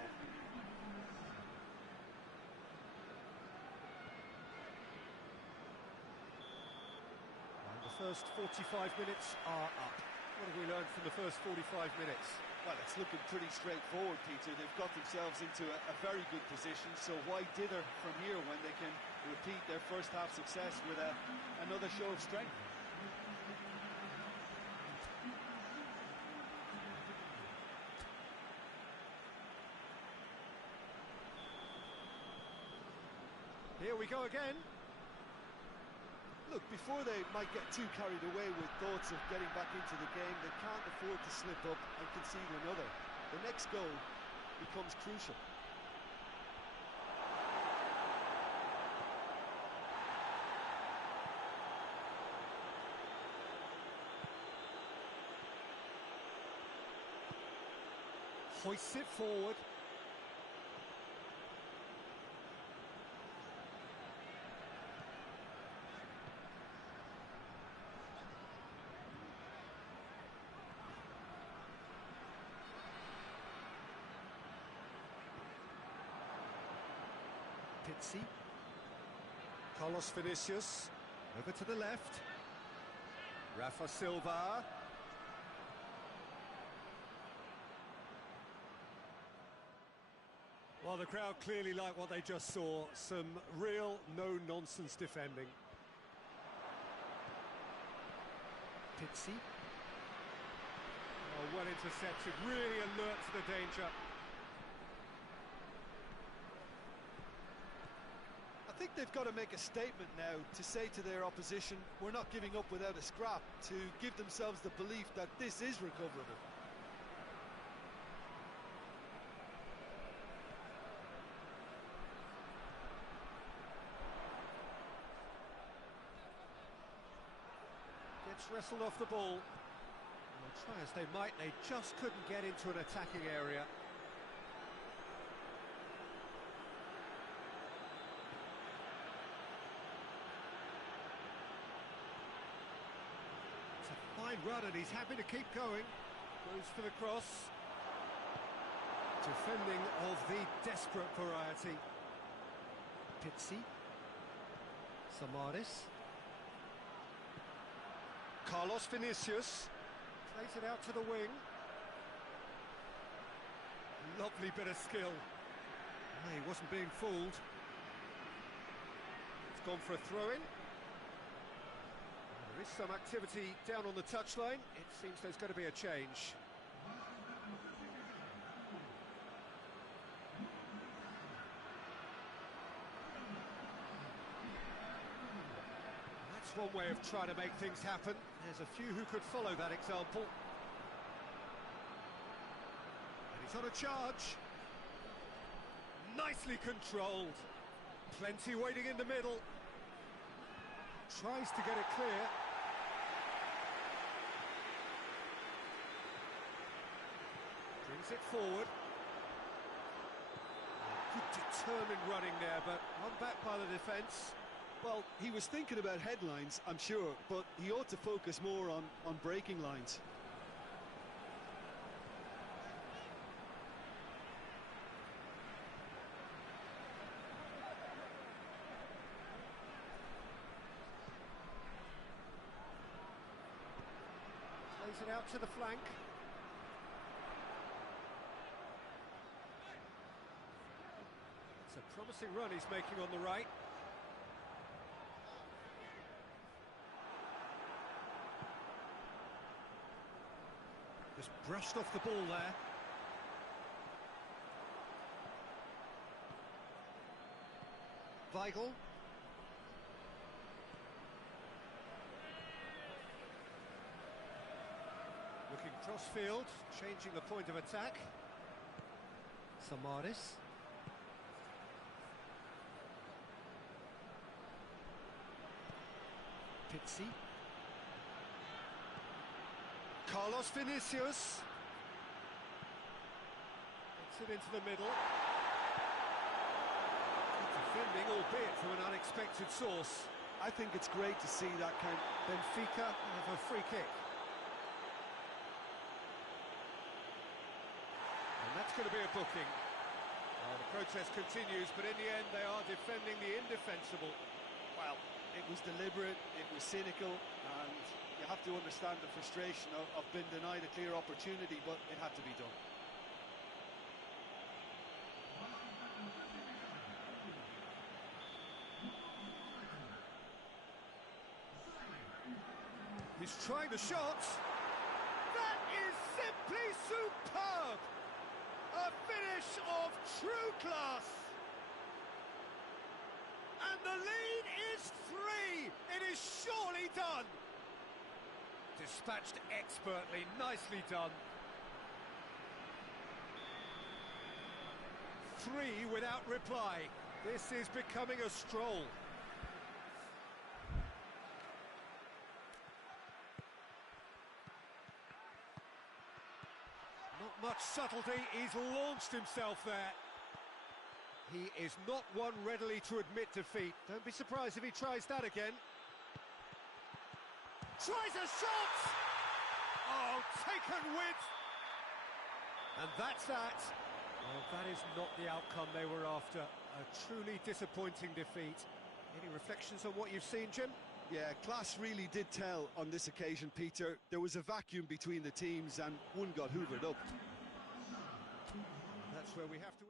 And the first 45 minutes are up. What have we learned from the first 45 minutes? Well, it's looking pretty straightforward, Peter. They've got themselves into a very good position, so why dither from here when they can repeat their first half success with another show of strength? Here we go again. Look, before they might get too carried away with thoughts of getting back into the game, they can't afford to slip up and concede another. The next goal becomes crucial. Hoists it forward. Pizzi. Carlos Vinicius. Over to the left. Rafa Silva. Well, the crowd clearly like what they just saw. Some real no-nonsense defending. Pizzi. Oh, well intercepted. Really alert to the danger. I think they've got to make a statement now to say to their opposition, we're not giving up without a scrap, to give themselves the belief that this is recoverable. Gets wrestled off the ball. Well, try as they might, they just couldn't get into an attacking area. Fine run, and he's happy to keep going. Goes for the cross. Defending of the desperate variety. Pizzi. Samaris. Carlos Vinicius. Plays it out to the wing. Lovely bit of skill. Oh, he wasn't being fooled. It's gone for a throw-in. There is some activity down on the touchline. It seems there's going to be a change. That's one way of trying to make things happen. There's a few who could follow that example. He's on a charge. Nicely controlled. Plenty waiting in the middle. Tries to get it clear. Brings it forward. Good determined running there, but one back by the defence. Well, he was thinking about headlines, I'm sure, but he ought to focus more on breaking lines. Plays it out to the flank. It's a promising run he's making on the right. Just brushed off the ball there. Weigl. Looking cross-field, changing the point of attack. Samaris. Pizzi. Carlos Vinicius. Gets it into the middle. Good defending, albeit from an unexpected source. I think it's great to see that kind. Benfica have a free kick. And that's going to be a booking. Well, the protest continues, but in the end they are defending the indefensible. Well, it was deliberate, it was cynical, and you have to understand the frustration of being denied a clear opportunity, but it had to be done. He's trying the shot. That is simply superb! A finish of true class. And the lead is 3. It is surely done. Dispatched expertly, nicely done. 3 without reply. This is becoming a stroll. Not much subtlety, he's launched himself there. He is not one readily to admit defeat. Don't be surprised if he tries that again. Tries a shot! Oh, taken with! And that's that. Well, that is not the outcome they were after. A truly disappointing defeat. Any reflections on what you've seen, Jim? Yeah, class really did tell on this occasion, Peter. There was a vacuum between the teams and one got hoovered up. That's where we have to...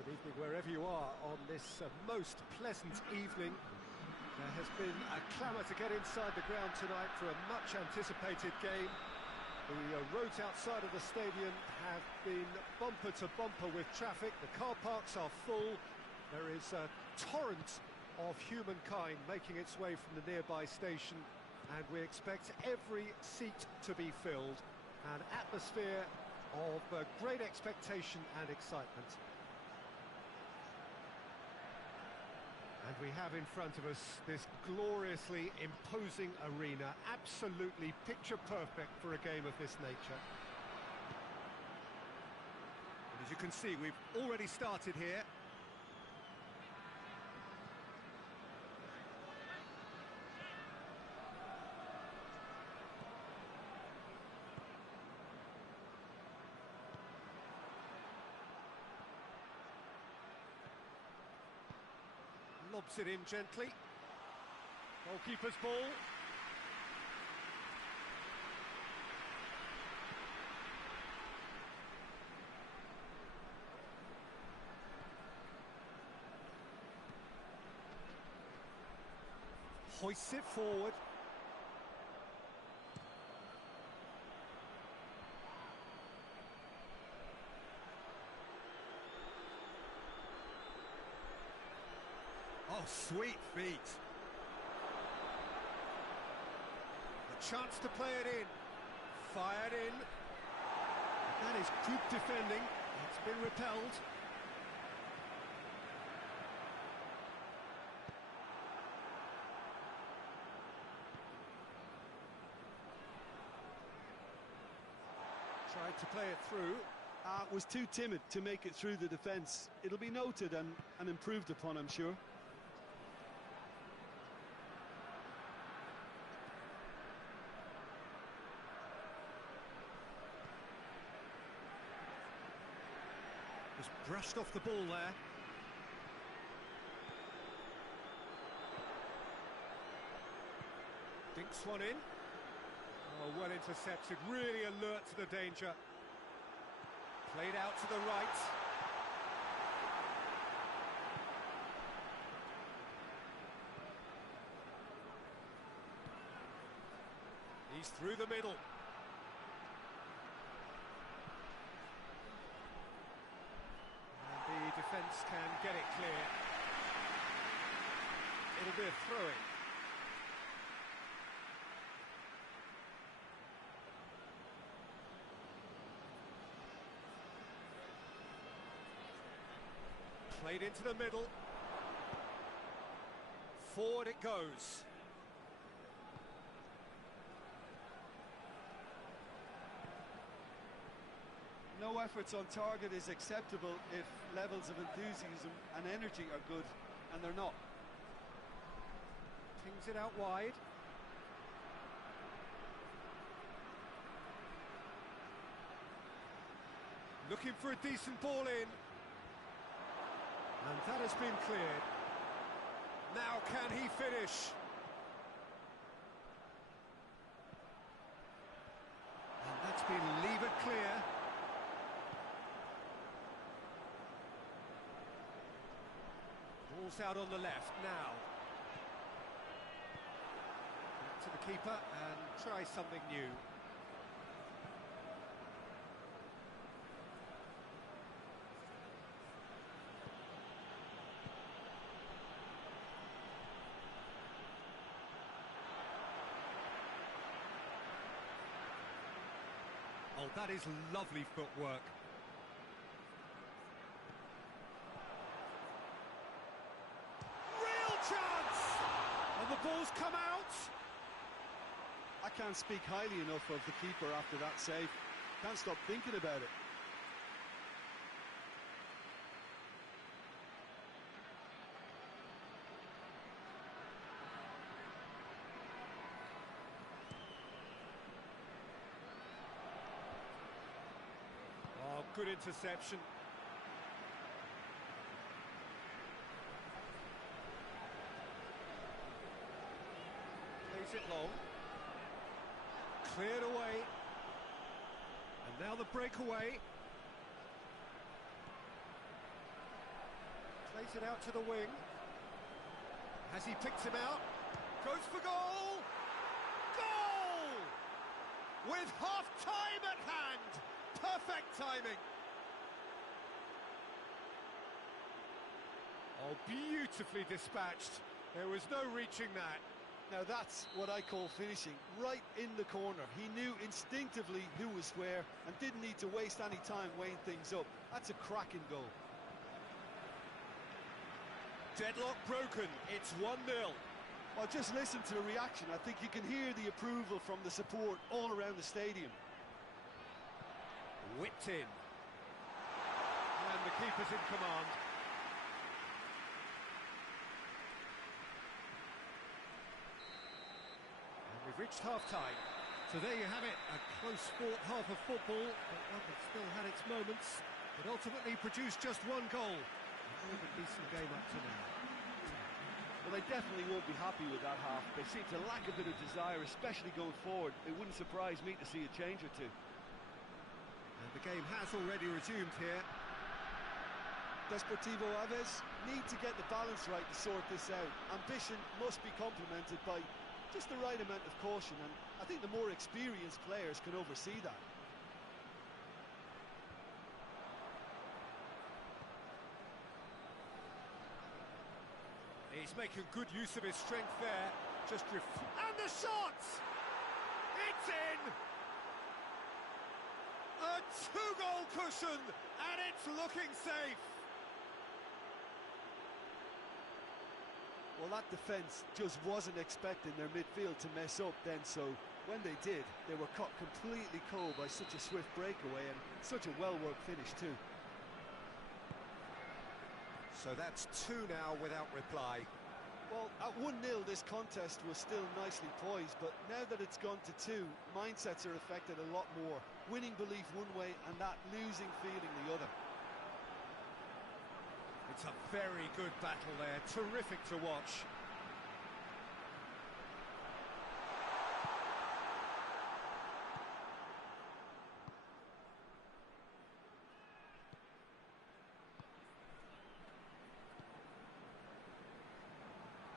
Good evening wherever you are on this most pleasant evening. There has been a clamour to get inside the ground tonight for a much anticipated game. The roads outside of the stadium have been bumper to bumper with traffic. The car parks are full. There is a torrent of humankind making its way from the nearby station, and we expect every seat to be filled. An atmosphere of great expectation and excitement. And we have in front of us this gloriously imposing arena, absolutely picture perfect for a game of this nature. And as you can see, we've already started here. Lobs it in gently. Goalkeeper's ball. Hoists it forward. Oh, sweet feet. A chance to play it in. Fired in. That is good defending. It's been repelled. Tried to play it through. Was too timid to make it through the defence. It'll be noted and improved upon, I'm sure. Just brushed off the ball there. Dinks one in. Oh, well intercepted, really alert to the danger. Played out to the right. He's through the middle. And the defence can get it clear. It'll be a throw-in. Played into the middle. Forward it goes. No efforts on target is acceptable if levels of enthusiasm and energy are good, and they're not. Pings it out wide. Looking for a decent ball in. And that has been cleared. Now can he finish? And that's been levered clear. Ball's out on the left now. Back to the keeper and try something new. Oh, that is lovely footwork. Real chance! And the ball's come out! I can't speak highly enough of the keeper after that save. Can't stop thinking about it. Oh, good interception. Plays it long. Cleared away. And now the breakaway. Plays it out to the wing. Has he picked him out? Goes for goal! Goal! With half-time at hand! Perfect timing! Oh, beautifully dispatched. There was no reaching that. Now that's what I call finishing, right in the corner. He knew instinctively who was where and didn't need to waste any time weighing things up. That's a cracking goal. Deadlock broken, it's 1-0. Well, just listen to the reaction. I think you can hear the approval from the support all around the stadium. Whipped in. And the keeper's in command. And we've reached half-time. So there you have it, a close-fought half of football, but one that still had its moments, but ultimately produced just one goal. A decent game up to now. Well, they definitely won't be happy with that half. They seem to lack a bit of desire, especially going forward. It wouldn't surprise me to see a change or two. And the game has already resumed here. Deportivo Aves need to get the balance right to sort this out. Ambition must be complemented by just the right amount of caution, and I think the more experienced players can oversee that. He's making good use of his strength there. And the shot! It's in! A two-goal cushion, and it's looking safe. Well, that defence just wasn't expecting their midfield to mess up then, so when they did, they were caught completely cold by such a swift breakaway and such a well-worked finish too. So that's 2 now without reply. Well, at 1-0 this contest was still nicely poised, but now that it's gone to 2, mindsets are affected a lot more. Winning belief one way and that losing feeling the other. It's a very good battle there, terrific to watch.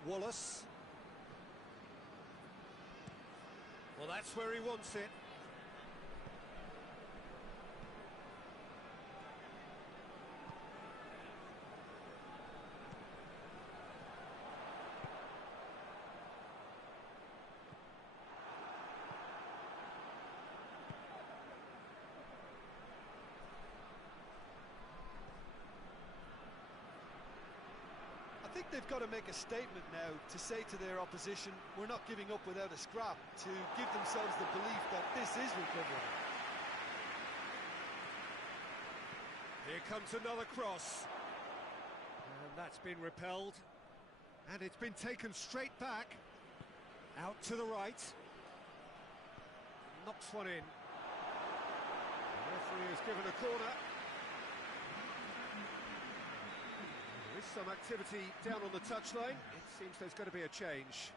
Wallace. Well, that's where he wants it. I think they've got to make a statement now to say to their opposition, we're not giving up without a scrap, to give themselves the belief that this is recovery. Here comes another cross. And that's been repelled. And it's been taken straight back. Out to the right. Knocks one in. The referee has given a corner. There is some activity down on the touchline. It seems there's going to be a change.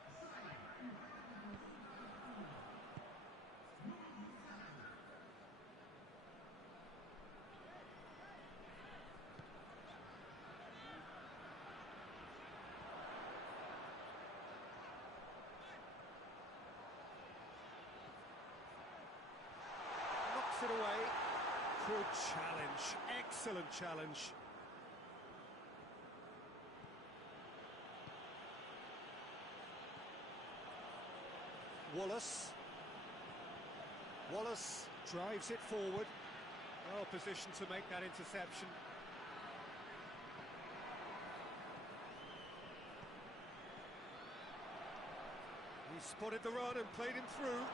Knocks it away. Good challenge. Excellent challenge. Wallace drives it forward. Well positioned to make that interception. He spotted the run and played him through.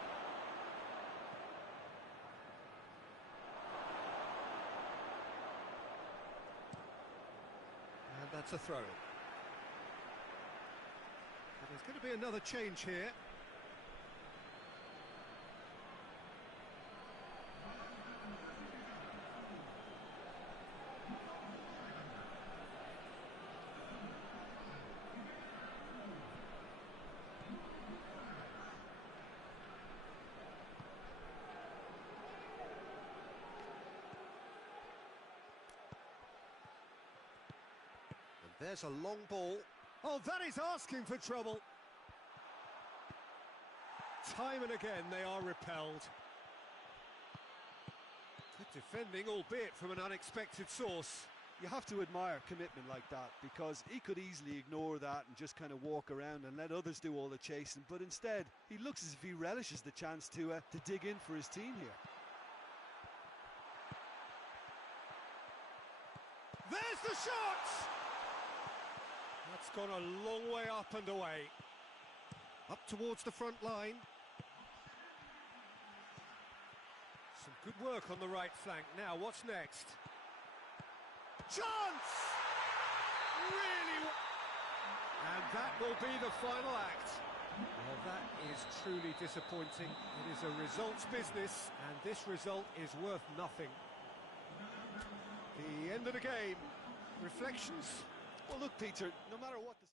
And that's a throw. And there's going to be another change here. There's a long ball. Oh, that is asking for trouble. Time and again they are repelled. Good defending, albeit from an unexpected source. You have to admire commitment like that, because he could easily ignore that and just kind of walk around and let others do all the chasing, but instead he looks as if he relishes the chance to dig in for his team here. There's the shot! That's gone a long way up and away. Up towards the front line. Some good work on the right flank. Now, what's next? Chance! Really? And that will be the final act. Well, that is truly disappointing. It is a results business, and this result is worth nothing. The end of the game. Reflections? Well, look, Peter, no matter what the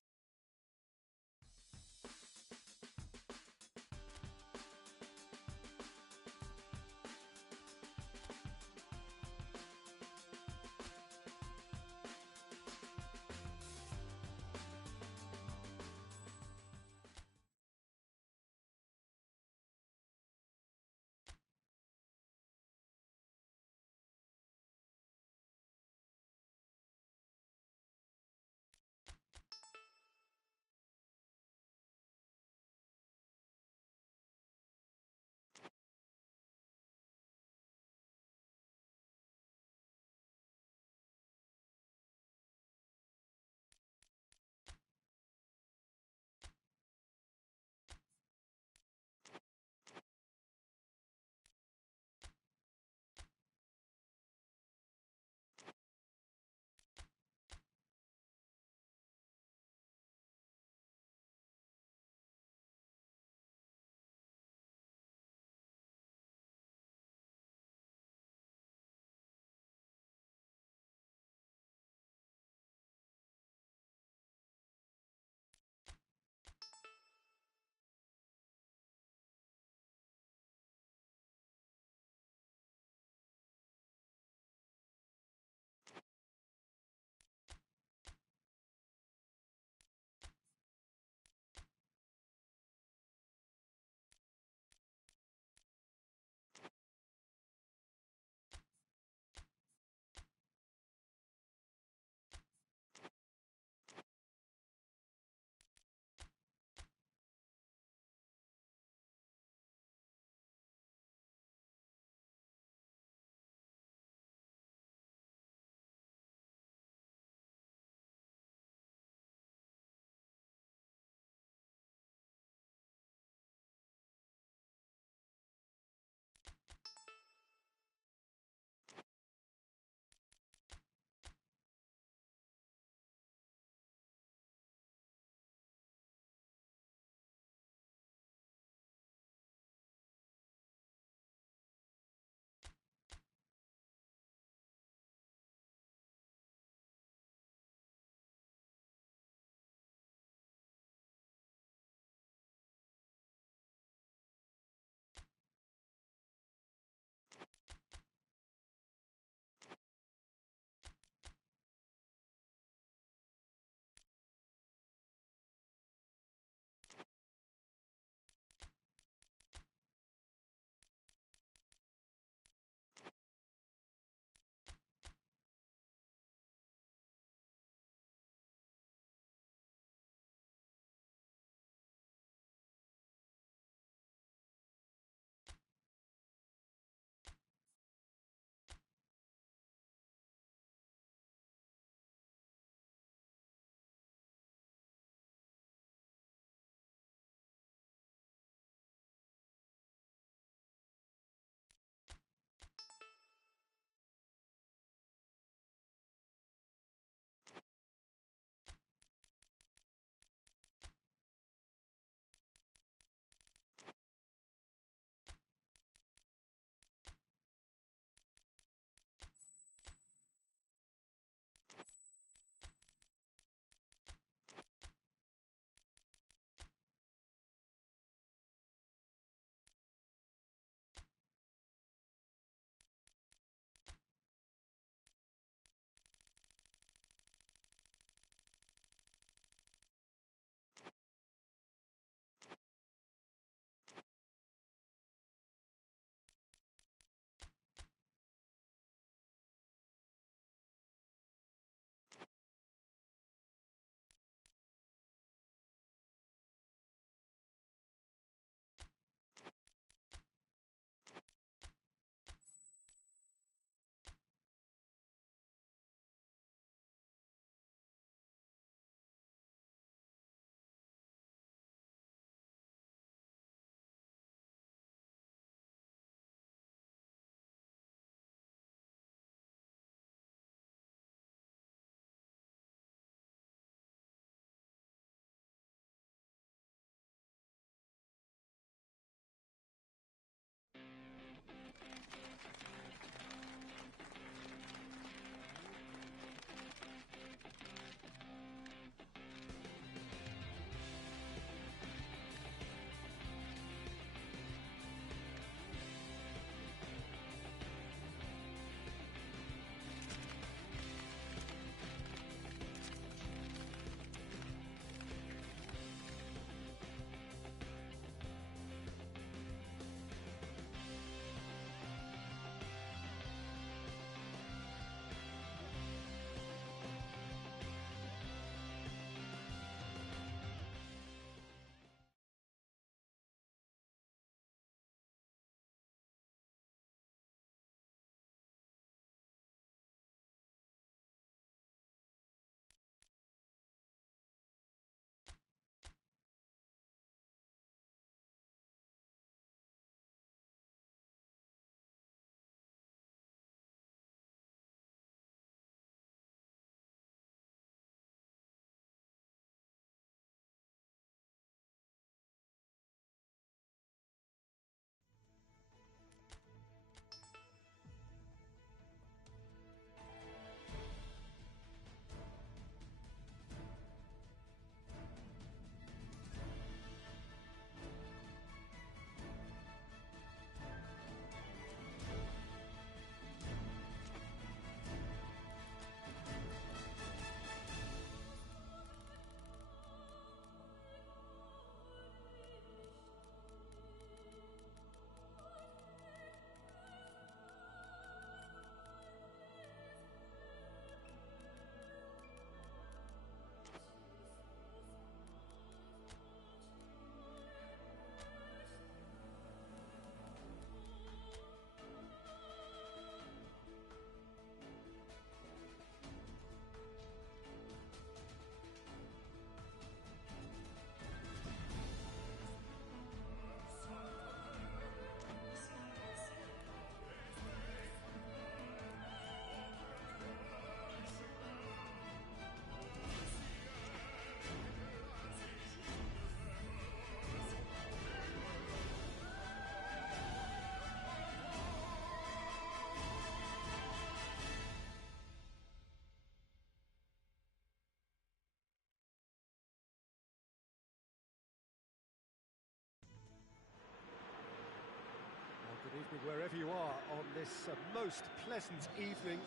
this most pleasant evening.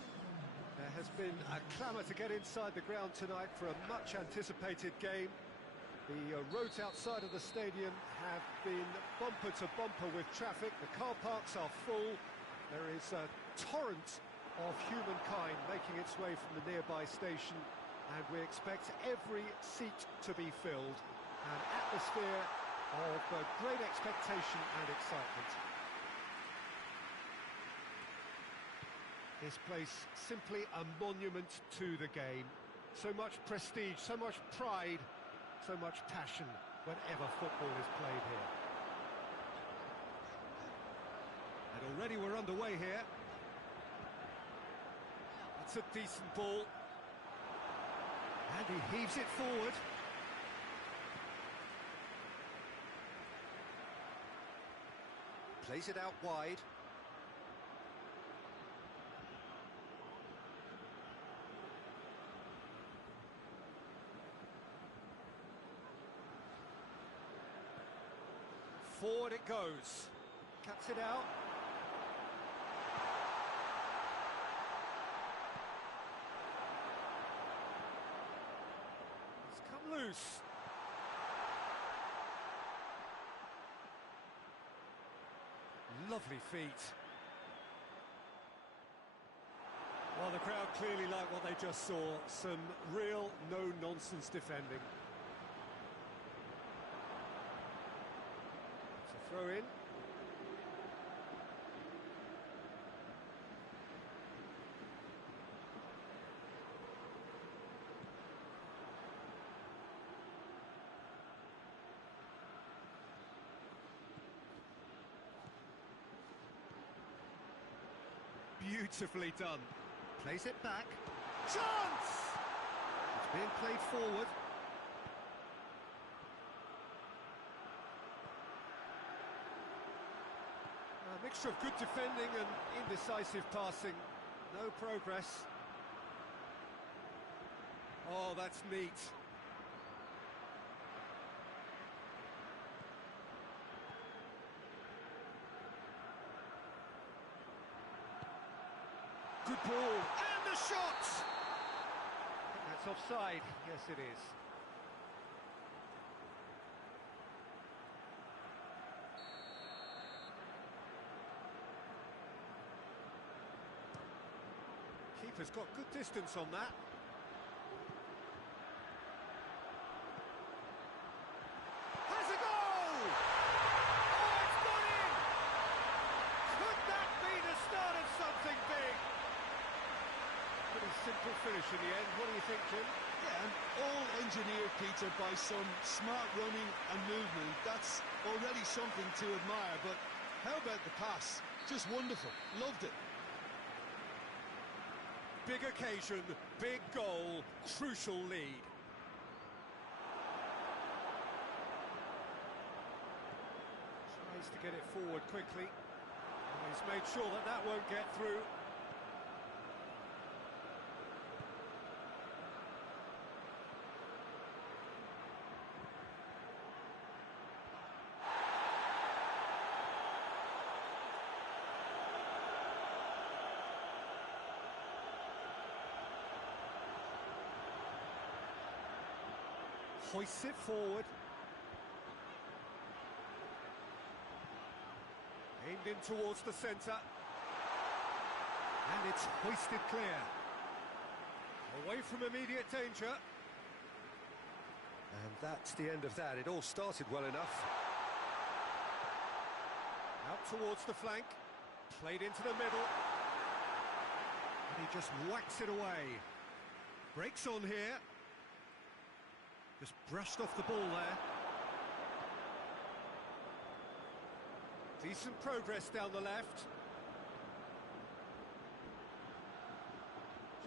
There has been a clamour to get inside the ground tonight for a much-anticipated game. The roads outside of the stadium have been bumper to bumper with traffic. The car parks are full. There is a torrent of humankind making its way from the nearby station, and we expect every seat to be filled. An atmosphere of great expectation and excitement. This place simply a monument to the game. So much prestige, so much pride, so much passion whenever football is played here. And already we're underway here. It's a decent ball. And he heaves it forward. Plays it out wide. Forward it goes. Cuts it out. It's come loose. Lovely feet. Well, the crowd clearly like what they just saw. Some real no-nonsense defending. It's a throw in. Beautifully done. Plays it back. Chance! It's being played forward. A mixture of good defending and indecisive passing. No progress. Oh, that's neat. Good ball, and the shot! That's offside, yes it is. Keeper's got good distance on that. Has a goal! Oh, it's gone in! Could that be the start of something big? Pretty simple finish in the end. What do you think, Jim? Yeah, and all engineered, Peter, by some smart running and movement. That's already something to admire, but how about the pass? Just wonderful. Loved it. Big occasion, big goal, crucial lead. Tries to get it forward quickly. And he's made sure that that won't get through. Hoists it forward. Aimed in towards the centre. And it's hoisted clear. Away from immediate danger. And that's the end of that. It all started well enough. Out towards the flank. Played into the middle. And he just whacks it away. Breaks on here. Just brushed off the ball there. Decent progress down the left.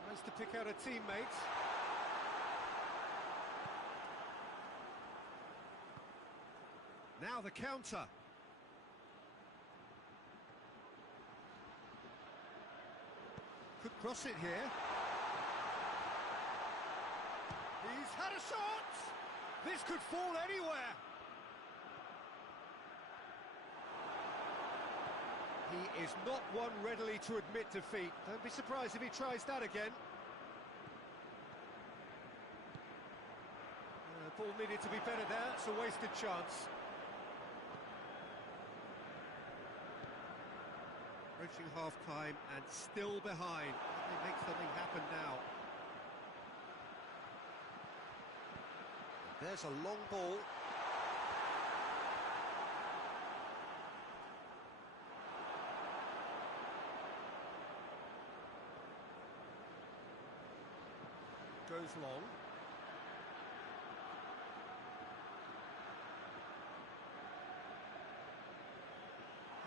Tries to pick out a teammate. Now the counter. Could cross it here. He's had a shot! This could fall anywhere! He is not one readily to admit defeat. Don't be surprised if he tries that again. Ball needed to be better there, it's a wasted chance. Approaching half-time and still behind. They make something happen now. There's a long ball. Goes long.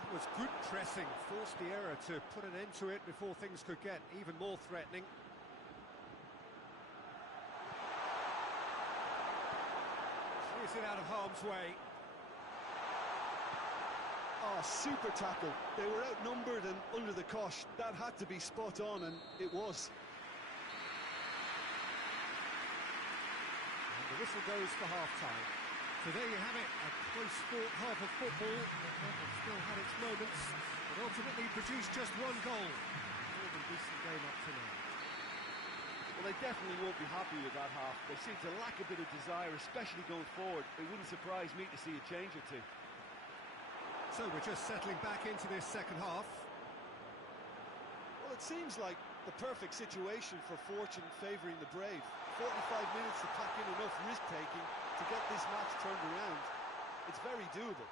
That was good pressing, forced the error to put an end to it before things could get even more threatening. Clears it out of harm's way. Oh, super tackle. They were outnumbered and under the cosh. That had to be spot on, and it was. And the whistle goes for half-time. So there you have it, a close-fought half of football. It still had its moments, but ultimately produced just one goal. More than decent game up to now. Well, they definitely won't be happy with that half. They seem to lack a bit of desire, especially going forward. It wouldn't surprise me to see a change or two. So we're just settling back into this second half. Well, it seems like the perfect situation for fortune favouring the brave. 45 minutes to pack in enough risk-taking to get this match turned around. It's very doable.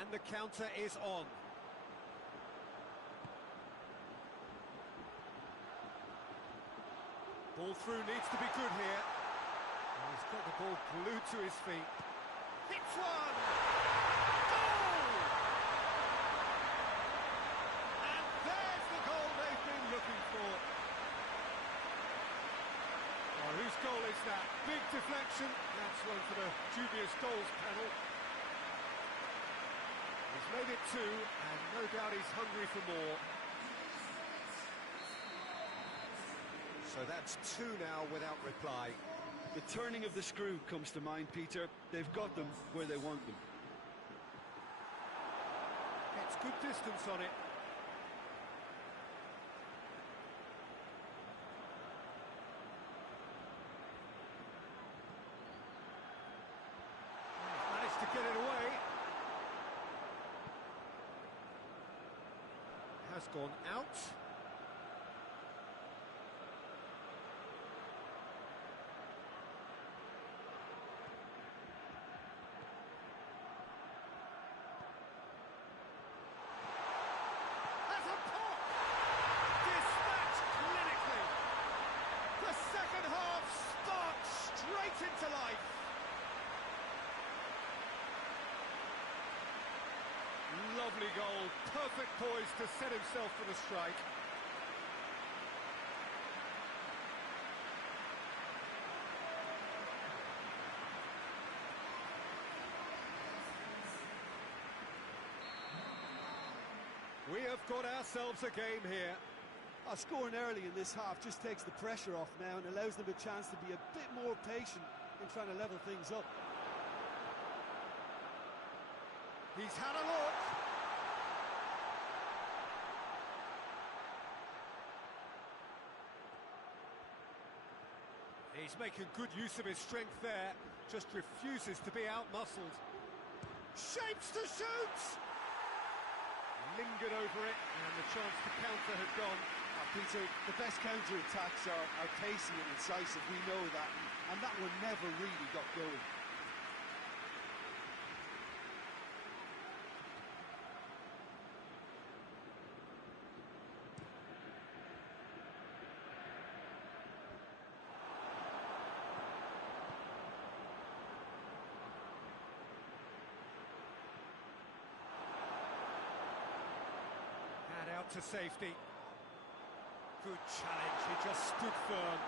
And the counter is on. Ball through needs to be good here. And he's got the ball glued to his feet. Hits one! Goal! And there's the goal they've been looking for. Oh, whose goal is that? Big deflection. That's one for the dubious goals panel. He's made it two, and no doubt he's hungry for more. So that's two now without reply. The turning of the screw comes to mind, Peter. They've got them where they want them. Gets good distance on it. Managed to get it away. Has gone out. Has a pop! Dispatched clinically. The second half sparks straight into life. Lovely goal, perfect poise to set himself for the strike. We have got ourselves a game here. Scoring early in this half just takes the pressure off now and allows them a chance to be a bit more patient in trying to level things up. He's had a look. He's making good use of his strength there, just refuses to be out-muscled. Shapes to shoot! Lingered over it, and the chance to counter had gone. Peter, the best counter-attacks are pacey and incisive, we know that, and that one never really got going. Out to safety. Good challenge, he just stood firm.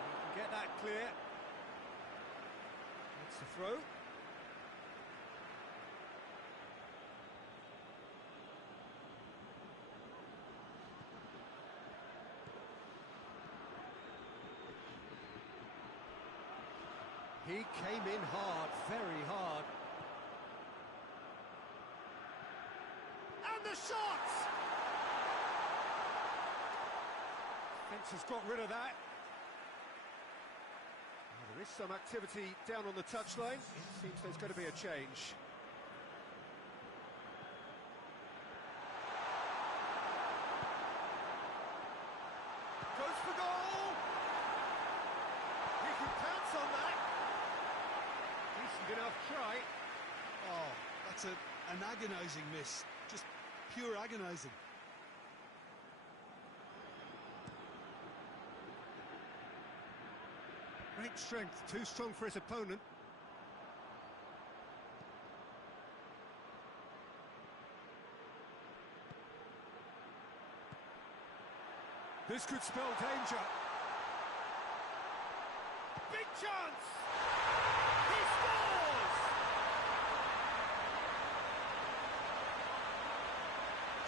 He can get that clear. It's the throw. He came in hard, very hard. And the shot! Fence has got rid of that. Well, there is some activity down on the touchline. It seems there's going to be a change. Goes for goal! He can pounce on that. Decent enough try. Oh, that's an agonising miss. Just pure agonising. Great strength, too strong for his opponent. This could spell danger. Big chance! He scores!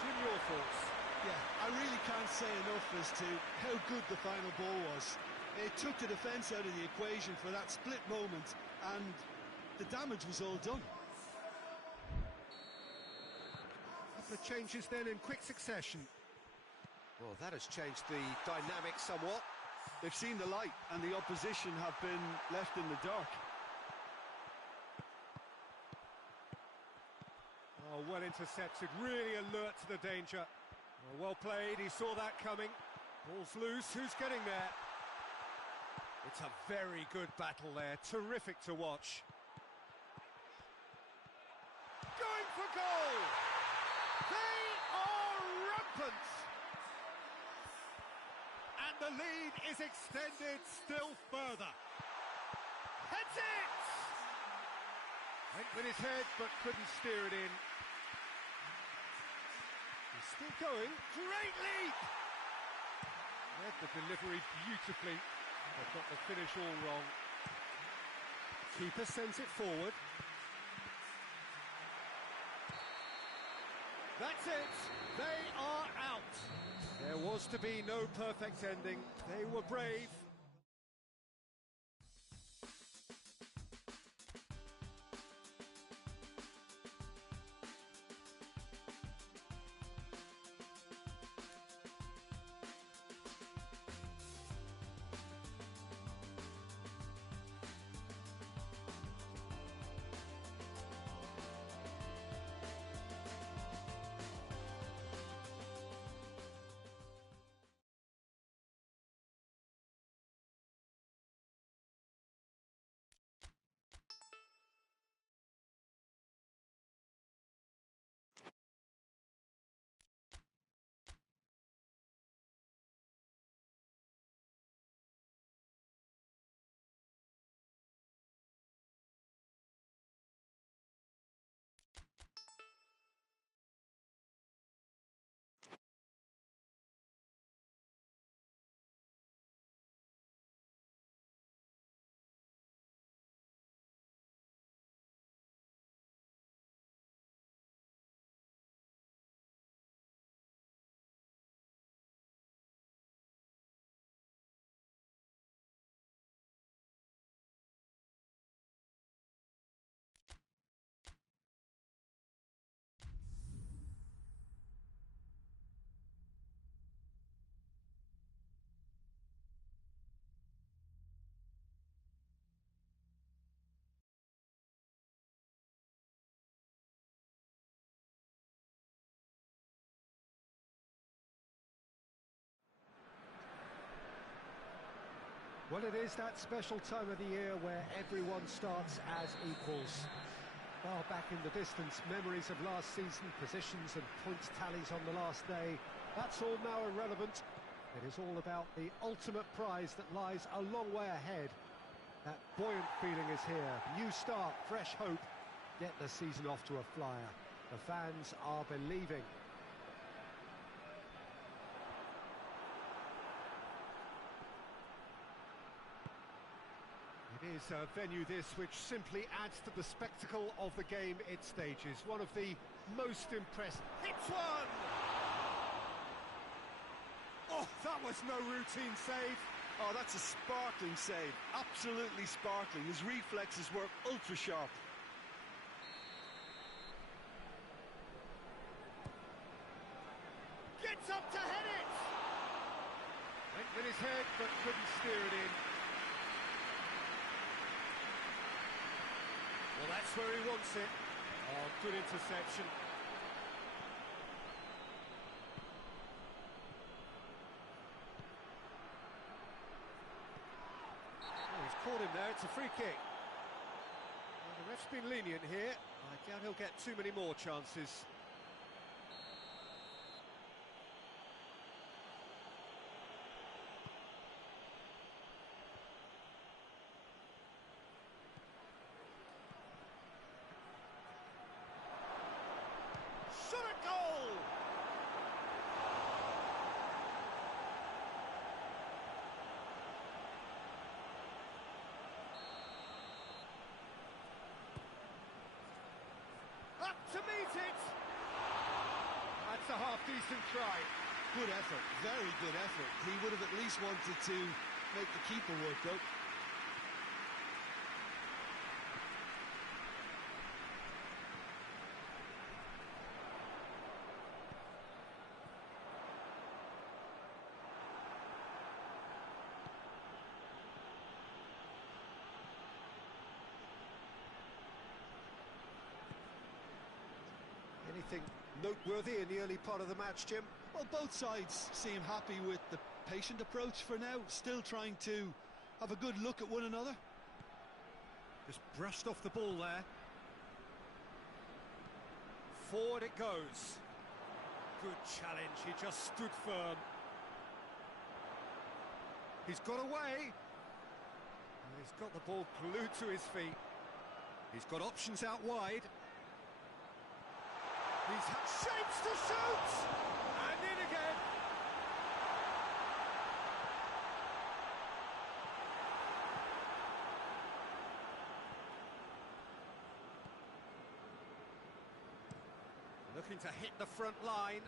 Jim, your thoughts? Yeah, I really can't say enough as to how good the final ball was. It took the defence out of the equation for that split moment, and the damage was all done. A couple of changes then in quick succession. Well, that has changed the dynamic somewhat. They've seen the light, and the opposition have been left in the dark. Oh, well intercepted, really alert to the danger. Well played, he saw that coming. Ball's loose, who's getting there? It's a very good battle there, terrific to watch. Going for goal! They are rampant! And the lead is extended still further. Heads it! Went with his head, but couldn't steer it in. He's still going. Great leap! Read the delivery beautifully. They've got the finish all wrong. Keeper sends it forward. That's it. They are out. There was to be no perfect ending. They were brave. Well, it is that special time of the year where everyone starts as equals. Far back in the distance, memories of last season, positions and points tallies on the last day, that's all now irrelevant. It is all about the ultimate prize that lies a long way ahead. That buoyant feeling is here. New start, fresh hope. Get the season off to a flyer. The fans are believing. It is a venue this which simply adds to the spectacle of the game it stages. One of the most impressive. Hits one! Oh, that was no routine save. Oh, that's a sparkling save. Absolutely sparkling. His reflexes were ultra sharp. Gets up to head it! Went with his head, but couldn't steer it in. Well, that's where he wants it. Oh, good interception. Oh, he's caught him there, it's a free kick. Well, the ref's been lenient here. I doubt he'll get too many more chances. Shot at goal! Up to meet it! That's a half-decent try. Good effort, very good effort. He would have at least wanted to make the keeper work, though. Anything noteworthy in the early part of the match, Jim? Well, both sides seem happy with the patient approach for now, still trying to have a good look at one another. Just brushed off the ball there. Forward it goes. Good challenge, he just stood firm. He's got away. He's got the ball glued to his feet. He's got options out wide. He's had shapes to shoot! And in again! Looking to hit the front line.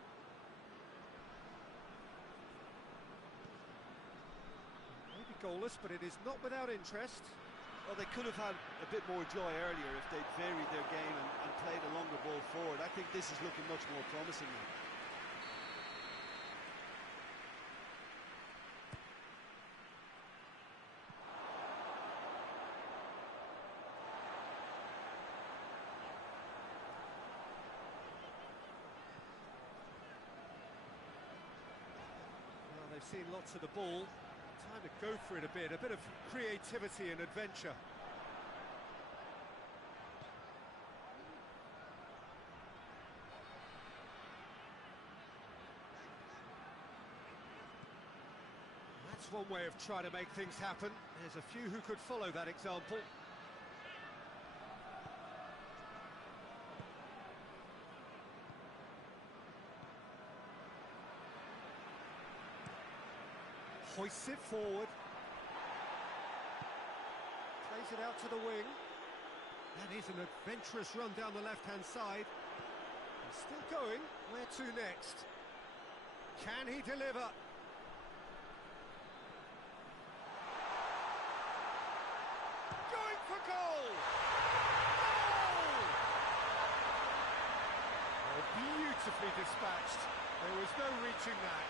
Maybe goalless, but it is not without interest. Well, they could have had a bit more joy earlier if they'd varied their game and played a longer ball forward. I think this is looking much more promising now. Well, they've seen lots of the ball. Time to go for it a bit of creativity and adventure. That's one way of trying to make things happen. There's a few who could follow that example. Hoists it forward. Plays it out to the wing. That is an adventurous run down the left-hand side. He's still going. Where to next? Can he deliver? Going for goal! Goal! Oh, beautifully dispatched. There was no reaching that.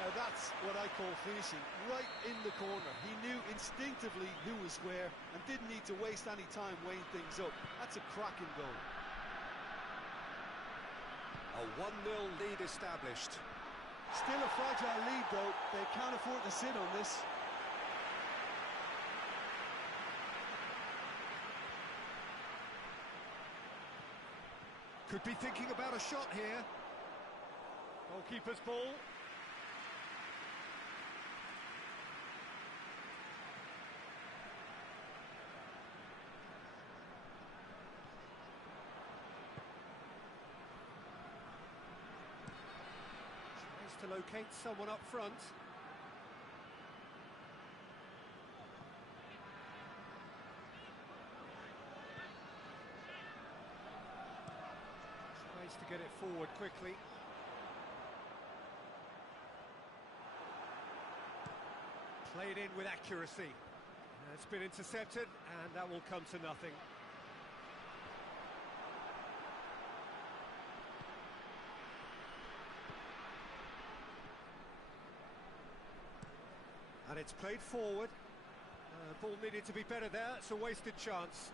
Now that's what I call finishing, right in the corner. He knew instinctively who was where and didn't need to waste any time weighing things up. That's a cracking goal. A 1-0 lead established. Still a fragile lead though, they can't afford to sit on this. Could be thinking about a shot here. Goalkeeper's ball. To locate someone up front. Tries to get it forward quickly. Played in with accuracy. It's been intercepted, and that will come to nothing. And it's played forward. Ball needed to be better there. It's a wasted chance.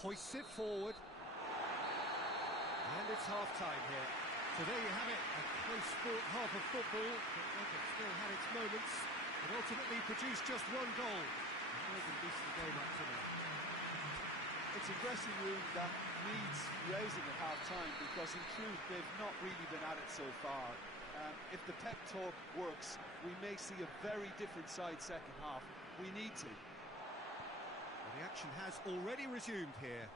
Hoists it forward. And it's half-time here. So there you have it, a close-fought half of football, but one that still had its moments, and ultimately produced just one goal. And more than beats the game up to now. It's a dressing room that needs rousing at half-time, because in truth they've not really been at it so far. If the pep talk works, we may see a very different side second half. We need to. The action has already resumed here.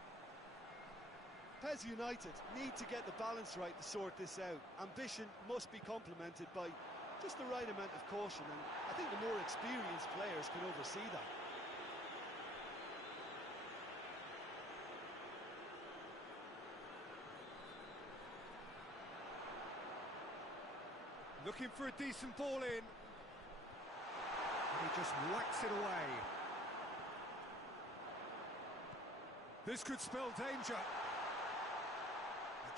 PES United need to get the balance right to sort this out. Ambition must be complemented by just the right amount of caution, and I think the more experienced players can oversee that. Looking for a decent ball in. And he just whacks it away. This could spell danger. A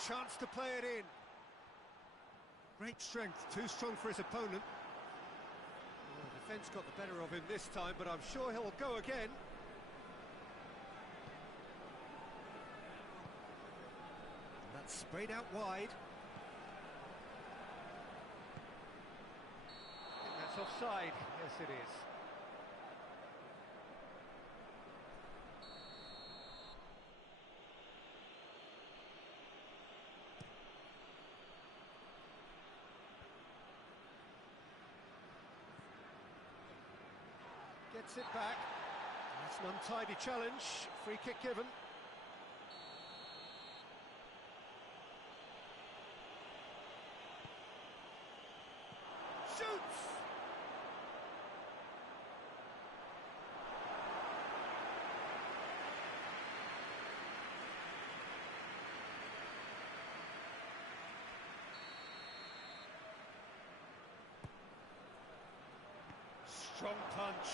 chance to play it in. Great strength, too strong for his opponent. Well, the defence got the better of him this time, but I'm sure he'll go again. And that's sprayed out wide. I think that's offside. Yes, it is. Gets it back. That's an untidy challenge. Free kick given. Shoots! Strong punch.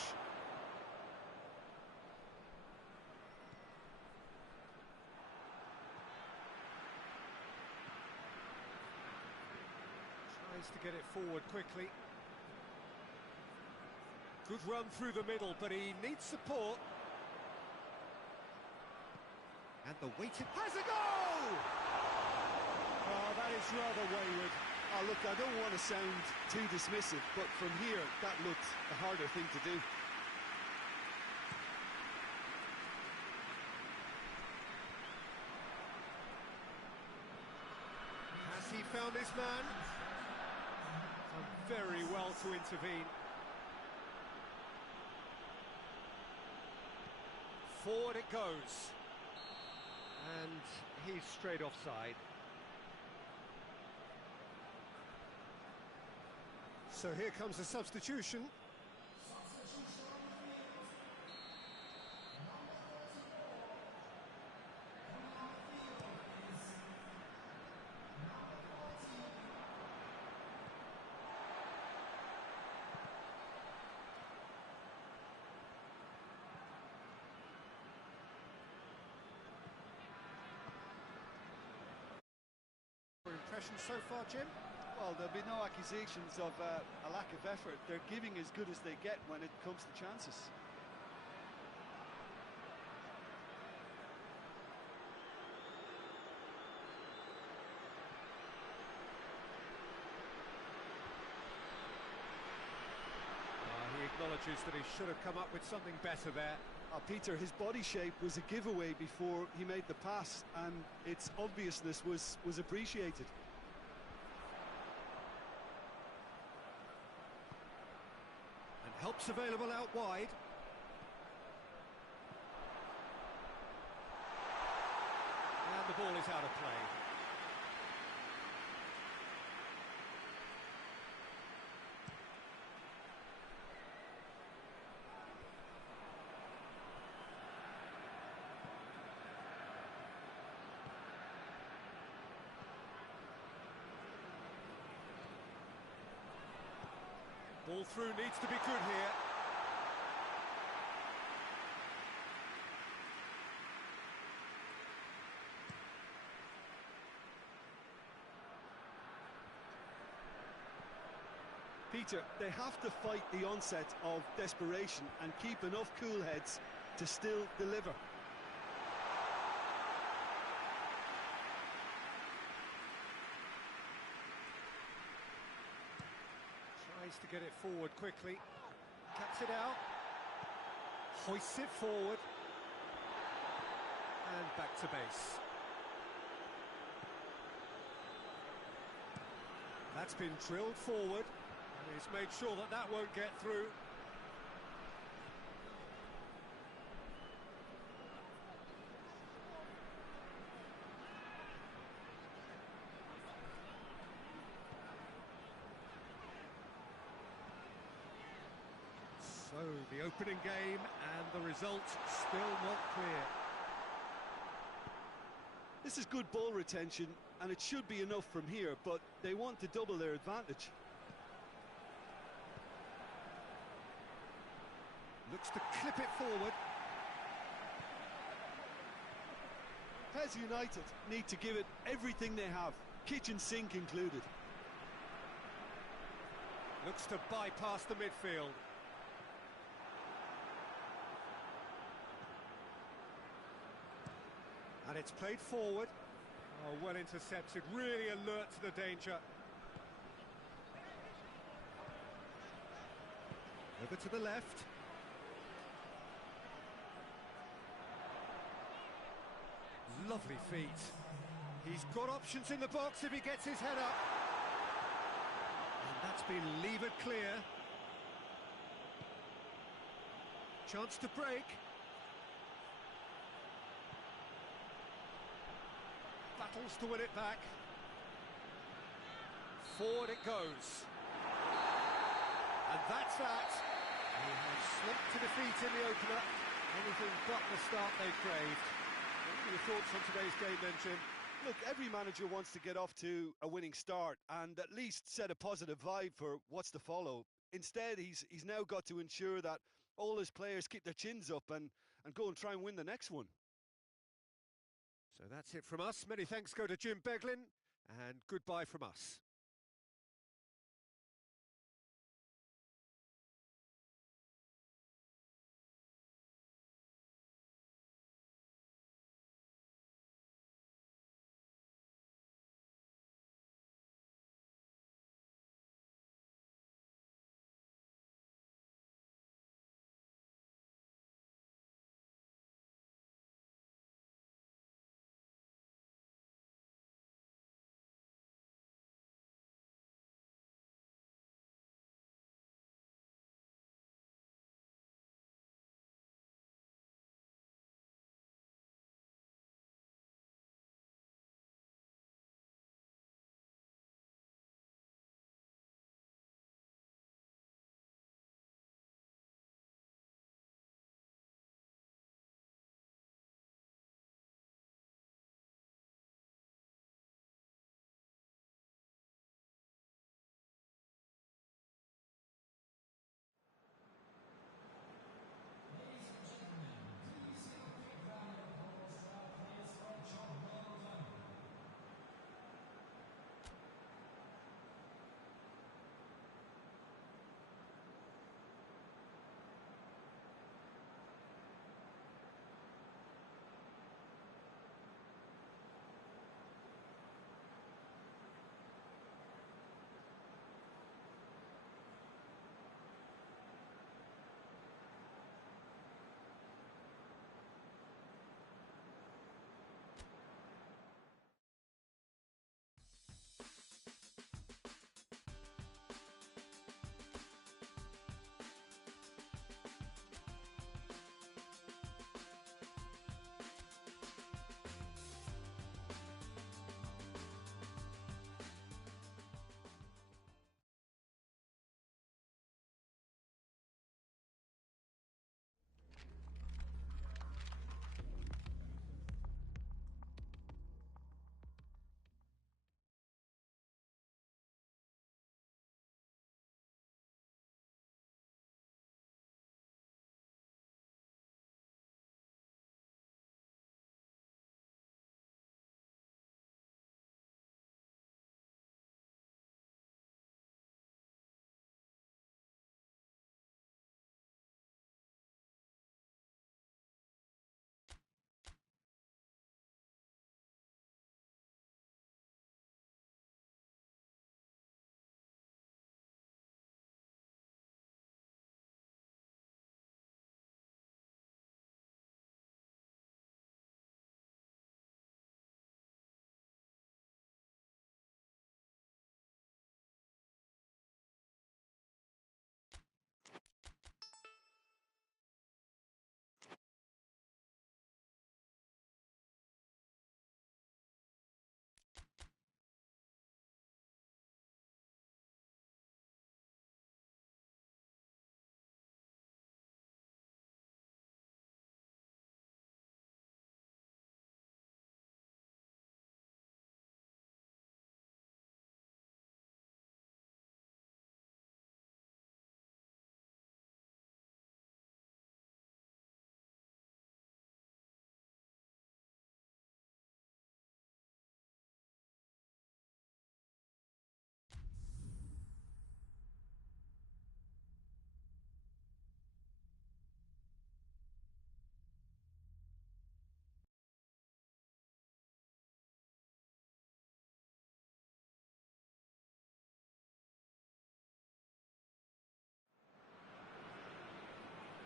Tries to get it forward quickly. Good run through the middle, but he needs support. And the weighted has a goal! Oh, that is rather wayward. Oh, look, I don't want to sound too dismissive, but from here, that looked the harder thing to do. Has he found his man? Done very well to intervene. Forward it goes. And he's straight offside. So here comes a substitution. Your impressions so far, Jim? Well, there'll be no accusations of a lack of effort. They're giving as good as they get when it comes to chances. He acknowledges that he should have come up with something better there. Peter, his body shape was a giveaway before he made the pass, and its obviousness was appreciated. And help's available out wide. And the ball is out of play. Ball through needs to be good here. Peter, they have to fight the onset of desperation and keep enough cool heads to still deliver. Tries to get it forward quickly. Cuts it out. Hoists it forward. And back to base. That's been drilled forward. And he's made sure that that won't get through. So, the opening game and the result still not clear. This is good ball retention, and it should be enough from here, but they want to double their advantage. Looks to clip it forward. PES United need to give it everything they have, kitchen sink included. Looks to bypass the midfield. And it's played forward. Oh, well intercepted, really alert to the danger. Over to the left. Lovely feet. He's got options in the box if he gets his head up. And that's been levered clear. Chance to break. Battles to win it back. Forward it goes. And that's that. They have slumped to defeat in the opener. Anything but the start they craved. What are your thoughts on today's game then, Jim? Look, every manager wants to get off to a winning start and at least set a positive vibe for what's to follow. Instead, he's now got to ensure that all his players keep their chins up and go and try and win the next one. So that's it from us. Many thanks go to Jim Beglin, and goodbye from us.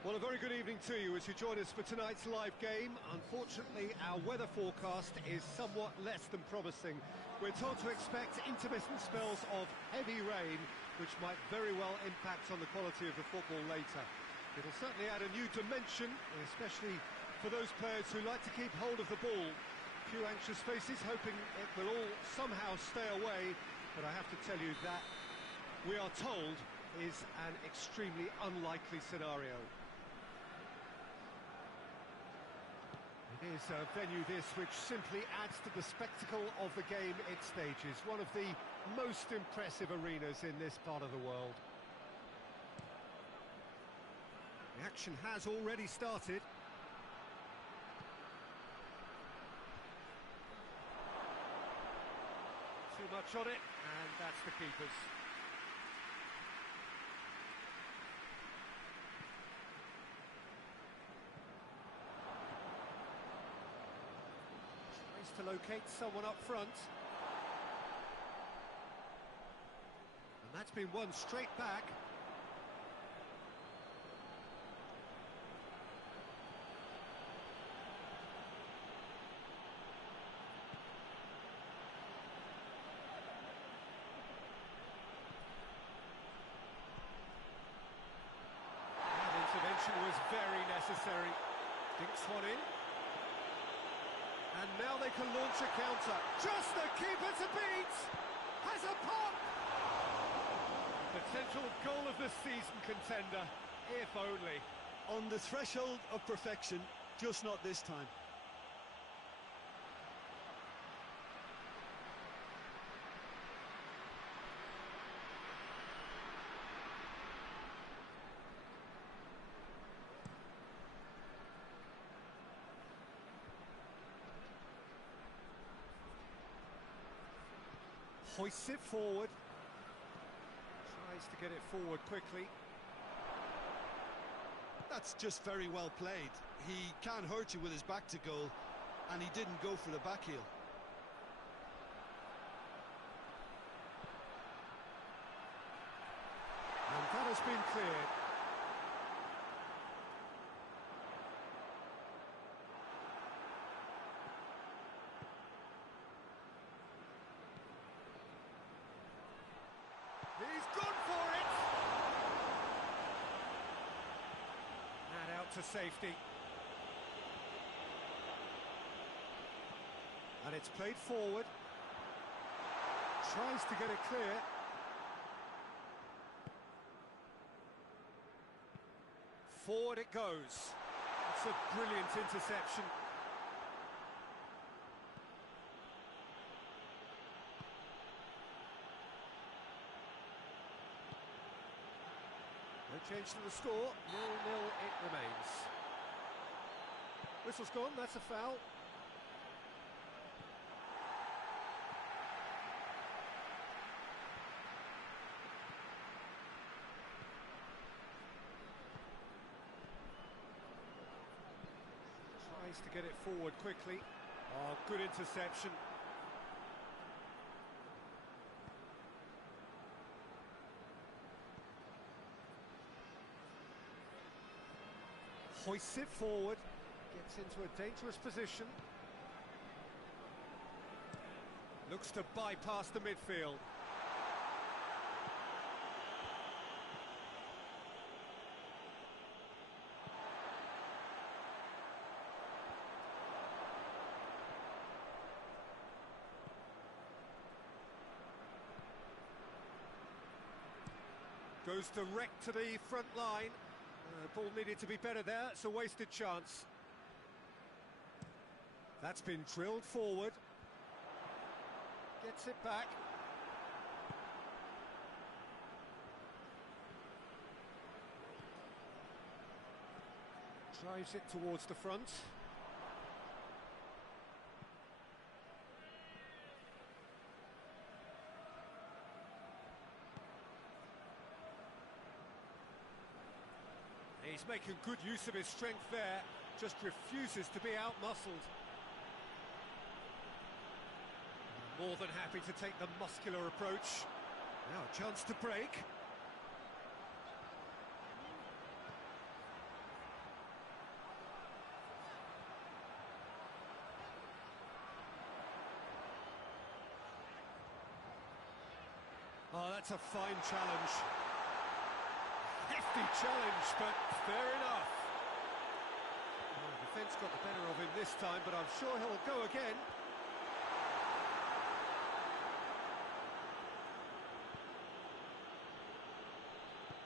Well, a very good evening to you as you join us for tonight's live game. Unfortunately, our weather forecast is somewhat less than promising. We're told to expect intermittent spells of heavy rain, which might very well impact on the quality of the football later. It'll certainly add a new dimension, especially for those players who like to keep hold of the ball. A few anxious faces hoping it will all somehow stay away, but I have to tell you that we are told is an extremely unlikely scenario. It is a venue this which simply adds to the spectacle of the game it stages. One of the most impressive arenas in this part of the world. The action has already started. Too much on it, and that's the keeper's. To locate someone up front. And that's been won straight back. That intervention was very necessary. Dinks one in. And now they can launch a counter. Just the keeper to beat! Has a pop! Potential goal of the season contender, if only. On the threshold of perfection, just not this time. Hoists it forward. Tries to get it forward quickly. That's just very well played. He can't hurt you with his back to goal, and he didn't go for the back heel. And that has been cleared. He's gone for it! And out to safety. And it's played forward. Tries to get it clear. Forward it goes. It's a brilliant interception. No change to the score, 0-0 it remains. Whistle's gone, that's a foul. Tries to get it forward quickly. Oh, good interception. Hoists it forward, gets into a dangerous position. Looks to bypass the midfield. Goes direct to the front line. Ball needed to be better there, it's a wasted chance. That's been drilled forward. Gets it back. Drives it towards the front. He's making good use of his strength there, just refuses to be out-muscled. More than happy to take the muscular approach. Now a chance to break. Oh, that's a fine challenge. Hefty challenge, but fair enough. Well, the defence got the better of him this time, but I'm sure he'll go again.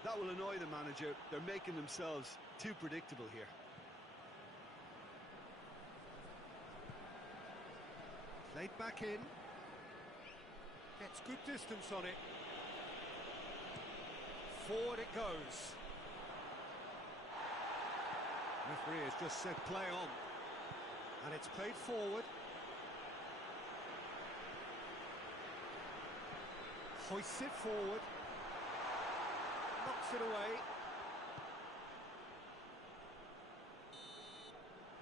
That will annoy the manager. They're making themselves too predictable here. Played back in. Gets good distance on it. Forward it goes. Referee has just said play on. And it's played forward. Hoists it forward. Knocks it away.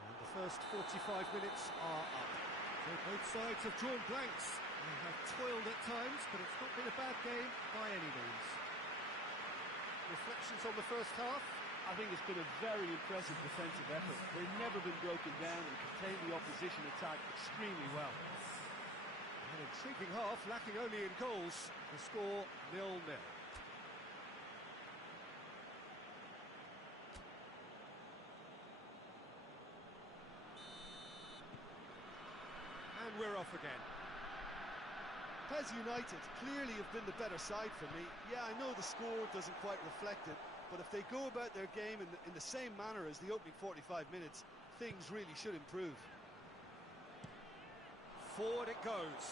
And the first 45 minutes are up. So both sides have drawn blanks. They have toiled at times, but it's not been a bad game by any means. Reflections on the first half? I think it's been a very impressive defensive effort. They've never been broken down and contained the opposition attack extremely well. An intriguing half, lacking only in goals. The score 0-0. And we're off again. PES United clearly have been the better side for me. Yeah, I know the score doesn't quite reflect it, but if they go about their game in the same manner as the opening 45 minutes, things really should improve. Forward it goes.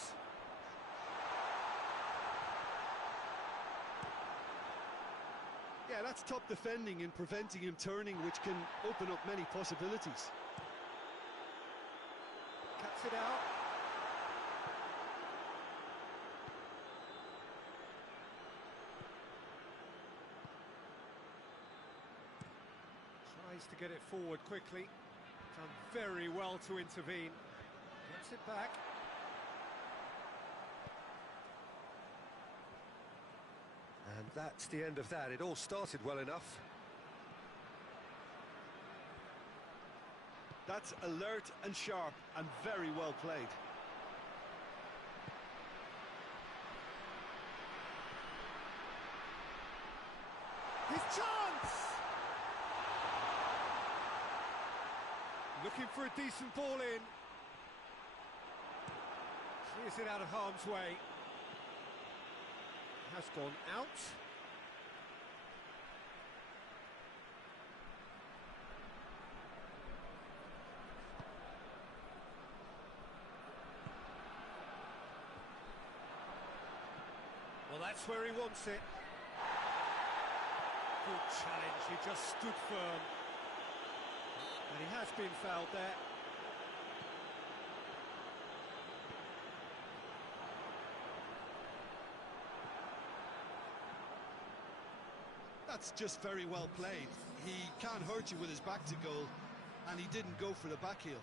Yeah, that's top defending and preventing him turning, which can open up many possibilities. Cuts it out. Tries to get it forward quickly. Done very well to intervene. Gets it back. And that's the end of that. It all started well enough. That's alert and sharp and very well played. His chance! Looking for a decent ball in. Clears it out of harm's way. Has gone out. Well, that's where he wants it. Good challenge, he just stood firm. And he has been fouled there. That's just very well played. He can't hurt you with his back to goal, and he didn't go for the back heel.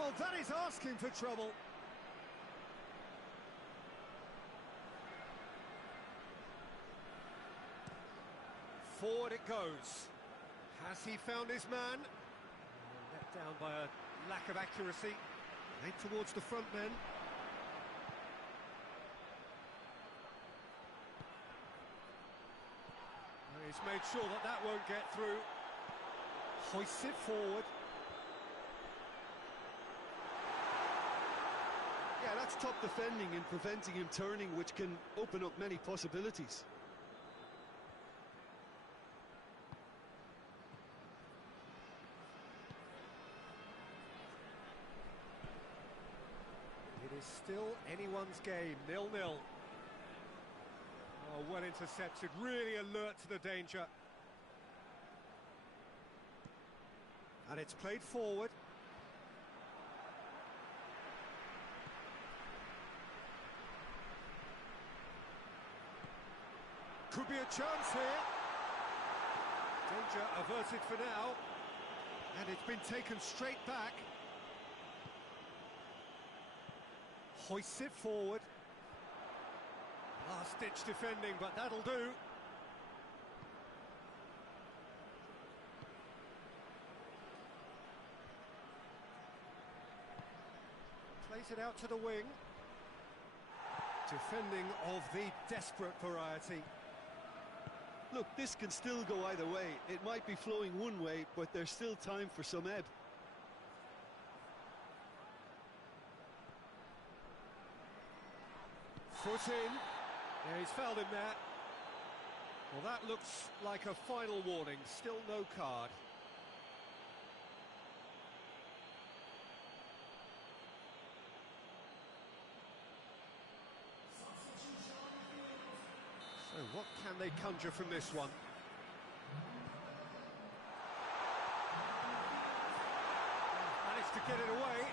Oh, that is asking for trouble. Forward it goes. Has he found his man? Let down by a lack of accuracy. Made towards the front men. He's made sure that that won't get through. Hoists it forward. Yeah, that's top defending and preventing him turning, which can open up many possibilities. It is still anyone's game, 0-0. Oh, well intercepted, really alert to the danger. And it's played forward. Could be a chance here. Danger averted for now. And it's been taken straight back. Hoists it forward. Last-ditch defending, but that'll do. Plays it out to the wing. Defending of the desperate variety. Look, this can still go either way. It might be flowing one way, but there's still time for some ebb. Foot in. Yeah, he's fouled him there. Well, that looks like a final warning. Still no card. So what can they conjure from this one? Managed to get it away.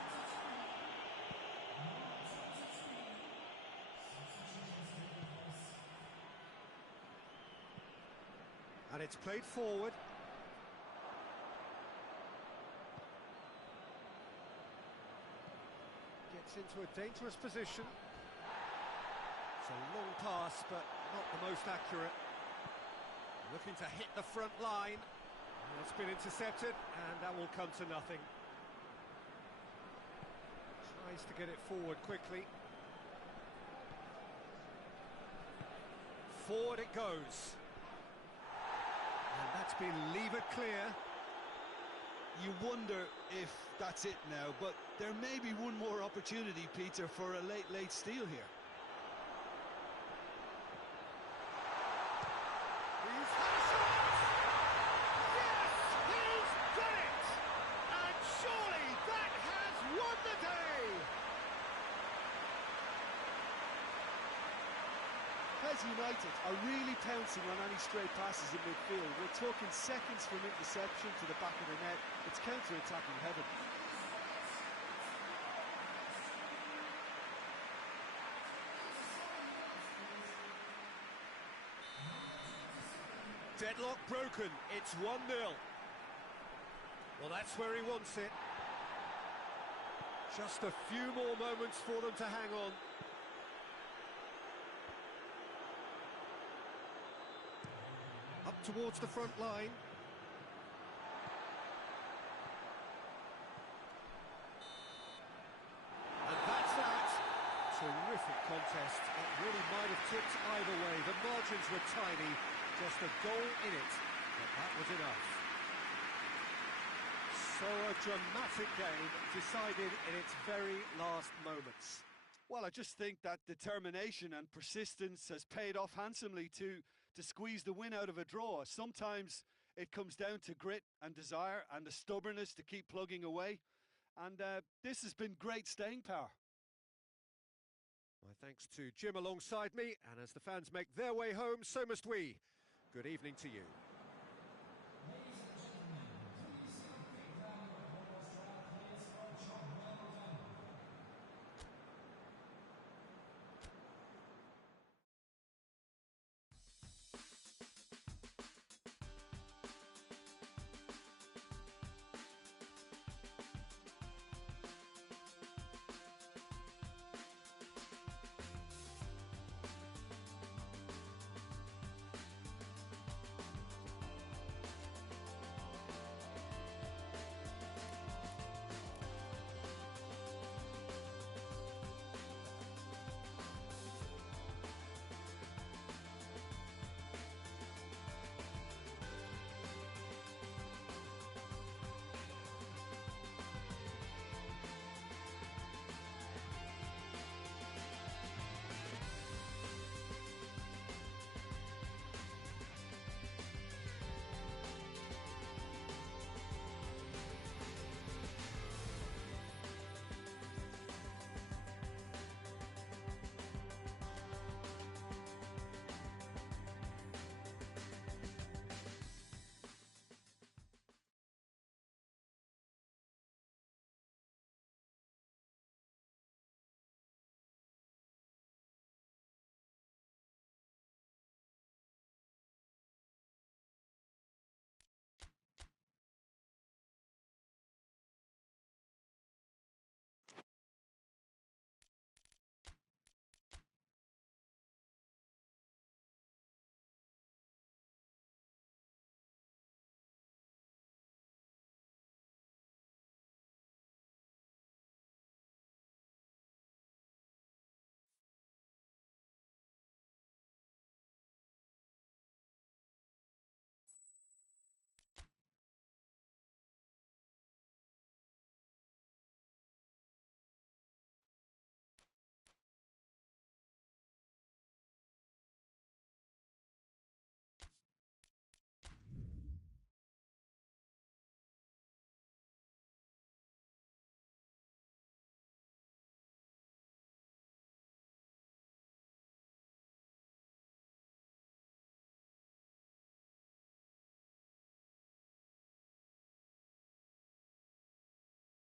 And it's played forward. Gets into a dangerous position. It's a long pass, but not the most accurate. Looking to hit the front line. And it's been intercepted, and that will come to nothing. Tries to get it forward quickly. Forward it goes. And that's been levered clear. You wonder if that's it now, but there may be one more opportunity, Peter, for a late steal here. He's had a shot! Yes, he's done it! And surely that has won the day! PES United are really pouncing on any stray passes in midfield. We're talking seconds from interception to the back of the net. It's counter-attacking heaven. Deadlock broken, it's 1-0. Well, that's where he wants it. Just a few more moments for them to hang on. Up towards the front line. And that's that. Terrific contest. It really might have tipped either way. The margins were tiny. Just a goal in it, but that was enough. So a dramatic game decided in its very last moments. Well, I just think that determination and persistence has paid off handsomely to squeeze the win out of a draw. Sometimes it comes down to grit and desire and the stubbornness to keep plugging away. And this has been great staying power. My thanks to Jim alongside me, and as the fans make their way home, so must we. Good evening to you.